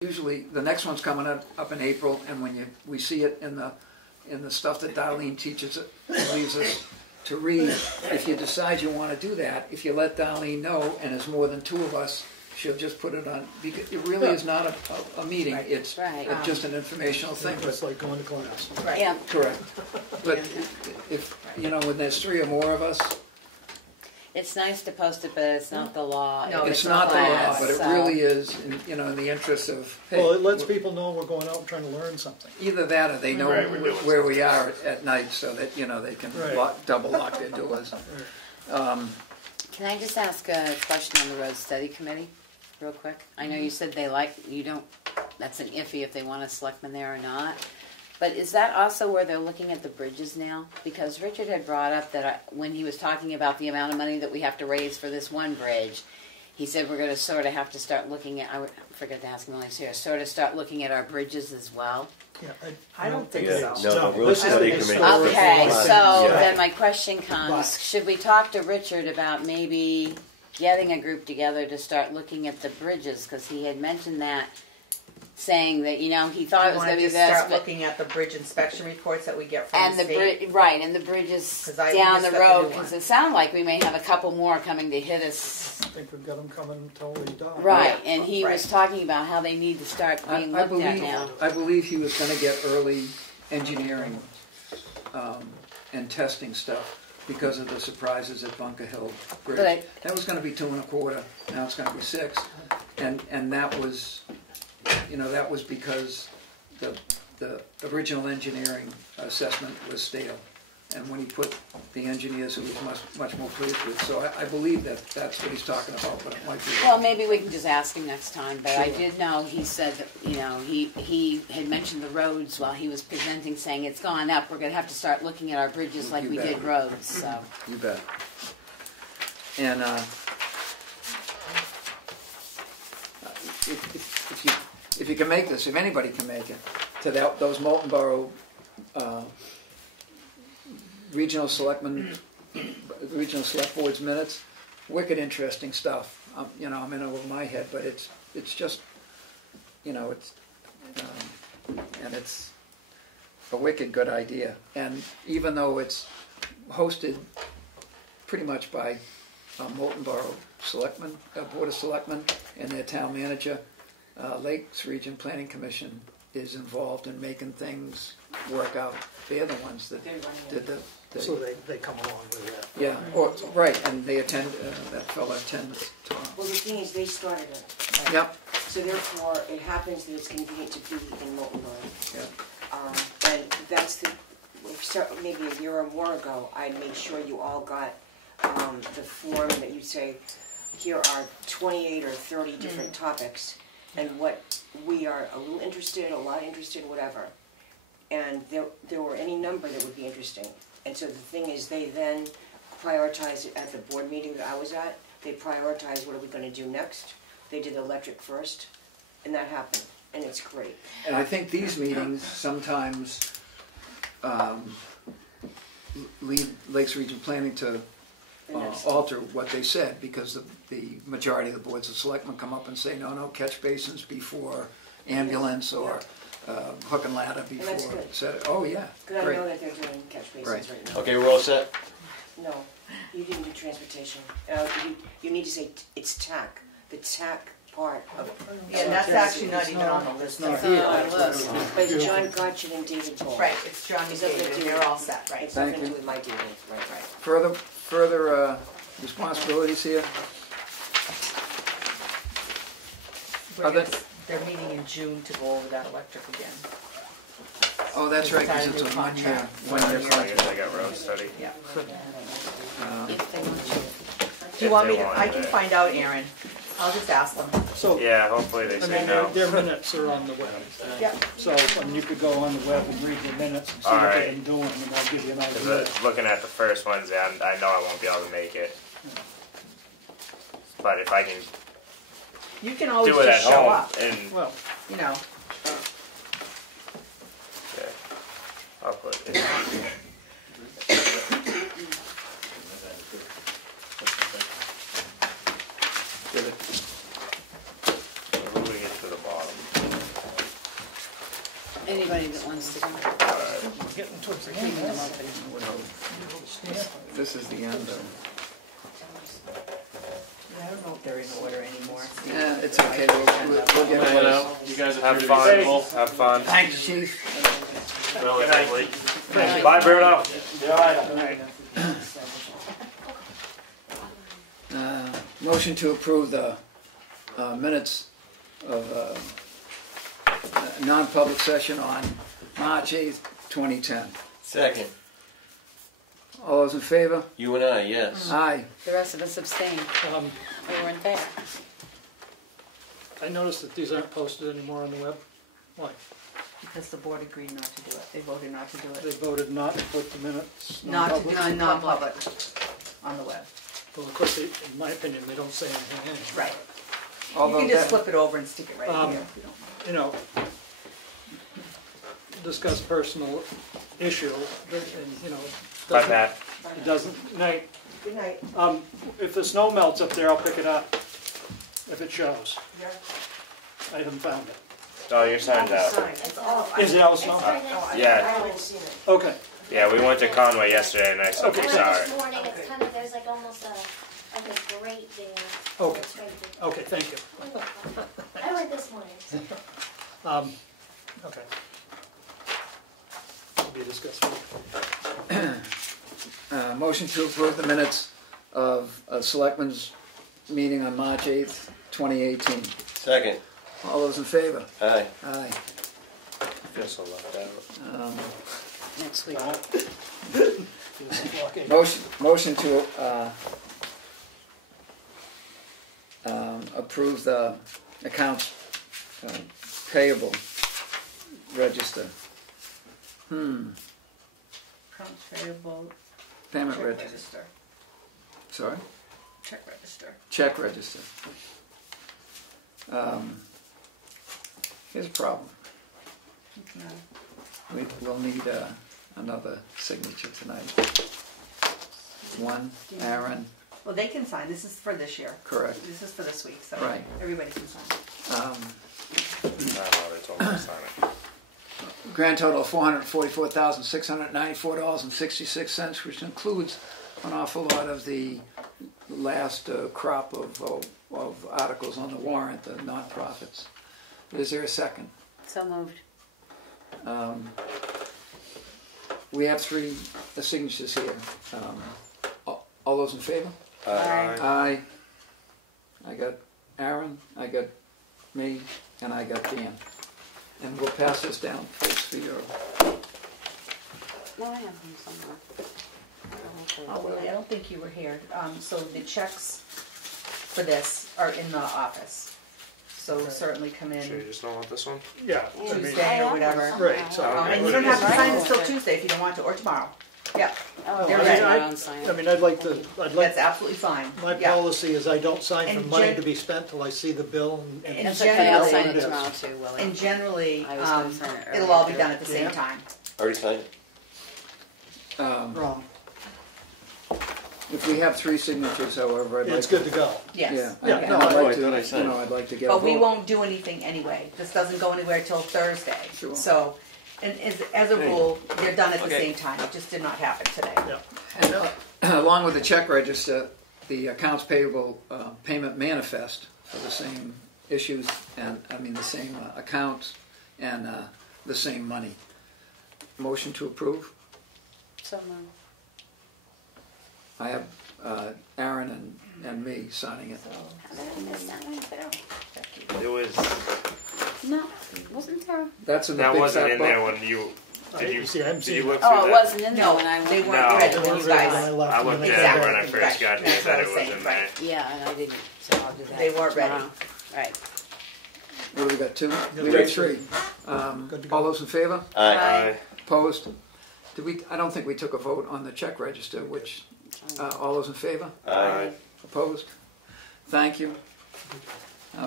usually the next one's coming up in April, and when we see it in the stuff that Darlene teaches it, leaves us to read, if you decide you want to do that, if you let Darlene know, and there's more than two of us, she'll just put it on, because it really is not a meeting, it's just an informational thing. It's like going to class. Right. Yeah. Correct. But if, you know, when there's three or more of us, it's nice to post it, but it's not the law. No, it's not the law, but it really is, in the interest of, hey, well, it lets people know we're going out and trying to learn something. Either that, or they know where we are at night, so that, you know, they can double lock their doors. Can I just ask a question on the road study committee, real quick? I know you said that's an iffy if they want a selectman there or not. But is that also where they're looking at the bridges now? Because Richard had brought up that when he was talking about the amount of money that we have to raise for this one bridge, he said we're going to sort of have to start looking at, I forgot to ask him when he was here, sort of start looking at our bridges as well. Yeah, I don't think so. No, the road study committee. Okay, so then my question comes, should we talk to Richard about maybe getting a group together to start looking at the bridges? Because he had mentioned that, saying that, you know, he thought it was going to be this, start looking at the bridge inspection reports that we get from the state. And the bridges down the road, because it sounded like we may have a couple more coming to hit us. I think we've got them coming until we die. Right, and he was talking about how they need to start being looked at now. I believe he was going to get early engineering and testing stuff because of the surprises at Bunker Hill Bridge. That was going to be 2 1/4, now it's going to be 6, and that was, you know, that was because the original engineering assessment was stale, and when he put the engineers, who was much more pleased with. So I believe that's what he's talking about, but it might be. Well, maybe we can just ask him next time. But sure. I did know he said that, you know, he had mentioned the roads while he was presenting, saying it's gone up. We're going to have to start looking at our bridges like we did roads. So you bet. And if you can make this, if anybody can make it, to those Moultonborough regional select board's minutes, wicked interesting stuff. You know, I'm in over my head, but it's just, you know, and it's a wicked good idea. And even though it's hosted pretty much by Moultonborough Selectmen, Board of Selectmen, and their town manager, Lakes Region Planning Commission is involved in making things work out. They're the ones that did the. So they come along with that. Yeah, right, and they attend. That fellow attends. Well, the thing is, they started it. Right? Yep. So therefore, it happens that it's convenient to be in Moultonborough. Yep. And that's maybe a year or more ago, I made sure you all got the form that you say, here are 28 or 30 different topics, and what we are a little interested, a lot interested, whatever. And there were any number that would be interesting. And so the thing is, they then prioritize it at the board meeting that I was at. They prioritized what are we gonna do next. They did electric first, and that happened, and it's great. And I think these meetings sometimes lead Lakes Region Planning to alter what they said, because the majority of the boards of selectmen come up and say, no, catch basins before ambulance, or hook and ladder before. And that's good. Set. Oh yeah, Because I great. know that they're doing catch basins right now. Okay, we're all set? No, you didn't do transportation. You need to say it's TAC, the TAC part of. Yeah, that's actually not even on the list. But it's John Gotcha and David Ball. Right, it's John and It's nothing David, to do they're with- all set, right. It's nothing Thank to you. do with my David, right. Further responsibilities here. They're meeting in June to go over that electric again. Oh, that's right, because it's a contract. one-year I contract. guess I got road study. Yeah. If they want you. Do you want me they to, want I can it. find out, Aaron. I'll just ask them. So, Yeah, hopefully they I say mean, no. their minutes are on the web. Yeah. So, I mean, you could go on the web and read the minutes and see what Alright. they've been doing, and they'll give you an 'Cause, idea. looking at the first ones, yeah, I know I won't be able to make it. But if I can You can always do it at just show home up, and Well, you know. okay, I'll put it. Did it. Who do we get to the bottom? Anybody that wants to go. getting towards the Keeping them end. open. This is the end of. I don't know if they're in order anymore. Yeah, it's okay. We'll get Man, it. you guys Have appear to be fun. civil. Have fun. Thanks, Chief. Relatively. Bye, Bruno. Motion to approve the minutes of non-public session on March 8th, 2010. Second. All those in favor? You and I, yes. Aye. The rest of us abstained. We weren't there. I noticed that these aren't posted anymore on the web. Why? Because the board agreed not to do it. They voted not to do They it. voted not to put the minutes Not to non-public? do non-public on the web. Well, of course, in my opinion, they don't say anything anyway. Right. Although You can just that- flip it over and stick it right here. if you don't mind. You know, discuss personal issue, and, you know, Bye, doesn't- Pat. it doesn't, night. Good night. If the snow melts up there, I'll pick it up, if it shows. I haven't found it. Oh, your sign's out. Is it out of snow? Yeah. haven't seen it. Okay. Yeah, we went to Conway yesterday and I said we saw This it. morning, it's kind of, there's like almost a grate there. Okay. It's right there. Okay, thank you. I went this morning. Okay. To be discussed. Motion to approve the minutes of a selectmen's meeting on March 8th, 2018. Second. All those in favor? Aye. Aye. I feel so left out. Next week. Motion to approve the accounts payable register. Accounts payable. Payment check register. Sorry? Check register. Check register. Here's a problem. We'll need another signature tonight. One, Aarron. Well, they can sign. This is for this year. Correct. This is for this week, so Right. everybody can sign. No, they told me to sign it. Grand total of $444,694.66, which includes an awful lot of the last crop of articles on the warrant, the nonprofits. Is there a second? So moved. We have three signatures here. All those in favor? Aye. Aye. I got Aaron, I got me, and I got Dan. And we'll pass this down, folks, for your... No, I have them somewhere. Oh, Willie, I don't think you were here. So the checks for this are in the office. So certainly come Sure, you in just don't want this one? Yeah. Tuesday or whatever. Right, so. And you don't have to sign this till Tuesday if you don't want to, or tomorrow. Yeah. Oh, They're I mean, ready. I mean, I'd like, That's absolutely fine. my Yeah. policy is I don't sign for And money to be spent till I see the bill and. And That's okay, I'll sign what it is. tomorrow too, Willie. And generally, I was gonna sign it it'll all be earlier. done at the same Yeah. time. Already signed it? Wrong. If we have 3 signatures, however, I'd like. It's good to go. Yes. Yeah, Yeah, and no, I'd I like thought I to, signed it. I'd like to get a But we vote. won't do anything anyway. This doesn't go anywhere till Thursday. Sure. So, and as a rule, they're done at the Okay. same time. It just did not happen today. Yeah. And along with the check register, the accounts payable payment manifest for the same issues, and, I mean, the same accounts and the same money. Motion to approve? Someone. I have Aarron and me signing it. How did I miss that one too? It was, No, wasn't there? That's in the that big wasn't fat in book. there when you, did you, See, I haven't did seen you it. look through Oh, it that? wasn't in there No, when I they went. weren't No. ready They when weren't you ready when guys. I left. I and looked then at they it came when back. I first got here, That's said what I it was was saying, in right. there. Yeah, and I didn't, so I'll do that. They weren't ready. tomorrow. Right. What do we got, 2? Yeah, We got three. 3. Good to go. All those in favor? Aye. Opposed? Did we? I don't think we took a vote on the check register, which, all those in favor? Aye. Opposed? Thank you.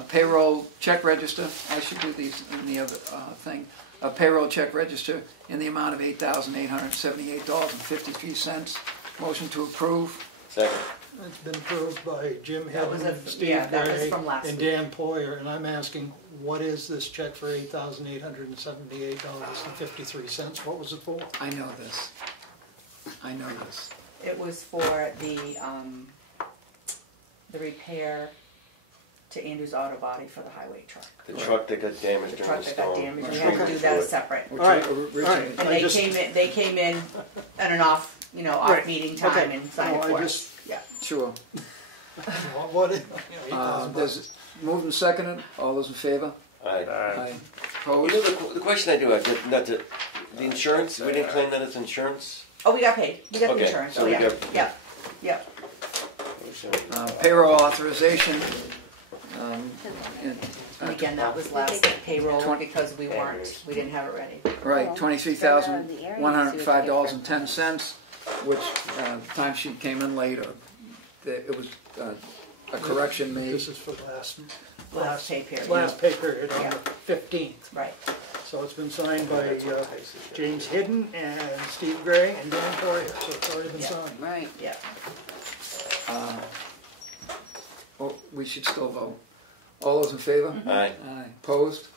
Payroll check register, I should do these in the other thing. A payroll check register in the amount of $8,878.53. Motion to approve. Second. It's been approved by Jim That was Hedden, a- Steve yeah, that was Gray, from last and week. Dan Poirier, and I'm asking, what is this check for $8,878.53? What was it for? I know this. I know this. It was for the repair to Andrew's auto body for the highway truck. The truck that got damaged The during truck the that got storm. damaged, we had to do that separate. Which All right, originally- all right. And they came in at an off Right. meeting time Okay. and signed No, it I for just- us. Yeah. Sure. What is, There's moved and seconded. All those in favor? Aye. Aye. You Opposed? know, the question I do have, the insurance, we didn't claim that as insurance? Oh, we got paid. We got Okay, the insurance. so Oh, we yeah. got- Yeah. Payroll authorization. And again, that was last payroll because we didn't have it ready. Right, $23,105.10, which timesheet came in late, or it was a correction made. This is for Last pay period. last pay period on Yeah. the 15th. Right. So it's been signed by James Hidden and Steve Gray and Dan Poirier, so it's already been signed. Right. Yeah. Well, we should still vote. All those in favor? Aye. Aye. Opposed?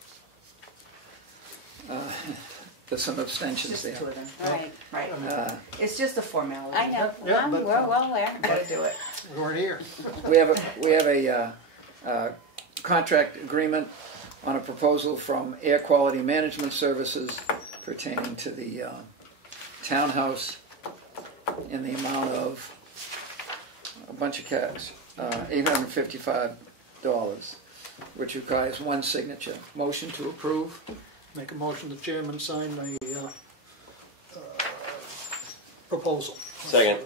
There's some abstentions Just the there. two of them. Right. Right. Uh, It's just a formality. I know. Yeah, but, We're well aware. Gotta do it. We weren't here. We have a contract agreement on a proposal from Air Quality Management Services pertaining to the townhouse in the amount of a bunch of cash, $855, which requires one signature. Motion to approve. Make a motion, the chairman sign the proposal. Second.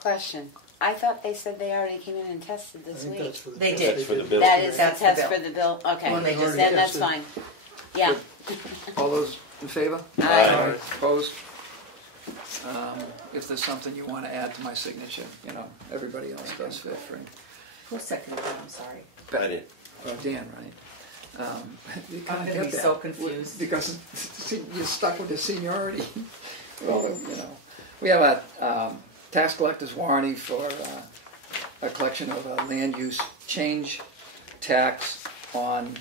Question. I thought they said they already came in and tested this week. That's for the They bill. did. That's for the bill. That is the That's the test bill. for the bill? Okay, When they just then that's tested. fine. Yeah. All those in favor? Aye. Opposed? If there's something you want to add to my signature, everybody else does, feel free. Who seconded that? I'm sorry. I did. Dan, right? You I'm can't gonna get be that so confused. because you're stuck with the seniority. Well, we have a tax collector's warranty for a collection of a land use change tax on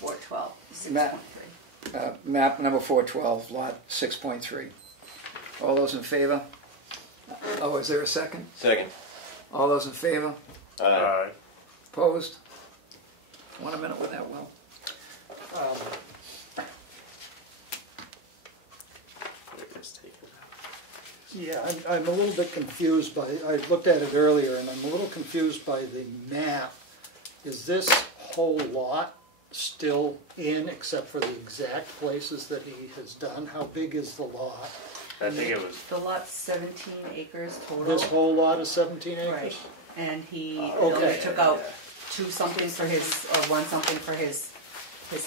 412. map number 412, lot 6.3. All those in favor? Oh, is there a second? Second. All those in favor? Aye. Opposed? 1 minute with that, Will. Yeah, I'm a little bit confused by, I looked at it earlier, and I'm a little confused by the map. Is this whole lot still in, except for the exact places that he has done? How big is the lot? I think it was, The lot's 17 acres total. This whole lot is 17 acres? Right. And he Okay. took out 2 something for his, or 1 something for his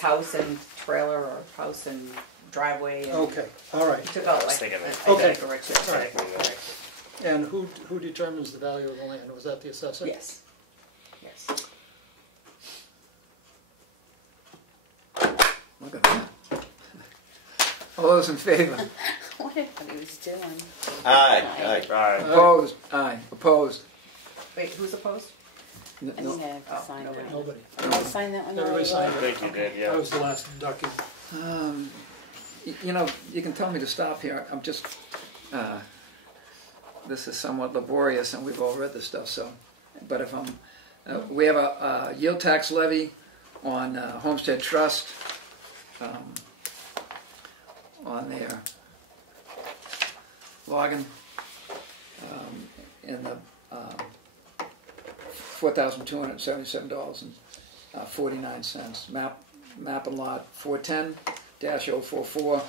house and trailer, or house and driveway and. Okay, all right. Took out like thinking of Okay. identical records. All right. And who determines the value of the land? Was that the assessor? Yes. Yes. Look at that. All those in favor? What he was doing. Aye. Opposed? Aye. Opposed? Wait, who's opposed? I think I have to sign that. Nobody. Did I sign that one? Everybody signed I it. think you did, yeah. I was the last ducky. You know, you can tell me to stop here. I'm just, this is somewhat laborious and we've all read this stuff, so. But if I'm, we have a yield tax levy on Homestead Trust on their login in the $4,277.49. Map and lot 410-044.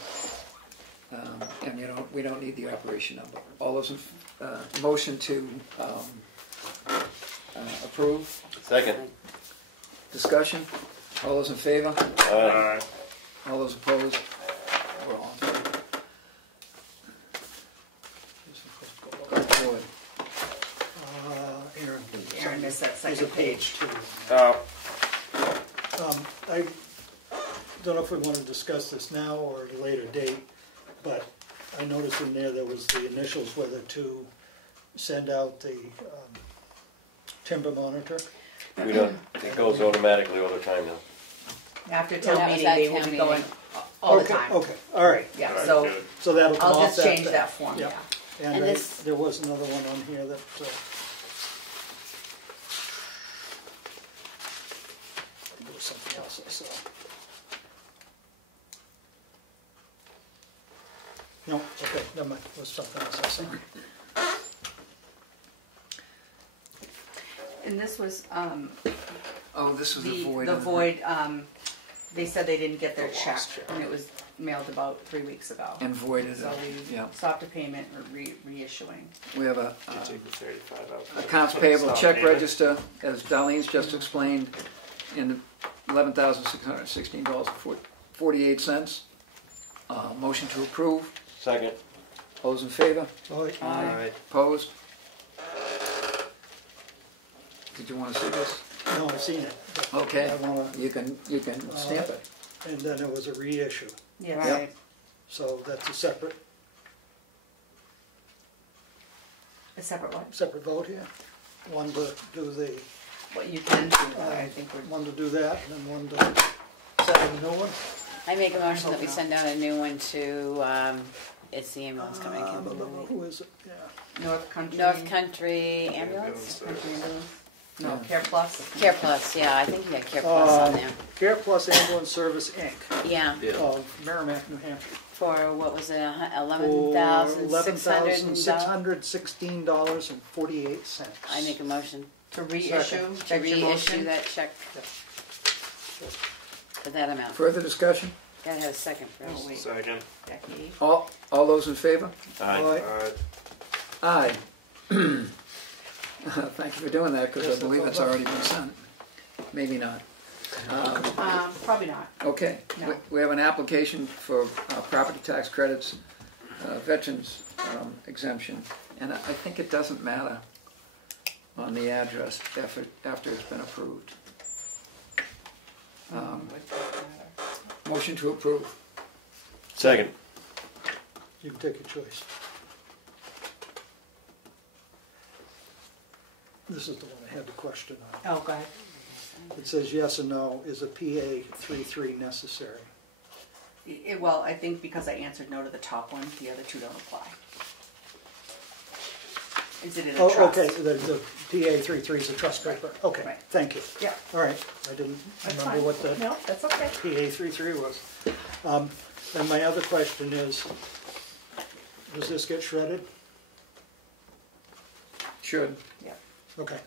And we don't need the operation number. All those in motion to approve? Second. Discussion? All those in favor? Aye. All those opposed? We're all in favor. Go forward. Aaron. Aaron missed that There's a second page page. too. Oh, I don't know if we want to discuss this now or at a later date, but I noticed in there was the initials whether to send out the timber monitor. We don't, it goes automatically all the time now. After Yeah, town that was meeting, at they will town be going meeting. all the Okay, time. okay, all right. Yeah, All right, so good. So that'll come I'll off just that change thing. that form, Yep. yeah. And And I- this- there was another one on here that, there was something else I saw. No, okay, never mind, it was something else I saw. And this was, Oh, this was the void. the void, they said they didn't get their check, and it was mailed about 3 weeks ago. And voided So it, we yeah. stopped the payment or reissuing. We have a you take the 35 out. accounts payable Stop check payment. register, as Darlene's just explained, in $11,616.48. Motion to approve. Second. All those in favor? Aye. Opposed? Did you want to see this? No, I've seen it. but Okay, I wanna, you can stamp it. and then it was a reissue, Yeah, Yep. right. so that's a separate A separate one. vote here. One to do the, What you can do, I think we're. one to do that, and then one to set a new one. I make a motion that we send out a new one to, it's the ambulance company. I can't remember. Who is it? Yeah. North Country. North Country Ambulance? Country Ambulance. No, Care Plus. Care Plus, yeah, I think you got Care Plus on there. Care Plus Ambulance Service, Inc. Yeah, of Merrimack, New Hampshire. for, what was it, $11,616.48. I make a motion To reissue. to That's your reissue motion? that check for that amount. Further discussion? Gotta have a second Oh, first. wait. Second. Becky. All those in favor? Aye. Aye. Thank you for doing that, because I believe it's already been sent. Maybe not. Probably not. Okay, No. we have an application for property tax credits, veterans exemption, and I think it doesn't matter on the address after it's been approved. Motion to approve. Second. You can take your choice. This is the one I had the question on. Oh, go ahead. It says yes or no, is a PA 33 necessary? Well, I think because I answered no to the top one, the other two don't apply. Is it in a Oh, trust? okay, the PA 33 is a trust paper. Okay, Right. thank you. Yeah. All right, I didn't That's remember fine. what the No, that's okay. PA 33 was. And my other question is, does this get shredded? Should. Yeah. Okay.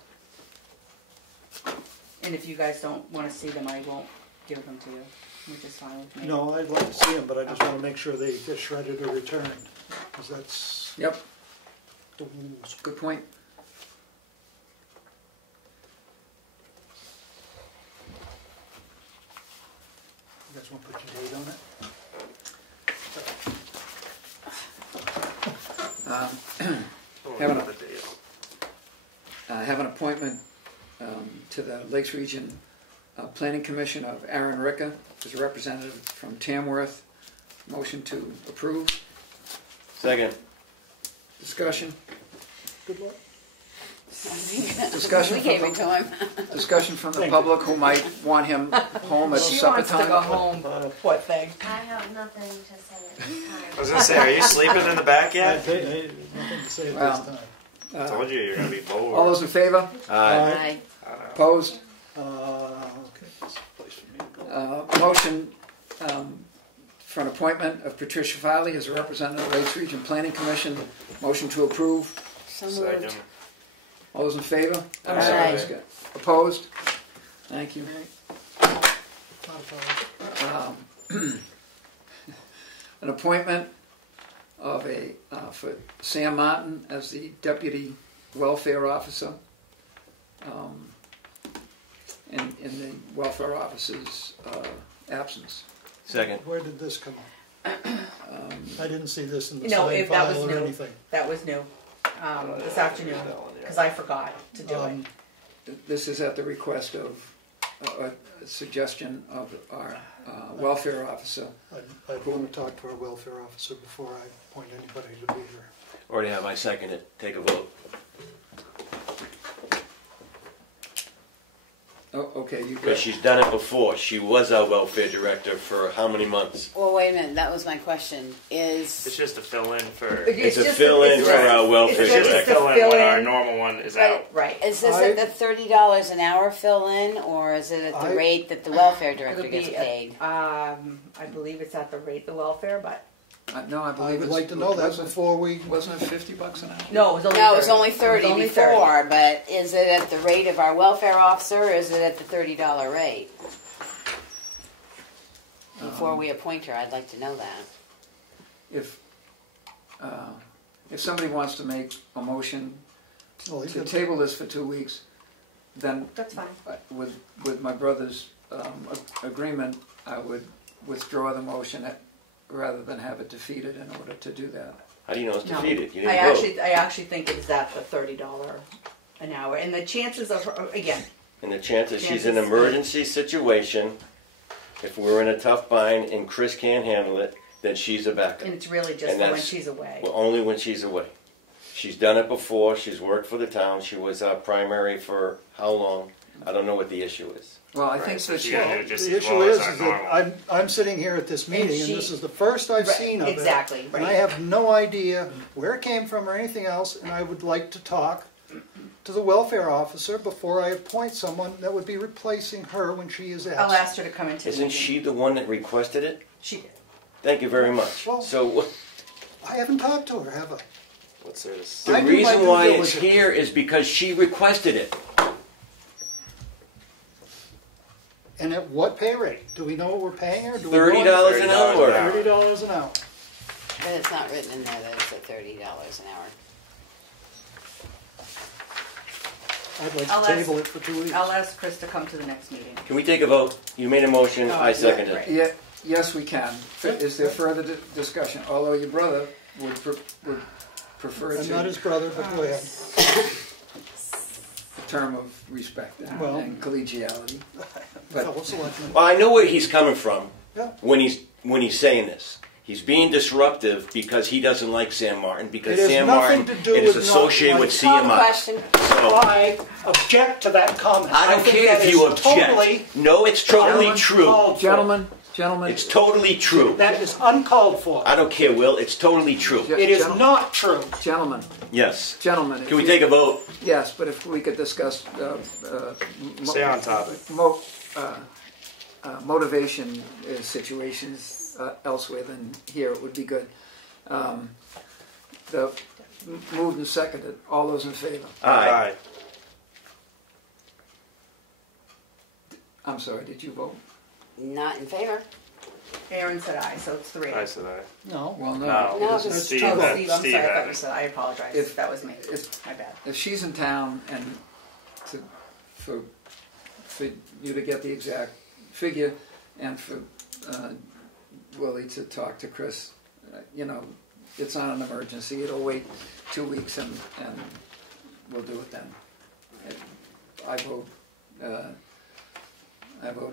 And if you guys don't want to see them, I won't give them to you, which is fine with me. No, I'd like to see them, but I just want to make sure they get shredded or returned, because that's Yep, the rules. good point. You guys want to put your date on it? Have an appointment to the Lakes Region Planning Commission of Aarron Ricker as a representative from Tamworth. Motion to approve. Second. Discussion. Good luck. Discussion. We gave it to him. Discussion from the public who might want him home at supper wants time. to go home, poor thing. I have nothing to say at this time. I was gonna say, are you sleeping in the back yet? Nothing to say at Well, this time. I told you you're gonna be bored. All those in favor? Aye. Opposed? Okay, that's a place for me to go. Motion for an appointment of Patricia Farley as a representative of the Lakes Region Planning Commission. Motion to approve. So moved. Second. All those in favor? Aye. Sorry, Scott. Opposed? Thank you. An appointment of for Sam Martin as the Deputy Welfare Officer in the Welfare Officer's absence. Second. Where did this come up? I didn't see this in the No, same if that file was or new, anything. that was new, this afternoon, because I forgot to do it. This is at the request of, a suggestion of our welfare officer. I'd want to talk to our welfare officer before I appoint anybody to be here. Already have I seconded. Take a vote. Oh, okay, you Because she's done it before. She was our welfare director for how many months? Well, wait a minute, that was my question, It's just to fill in for. It's a fill-in for our welfare It's just to director. fill in when our normal one is out. Right. Is this at the $30 an hour fill-in, or is it at the rate that the welfare director It'll gets be, paid? I believe it's at the rate, the welfare, but, no, I I believe would like to know that before we. Wasn't it $50 an hour? no, it was only 30. No, it was only 30 It was only before, but is it at the rate of our welfare officer, or is it at the $30 rate? Before we appoint her, I'd like to know that. If somebody wants to make a motion Oh, to table this for 2 weeks, then That's fine. with my brother's agreement, I would withdraw the motion rather than have it defeated in order to do that. How do you know it's No. defeated? You I didn't vote. actually think it was at the $30 an hour, and the chances of her, again, And the chances she's in an Chances- emergency situation, if we're in a tough bind and Chris can't handle it, then she's a backup. and it's really just And for when that's- she's away. Well, only when she's away. She's done it before. She's worked for the town. She was our primary for how long? I don't know what the issue is. Well, I Right, think so that she she, gotta do it just The as issue well as is our that normal. I'm sitting here at this meeting, and she- this is the first I've Right, seen of it. exactly, And I right. have no idea where it came from or anything else, and I would like to talk to the welfare officer before I appoint someone that would be replacing her when she is I'll absent. ask her to come into the Isn't meeting. she the one that requested it? She did. Thank you very much. Well- So I haven't talked to her, have I? What's this? the I do my reason due why it's diligence. here is because she requested it. And at what pay rate? Do we know what we're paying her? Do we $30 know an hour. $30 an hour. But it's not written in there that it's at $30 an hour. I'd like I'll to ask- table it for 2 weeks. I'll ask Chris to come to the next meeting. Can we take a vote? You made a motion. I seconded it. yeah, yes, we can. Is there further discussion? Although your brother would prefer I'm to not his brother, but go ahead. a term of respect and, Well- and collegiality. Fellow selectmen. Well, I know where he's coming from Yeah. when he's saying this. He's being disruptive because he doesn't like Sam Martin, because It has Sam nothing Martin to do is with associated not with liking. CMI. Question. I object to that comment. I don't think care that if you is object. Totally No, it's totally uncalled true. for. Gentlemen, It's totally true. That is uncalled for. I don't care, Will. It's totally true. It is not true. Gentlemen, Yes. gentlemen. Can we take a vote? Yes, but if we could discuss Stay on topic. motivation situations elsewhere than here, it would be good. The moved and seconded. All those in favor? Aye. I'm sorry. Did you vote? Not in favor. Aaron said aye, so it's 3. I said I. No. Well, no. No, No, this is it's Steve. Oh, had- Steve, I'm Steve sorry, I had thought you it. said, I apologize, If- that was me, if- my bad. If she's in town and for you to get the exact figure and for Willie to talk to Chris, it's not an emergency. It'll wait 2 weeks and we'll do it then. I vote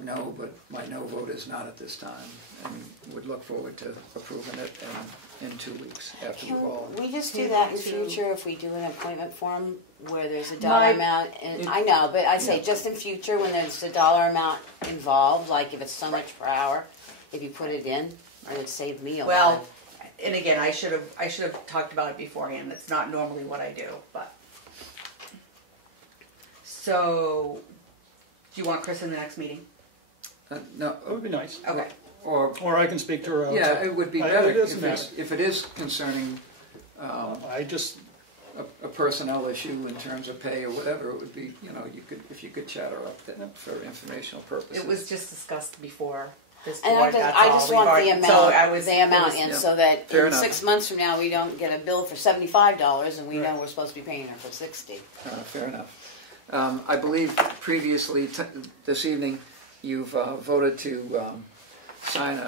no, but my no vote is not at this time, and would look forward to approving it in 2 weeks after we've all. Can we just do that in future if we do an appointment form where there's a dollar amount? And I know, but I say just in future when there's a dollar amount involved, like if it's so much per hour, if you put it in, it would save me a lot. Well, and again, I should have talked about it beforehand. That's not normally what I do, but. So, do you want Chris in the next meeting? No, That would be nice. Okay. Or I can speak to her. Yeah, it would be better It is nice. if it is concerning I just a personnel issue in terms of pay or whatever. It would be, if you could chat her up then for informational purposes. It was just discussed before this And board. I just want the amount, in yeah. so that Fair in enough. 6 months from now we don't get a bill for $75 and we know we're supposed to be paying her for $60. Fair enough. I believe previously this evening you've voted to sign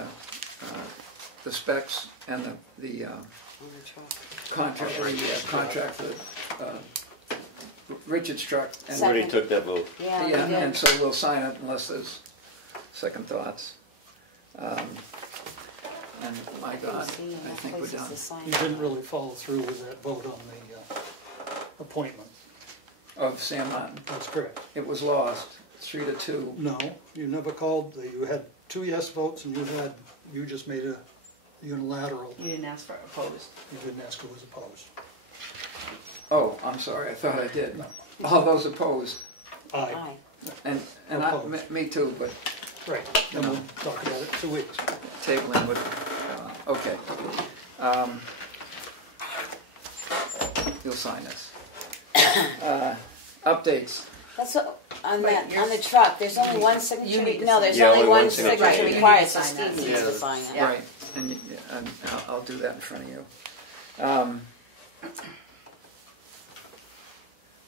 the specs and the contract for Richard's truck. And Already took that vote. Yeah, and so we'll sign it unless there's second thoughts. And my God, I think we're done. you didn't really follow through with that vote on the appointment. Of Sam Martin. That's correct. It was lost, 3-2. No, you never called. You had 2 yes votes, and you just made a unilateral. You didn't ask for opposed. You didn't ask who was opposed. Oh, I'm sorry. I thought I did. No. All those opposed. Aye. And me too, but Right. Then we'll talk about it in 2 weeks. tabling would. Okay. You'll sign this. Updates. That's what, on the truck. There's only one signature. No, there's Yeah, only only one one signature signature. Right, you required. need to So sign that. Steve needs to sign it. Right, and I'll do that in front of you.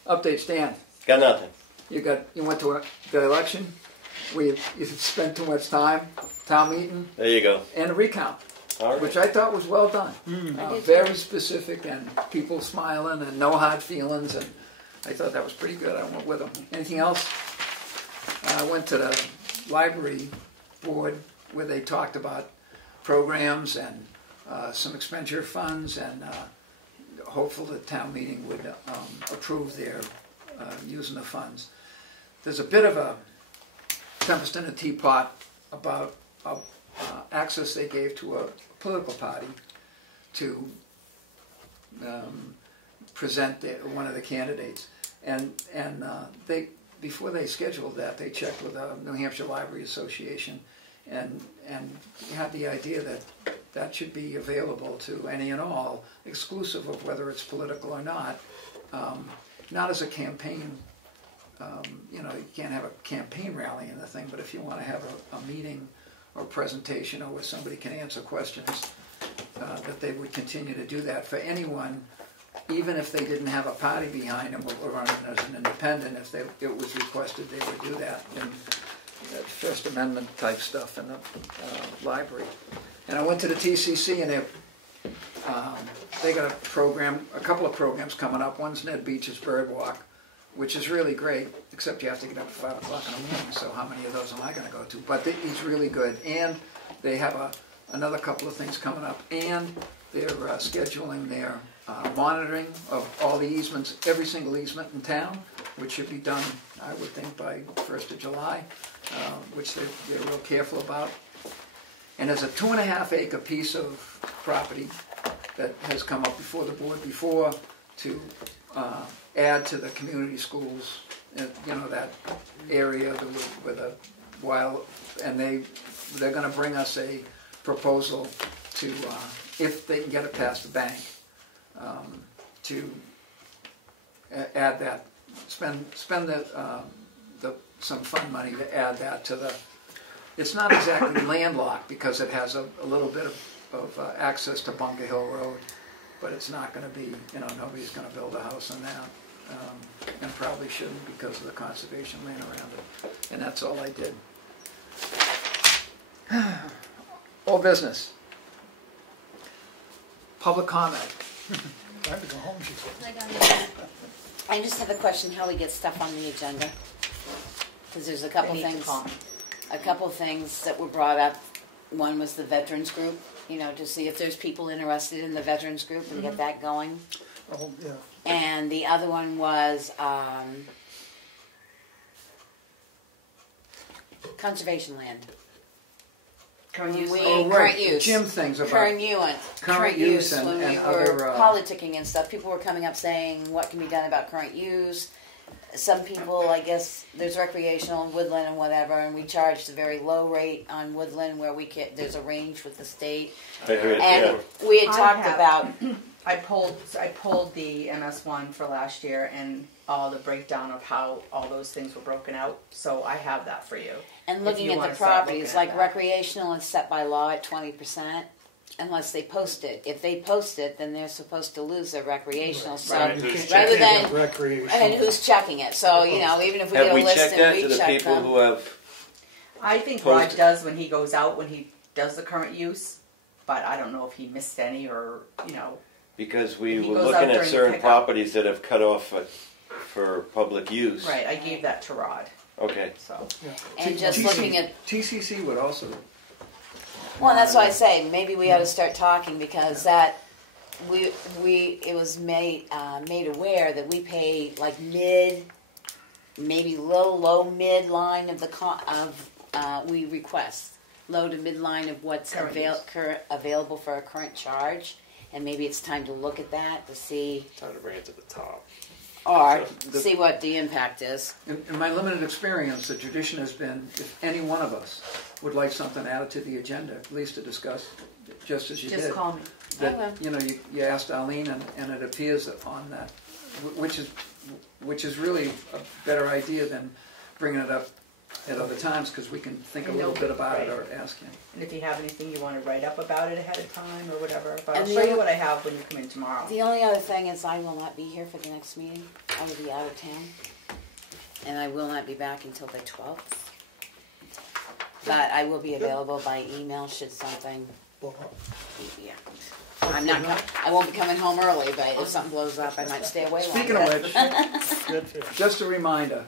Updates, Dan. Got nothing. You went to the election. You spent too much time. Town meeting There you go. and a recount, All right. which I thought was well done. Very specific and people smiling and no hard feelings, and I thought that was pretty good. I went with them. Anything else? I went to the library board where they talked about programs and some expenditure funds, and hopefully the town meeting would approve their using the funds. There's a bit of a tempest in a teapot about access they gave to a political party to present one of the candidates, and they, before they scheduled that, they checked with the New Hampshire Library Association, and had the idea that should be available to any and all, exclusive of whether it's political or not as a campaign. You can't have a campaign rally in the thing, but if you want to have a meeting or presentation or where somebody can answer questions, that they would continue to do that for anyone, even if they didn't have a party behind them or running as an independent. If it was requested, they would do that, and that First Amendment type stuff in the library. And I went to the TCC, and they got a couple of programs coming up. One's Ned Beach's Bird Walk, which is really great, except you have to get up at 5 o'clock in the morning, so how many of those am I going to go to? But it's really good, and they have another couple of things coming up, and they're scheduling their monitoring of all the easements, every single easement in town, which should be done, I would think, by 1st of July, which they're real careful about. And there's a 2.5 acre piece of property that has come up before the board before to add to the community schools, that area with a wild, and they're going to bring us a proposal to, if they can get it past the bank, to add that, spend some fund money to add that to the. It's not exactly landlocked because it has a little bit of access to Bunker Hill Road, but it's not going to be, nobody's going to build a house on that, and probably shouldn't because of the conservation land around it. And that's all I did. All business. public comment. Time to go home, she said. I just have a question, how we get stuff on the agenda. Because there's a couple things that were brought up. One was the veterans group, to see if there's people interested in the veterans group and get that going. Oh, yeah. And the other one was conservation land. Current use. Current use. Jim things about current use and, when we other were politicking and stuff. People were coming up saying what can be done about current use. Some people, I guess, there's recreational and woodland and whatever, and we charged a very low rate on woodland where there's a range with the state. I heard, and we had talked about. I pulled the MS1 for last year and all the breakdown of how all those things were broken out. So I have that for you. And looking at the properties, like recreational is set by law at 20%, unless they post it. If they post it, then they're supposed to lose their recreational. So rather than and who's checking it? So even if we get a list and we check them. Who have I think Rod does when he goes out when he does the current use, but I don't know if he missed any or Because we were looking at certain properties that have cut off for public use. Right, I gave that to Rod. Okay. So. Yeah. And just looking at TCC would also. Well, that's why I say maybe we ought to start talking because that it was made aware that we pay like maybe low mid line of we request low to mid line of what's available for a current charge. And maybe it's time to look at that to see. Time to bring it to the top. Or see what the impact is. In my limited experience, the tradition has been if any one of us would like something added to the agenda, at least to discuss, just as you did. Just call me. That, you asked Arlene, and it appears that on that, which is really a better idea than bringing it up at other times because we can think a little bit about it or ask him. And if you have anything you want to write up about it ahead of time or whatever, but I'll show you what I have when you come in tomorrow. The only other thing is I will not be here for the next meeting. I will be out of town. And I will not be back until the 12th. But I will be available by email should something... Yeah. I won't be coming home early, but if something blows up, I might stay away longer. Speaking of which, just a reminder,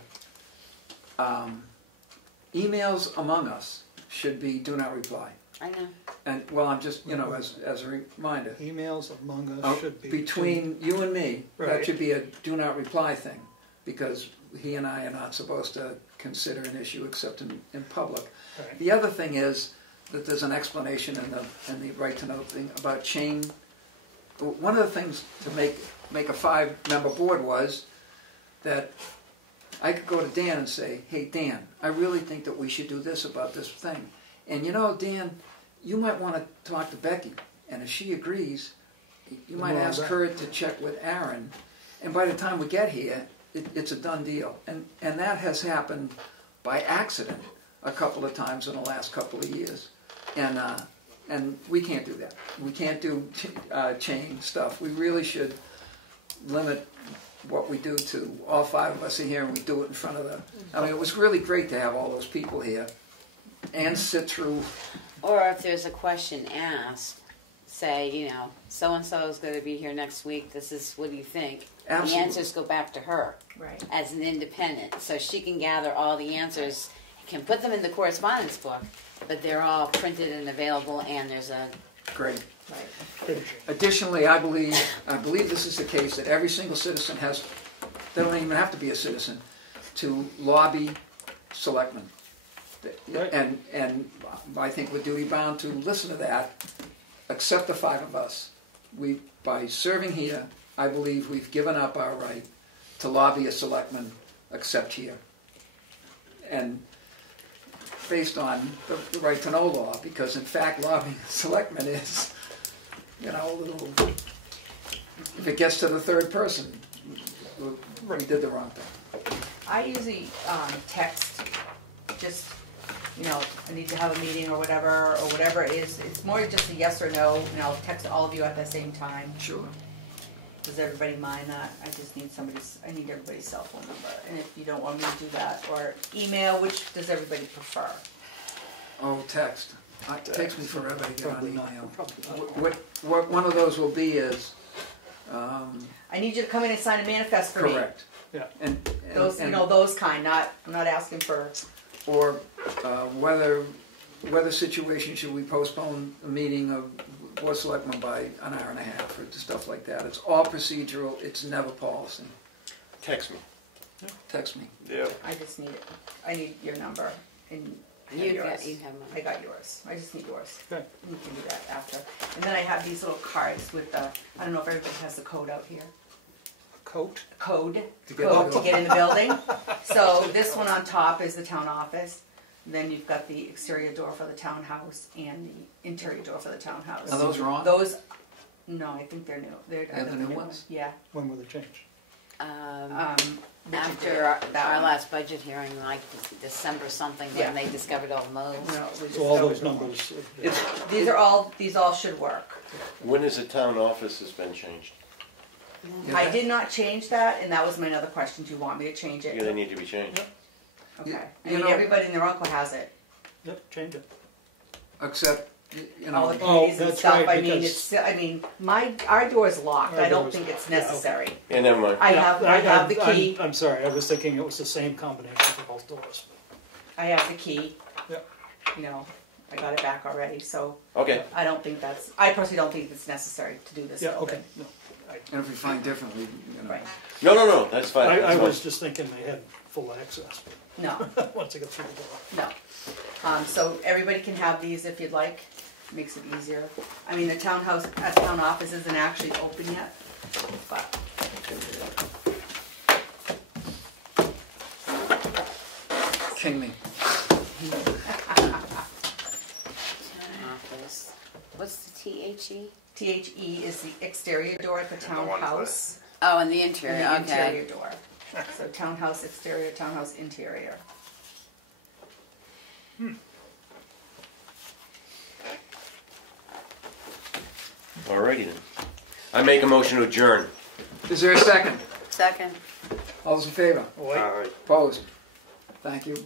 emails among us should be do not reply. I know. And well, I'm just, as a reminder. Emails among us should be between you and me. Right. That should be a do not reply thing, because he and I are not supposed to consider an issue except in public. Right. The other thing is that there's an explanation in the right to know thing about chain. One of the things to make a 5-member board was that I could go to Dan and say, hey, Dan, I really think that we should do this about this thing. And Dan, you might want to talk to Becky. And if she agrees, you might ask her to check with Aarron. And by the time we get here, it's a done deal. And that has happened by accident a couple of times in the last couple of years. And we can't do that. We can't do chain stuff. We really should limit what we do to all 5 of us are here and we do it in front of it was really great to have all those people here and sit through. Or if there's a question asked, say, so-and-so is going to be here next week, what do you think? Absolutely. The answers go back to her as an independent. So she can gather all the answers, can put them in the correspondence book, but they're all printed and available and there's a... Great. Additionally, I believe this is the case that every single citizen they don't even have to be a citizen, to lobby selectmen. Right. And I think we're duty bound to listen to that, except the 5 of us. By serving here, I believe we've given up our right to lobby a selectman except here. And based on the right to know law, because in fact lobbying a selectman is, if it gets to the 3rd person, we did the wrong thing. I usually text just, I need to have a meeting or whatever it is. It's more just a yes or no, and I'll text all of you at the same time. Sure. Does everybody mind that? I just need I need everybody's cell phone number. And if you don't want me to do that, or email, which does everybody prefer? Oh, text. It takes me forever to get on Probably not. email. Probably not. What one of those will be is, I need you to come in and sign a manifest for me. correct. Yeah. And Those, you know, those kind, I'm not asking for, or whether situation should we postpone the meeting of Board of Selectmen by an hour and a half or stuff like that. It's all procedural. It's never policy. Text me. Text me. Yeah. I just need it. I need your number and I have You yours. got, you have mine. I got yours. I just need yours. Okay. We can do that after. And then I have these little cards with the, I don't know if everybody has the code out here. Coat? Code To get in the to get in the building. So this one on top is the town office. Then you've got the exterior door for the townhouse and the interior door for the townhouse. Are those wrong? Those, no, I think they're new. They're the new ones? Yeah. When will they change? After our last budget hearing, like December something, Yeah. when they discovered all the moles. No, we just So all don't- those numbers. These all should work. When has the town office has been changed? I did not change that, and that was my other question. Do you want me to change it? Yeah, they need to be changed. Okay. I You mean, know- everybody and their uncle has it. Yep, change it. Except, All the Oh, keys and that's stuff. right, I mean, because- our door is locked. Our I don't door's think it's locked. Yeah, okay. necessary. Yeah, never mind. I have the key. I'm sorry, I was thinking it was the same combination for both doors. I have the key. Yep. You know, I got it back already, so. Okay. I don't think I personally don't think it's necessary to do this. Yeah, building. okay. No, and if we find differently, you know. Right. No, that's fine. I That's was fine. just thinking they had full access. No. Once they got through the door. No. So everybody can have these if you'd like. Makes it easier. I mean, the town office isn't actually open yet, but. King me. Office. What's the THE? THE is the exterior door at the townhouse. Oh, and the interior, And the okay. interior door. So townhouse exterior, townhouse interior. Alrighty then. I make a motion to adjourn. Is there a second? Second. All those in favor? Wait. Opposed? Thank you.